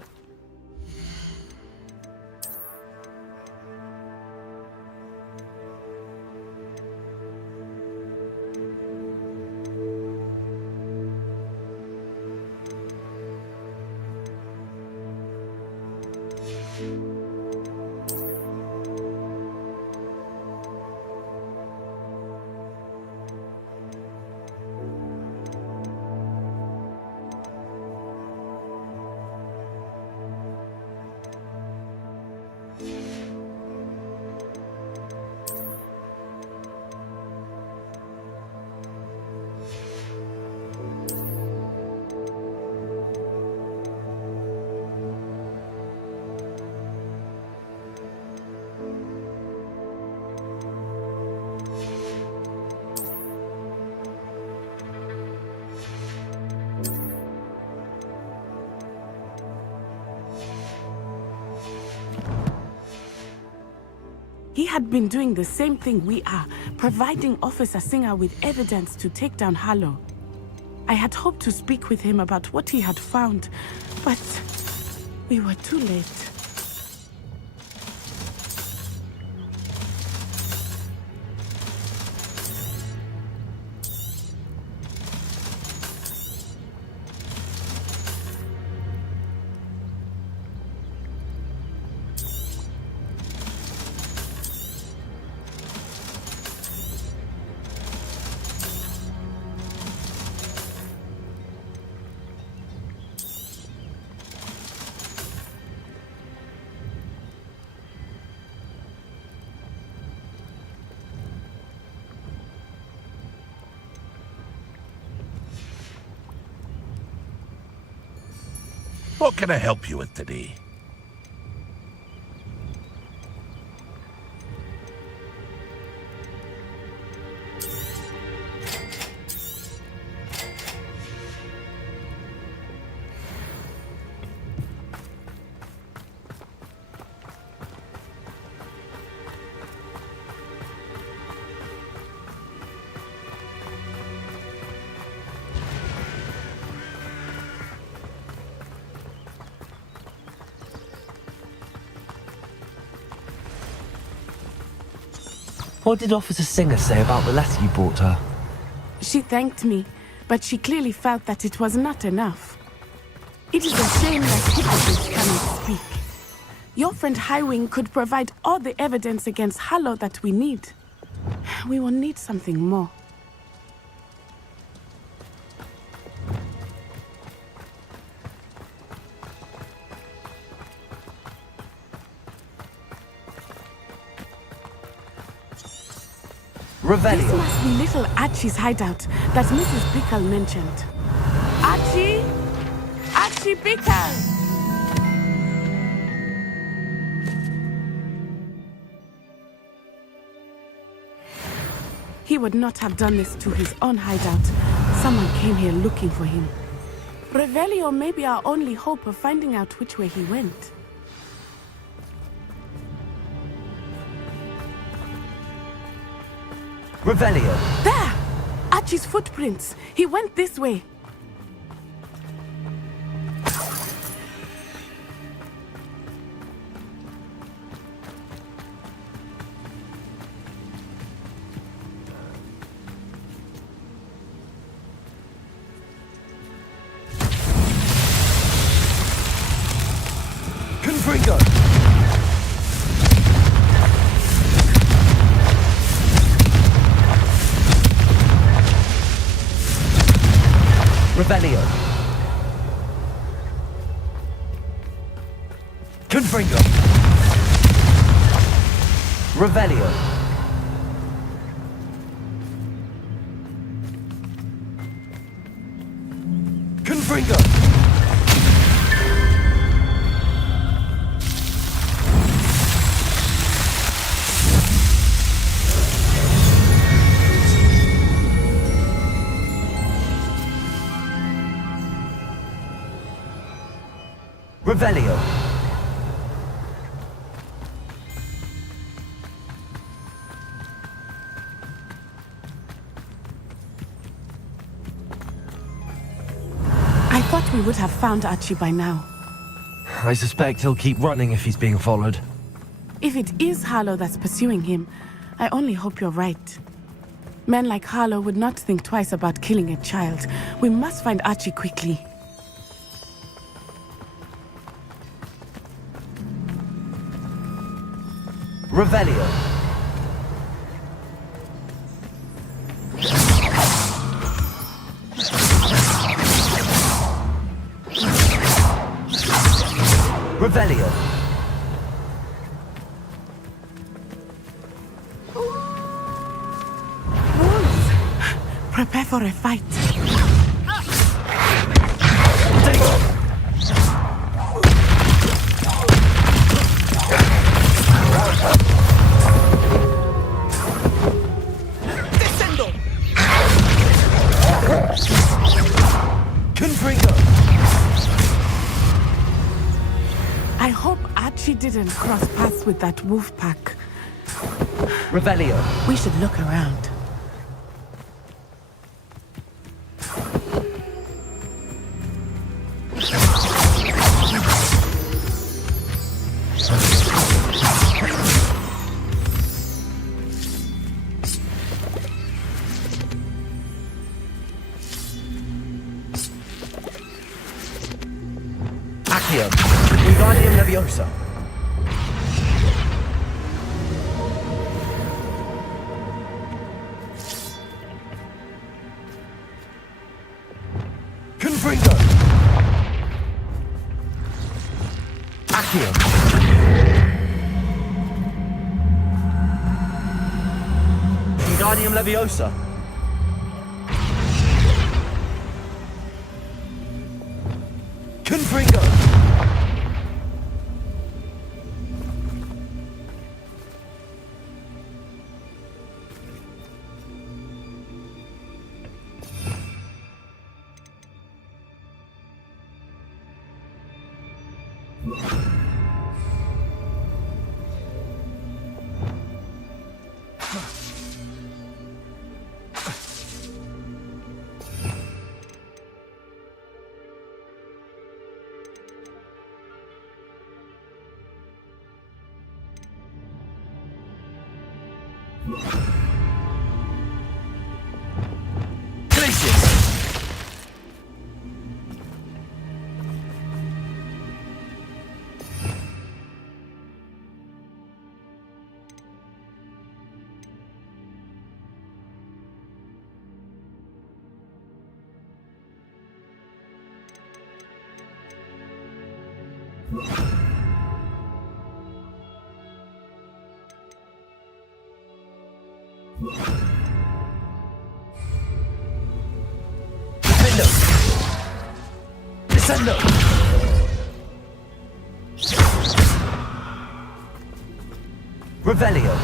He had been doing the same thing we are, providing Officer Singer with evidence to take down Harlow. I had hoped to speak with him about what he had found, but we were too late. What can I help you with today? What did Officer Singer say about the letter you brought her? She thanked me, but she clearly felt that it was not enough. It is a shame that hypocrites cannot speak. Your friend Highwing could provide all the evidence against Harlow that we need. We will need something more. Revelio. This must be little Archie's hideout that Mrs. Bickle mentioned. Archie? Archie Bickle! He would not have done this to his own hideout. Someone came here looking for him. Revelio may be our only hope of finding out which way he went. Revelio. There! Archie's footprints. He went this way. Confringo. Revelio. Confringo. Revelio. Confringo. Revelio. I thought we would have found Archie by now. I suspect he'll keep running if he's being followed. If it is Harlow that's pursuing him, I only hope you're right. Men like Harlow would not think twice about killing a child. We must find Archie quickly. Revelio. Revelio. Wolves! Prepare for a fight. I hope Archie didn't cross paths with that wolf pack. Revelio. We should look around. Accio. Wingardium Leviosa. Confringo. Accio. Wingardium Leviosa. Confringo. Descendo! Revelio!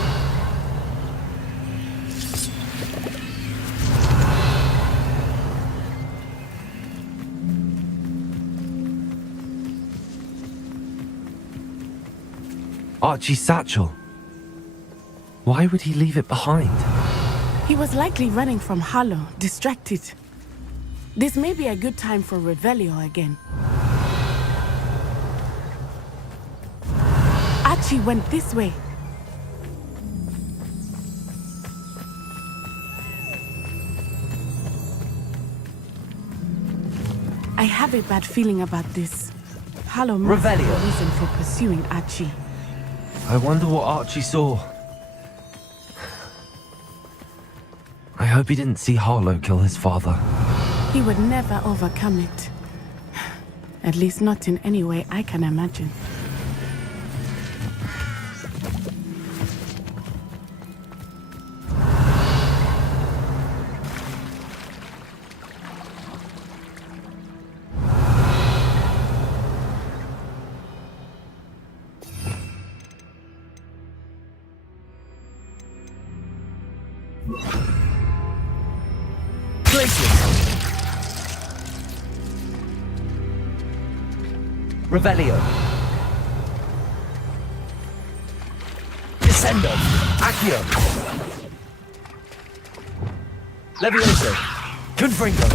Archie's satchel. Why would he leave it behind? He was likely running from Harlow, distracted. This may be a good time for Revelio again. Archie went this way. I have a bad feeling about this. Harlow must have a reason for pursuing Archie. I wonder what Archie saw. I hope he didn't see Harlow kill his father. He would never overcome it. At least not in any way I can imagine. Revelio. Descendo. Accio. Levioso. Confringo.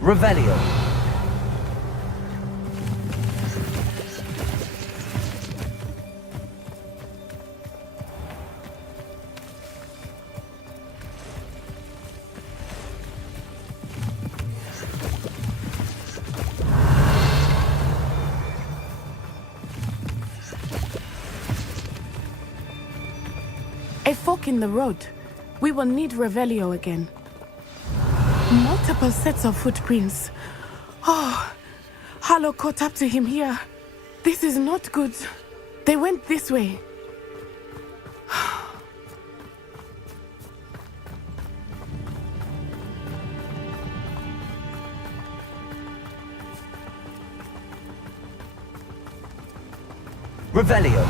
Revelio. A fork in the road. We will need Revelio again. Multiple sets of footprints. Oh, Harlow caught up to him here. This is not good. They went this way. Revelio.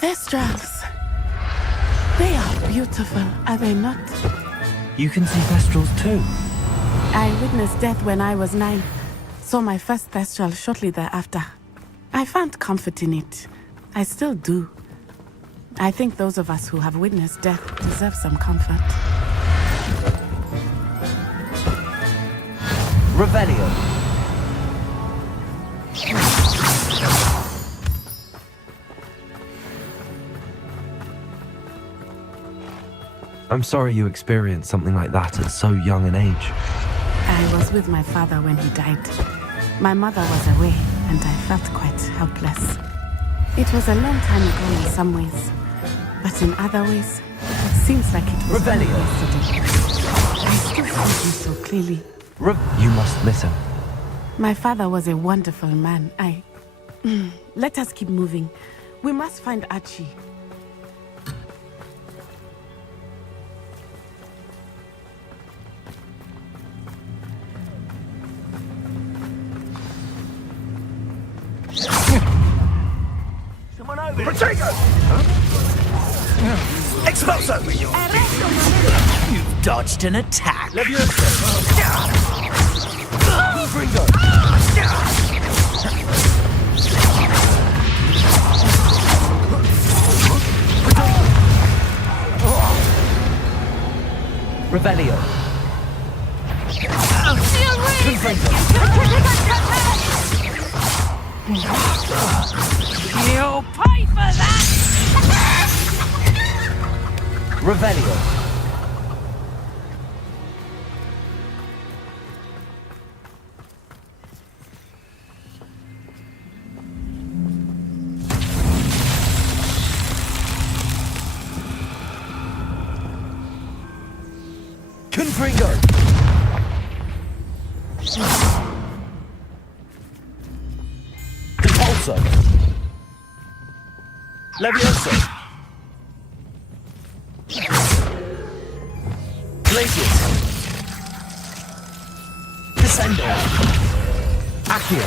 Thestrals. They are beautiful, are they not? You can see Thestrals too. I witnessed death when I was 9. Saw my first Thestral shortly thereafter. I found comfort in it. I still do. I think those of us who have witnessed death deserve some comfort. Revelio. I'm sorry you experienced something like that at so young an age. I was with my father when he died. My mother was away, and I felt quite helpless. It was a long time ago in some ways, but in other ways, it seems like it was only yesterday. I still see him so clearly. You must miss him. My father was a wonderful man. Let us keep moving. We must find Archie. Protego! Expulso! You've dodged an attack. Confringo! Revelio. You'll pay for that! Revelio. Confringo. Compulso. Levioso. Glacius. Descendo. Accio.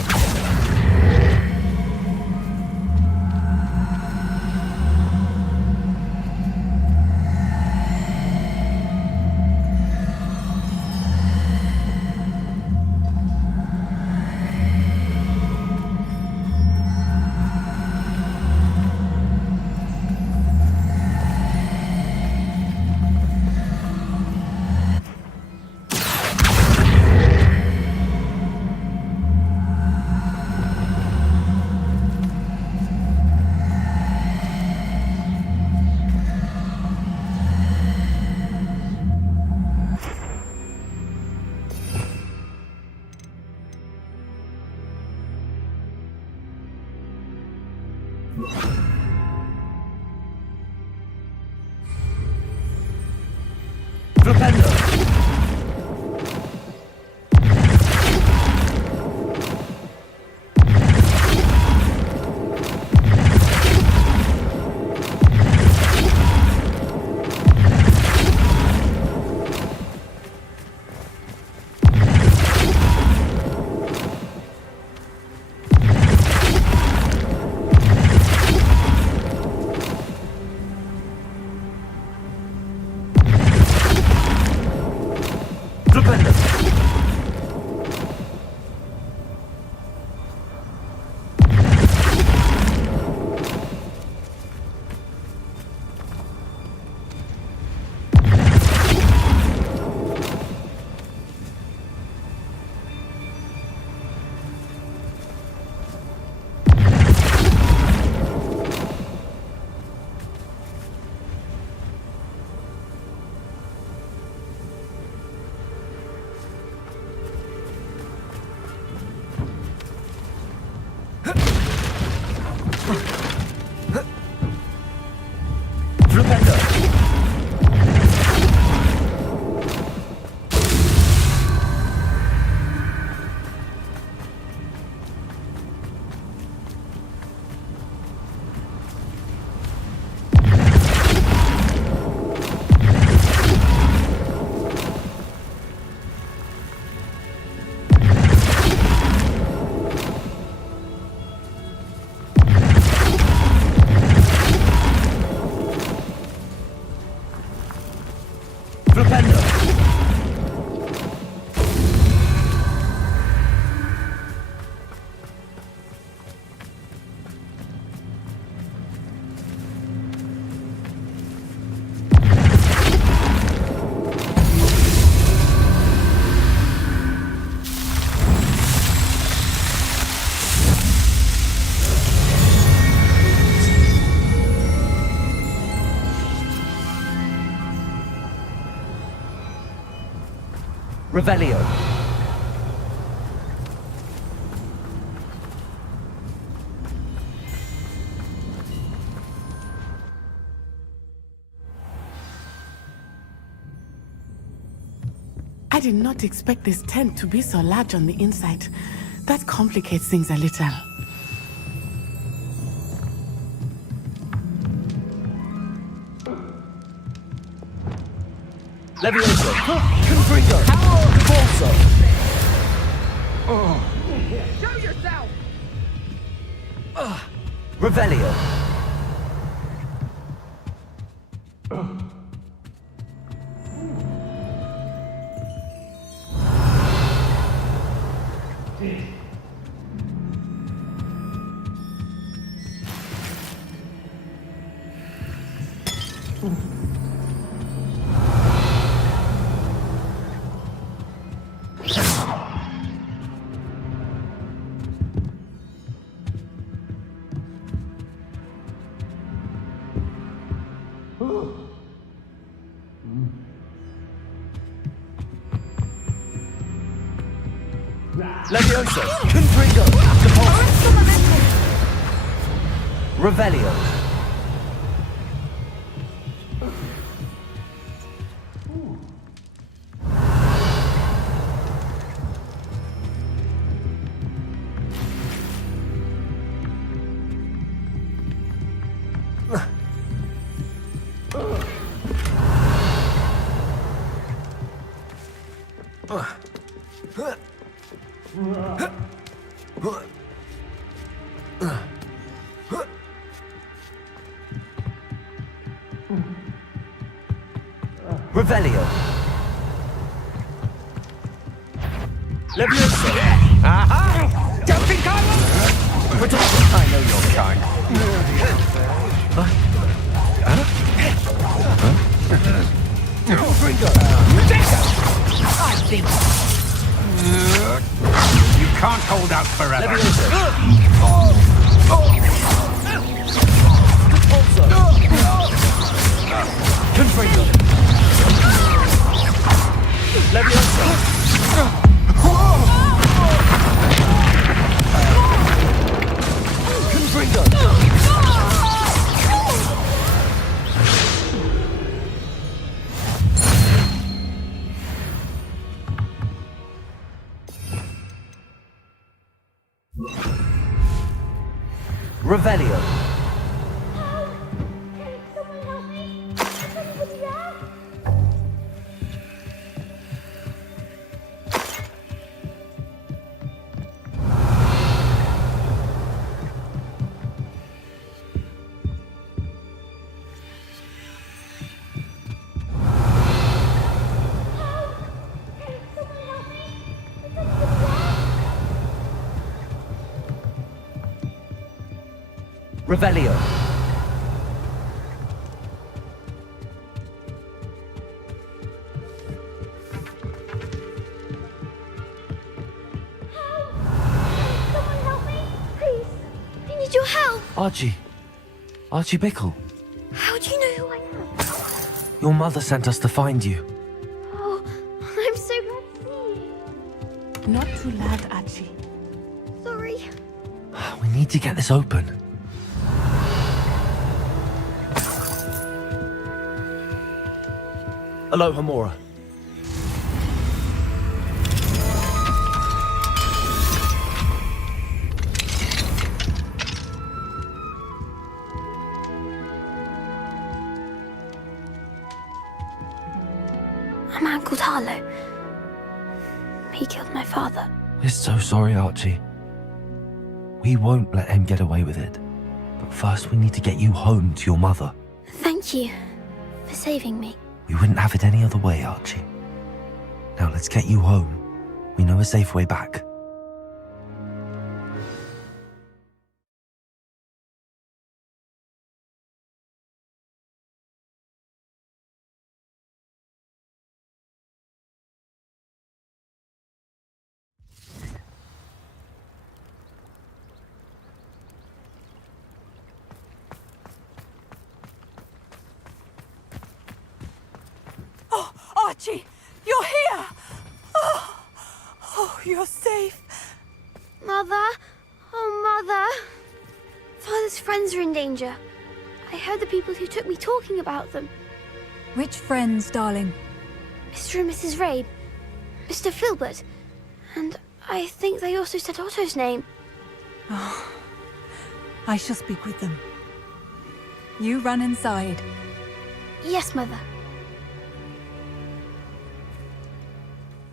Flipendo. Revelio. I did not expect this tent to be so large on the inside. That complicates things a little. Levioso. Confringo. Compulso. Show yourself! Revelio. Levioso! Confringo! Depulso! Revelio! Revelio! Levioso! Aha! Jumping Carlos! I know your kind. I think you can't hold out forever. Confringo! Levioso! Confringo! Revelio! Revelio! I need your help. Archie. Archie Bickle. How do you know who I am? Your mother sent us to find you. Oh, I'm so glad to see you. Not too loud, Archie. Sorry. We need to get this open. Aloha, Mora. A man called Harlow. He killed my father. We're so sorry, Archie. We won't let him get away with it. But first we need to get you home to your mother. Thank you for saving me. We wouldn't have it any other way, Archie. Now let's get you home. We know a safe way back. Oh, Archie, you're here! Oh, you're safe. Mother? Oh, Mother. Father's friends are in danger. I heard the people who took me talking about them. Which friends, darling? Mr. and Mrs. Rabe, Mr. Filbert, and I think they also said Otto's name. Oh, I shall speak with them. You run inside. Yes, Mother.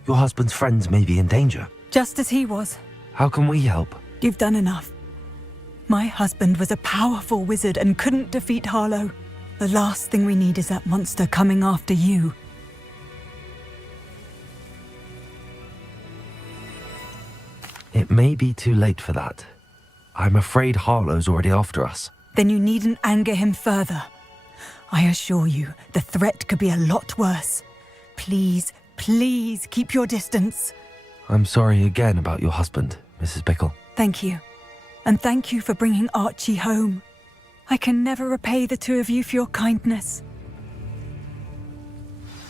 Your husband's friends may be in danger. Just as he was. How can we help? You've done enough. My husband was a powerful wizard and couldn't defeat Harlow. The last thing we need is that monster coming after you. It may be too late for that. I'm afraid Harlow's already after us. Then you needn't anger him further. I assure you, the threat could be a lot worse. Please, please keep your distance. I'm sorry again about your husband, Mrs. Bickle. Thank you. And thank you for bringing Archie home. I can never repay the two of you for your kindness.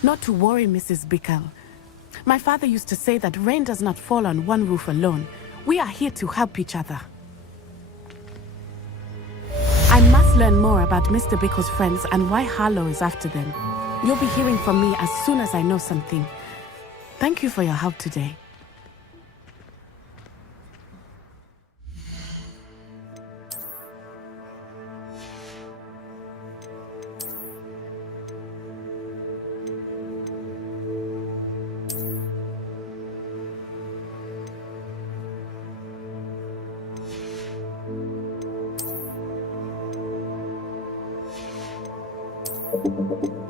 Not to worry, Mrs. Bickle. My father used to say that rain does not fall on one roof alone. We are here to help each other. I must learn more about Mr. Bickle's friends and why Harlow is after them. You'll be hearing from me as soon as I know something. Thank you for your help today. Thank you.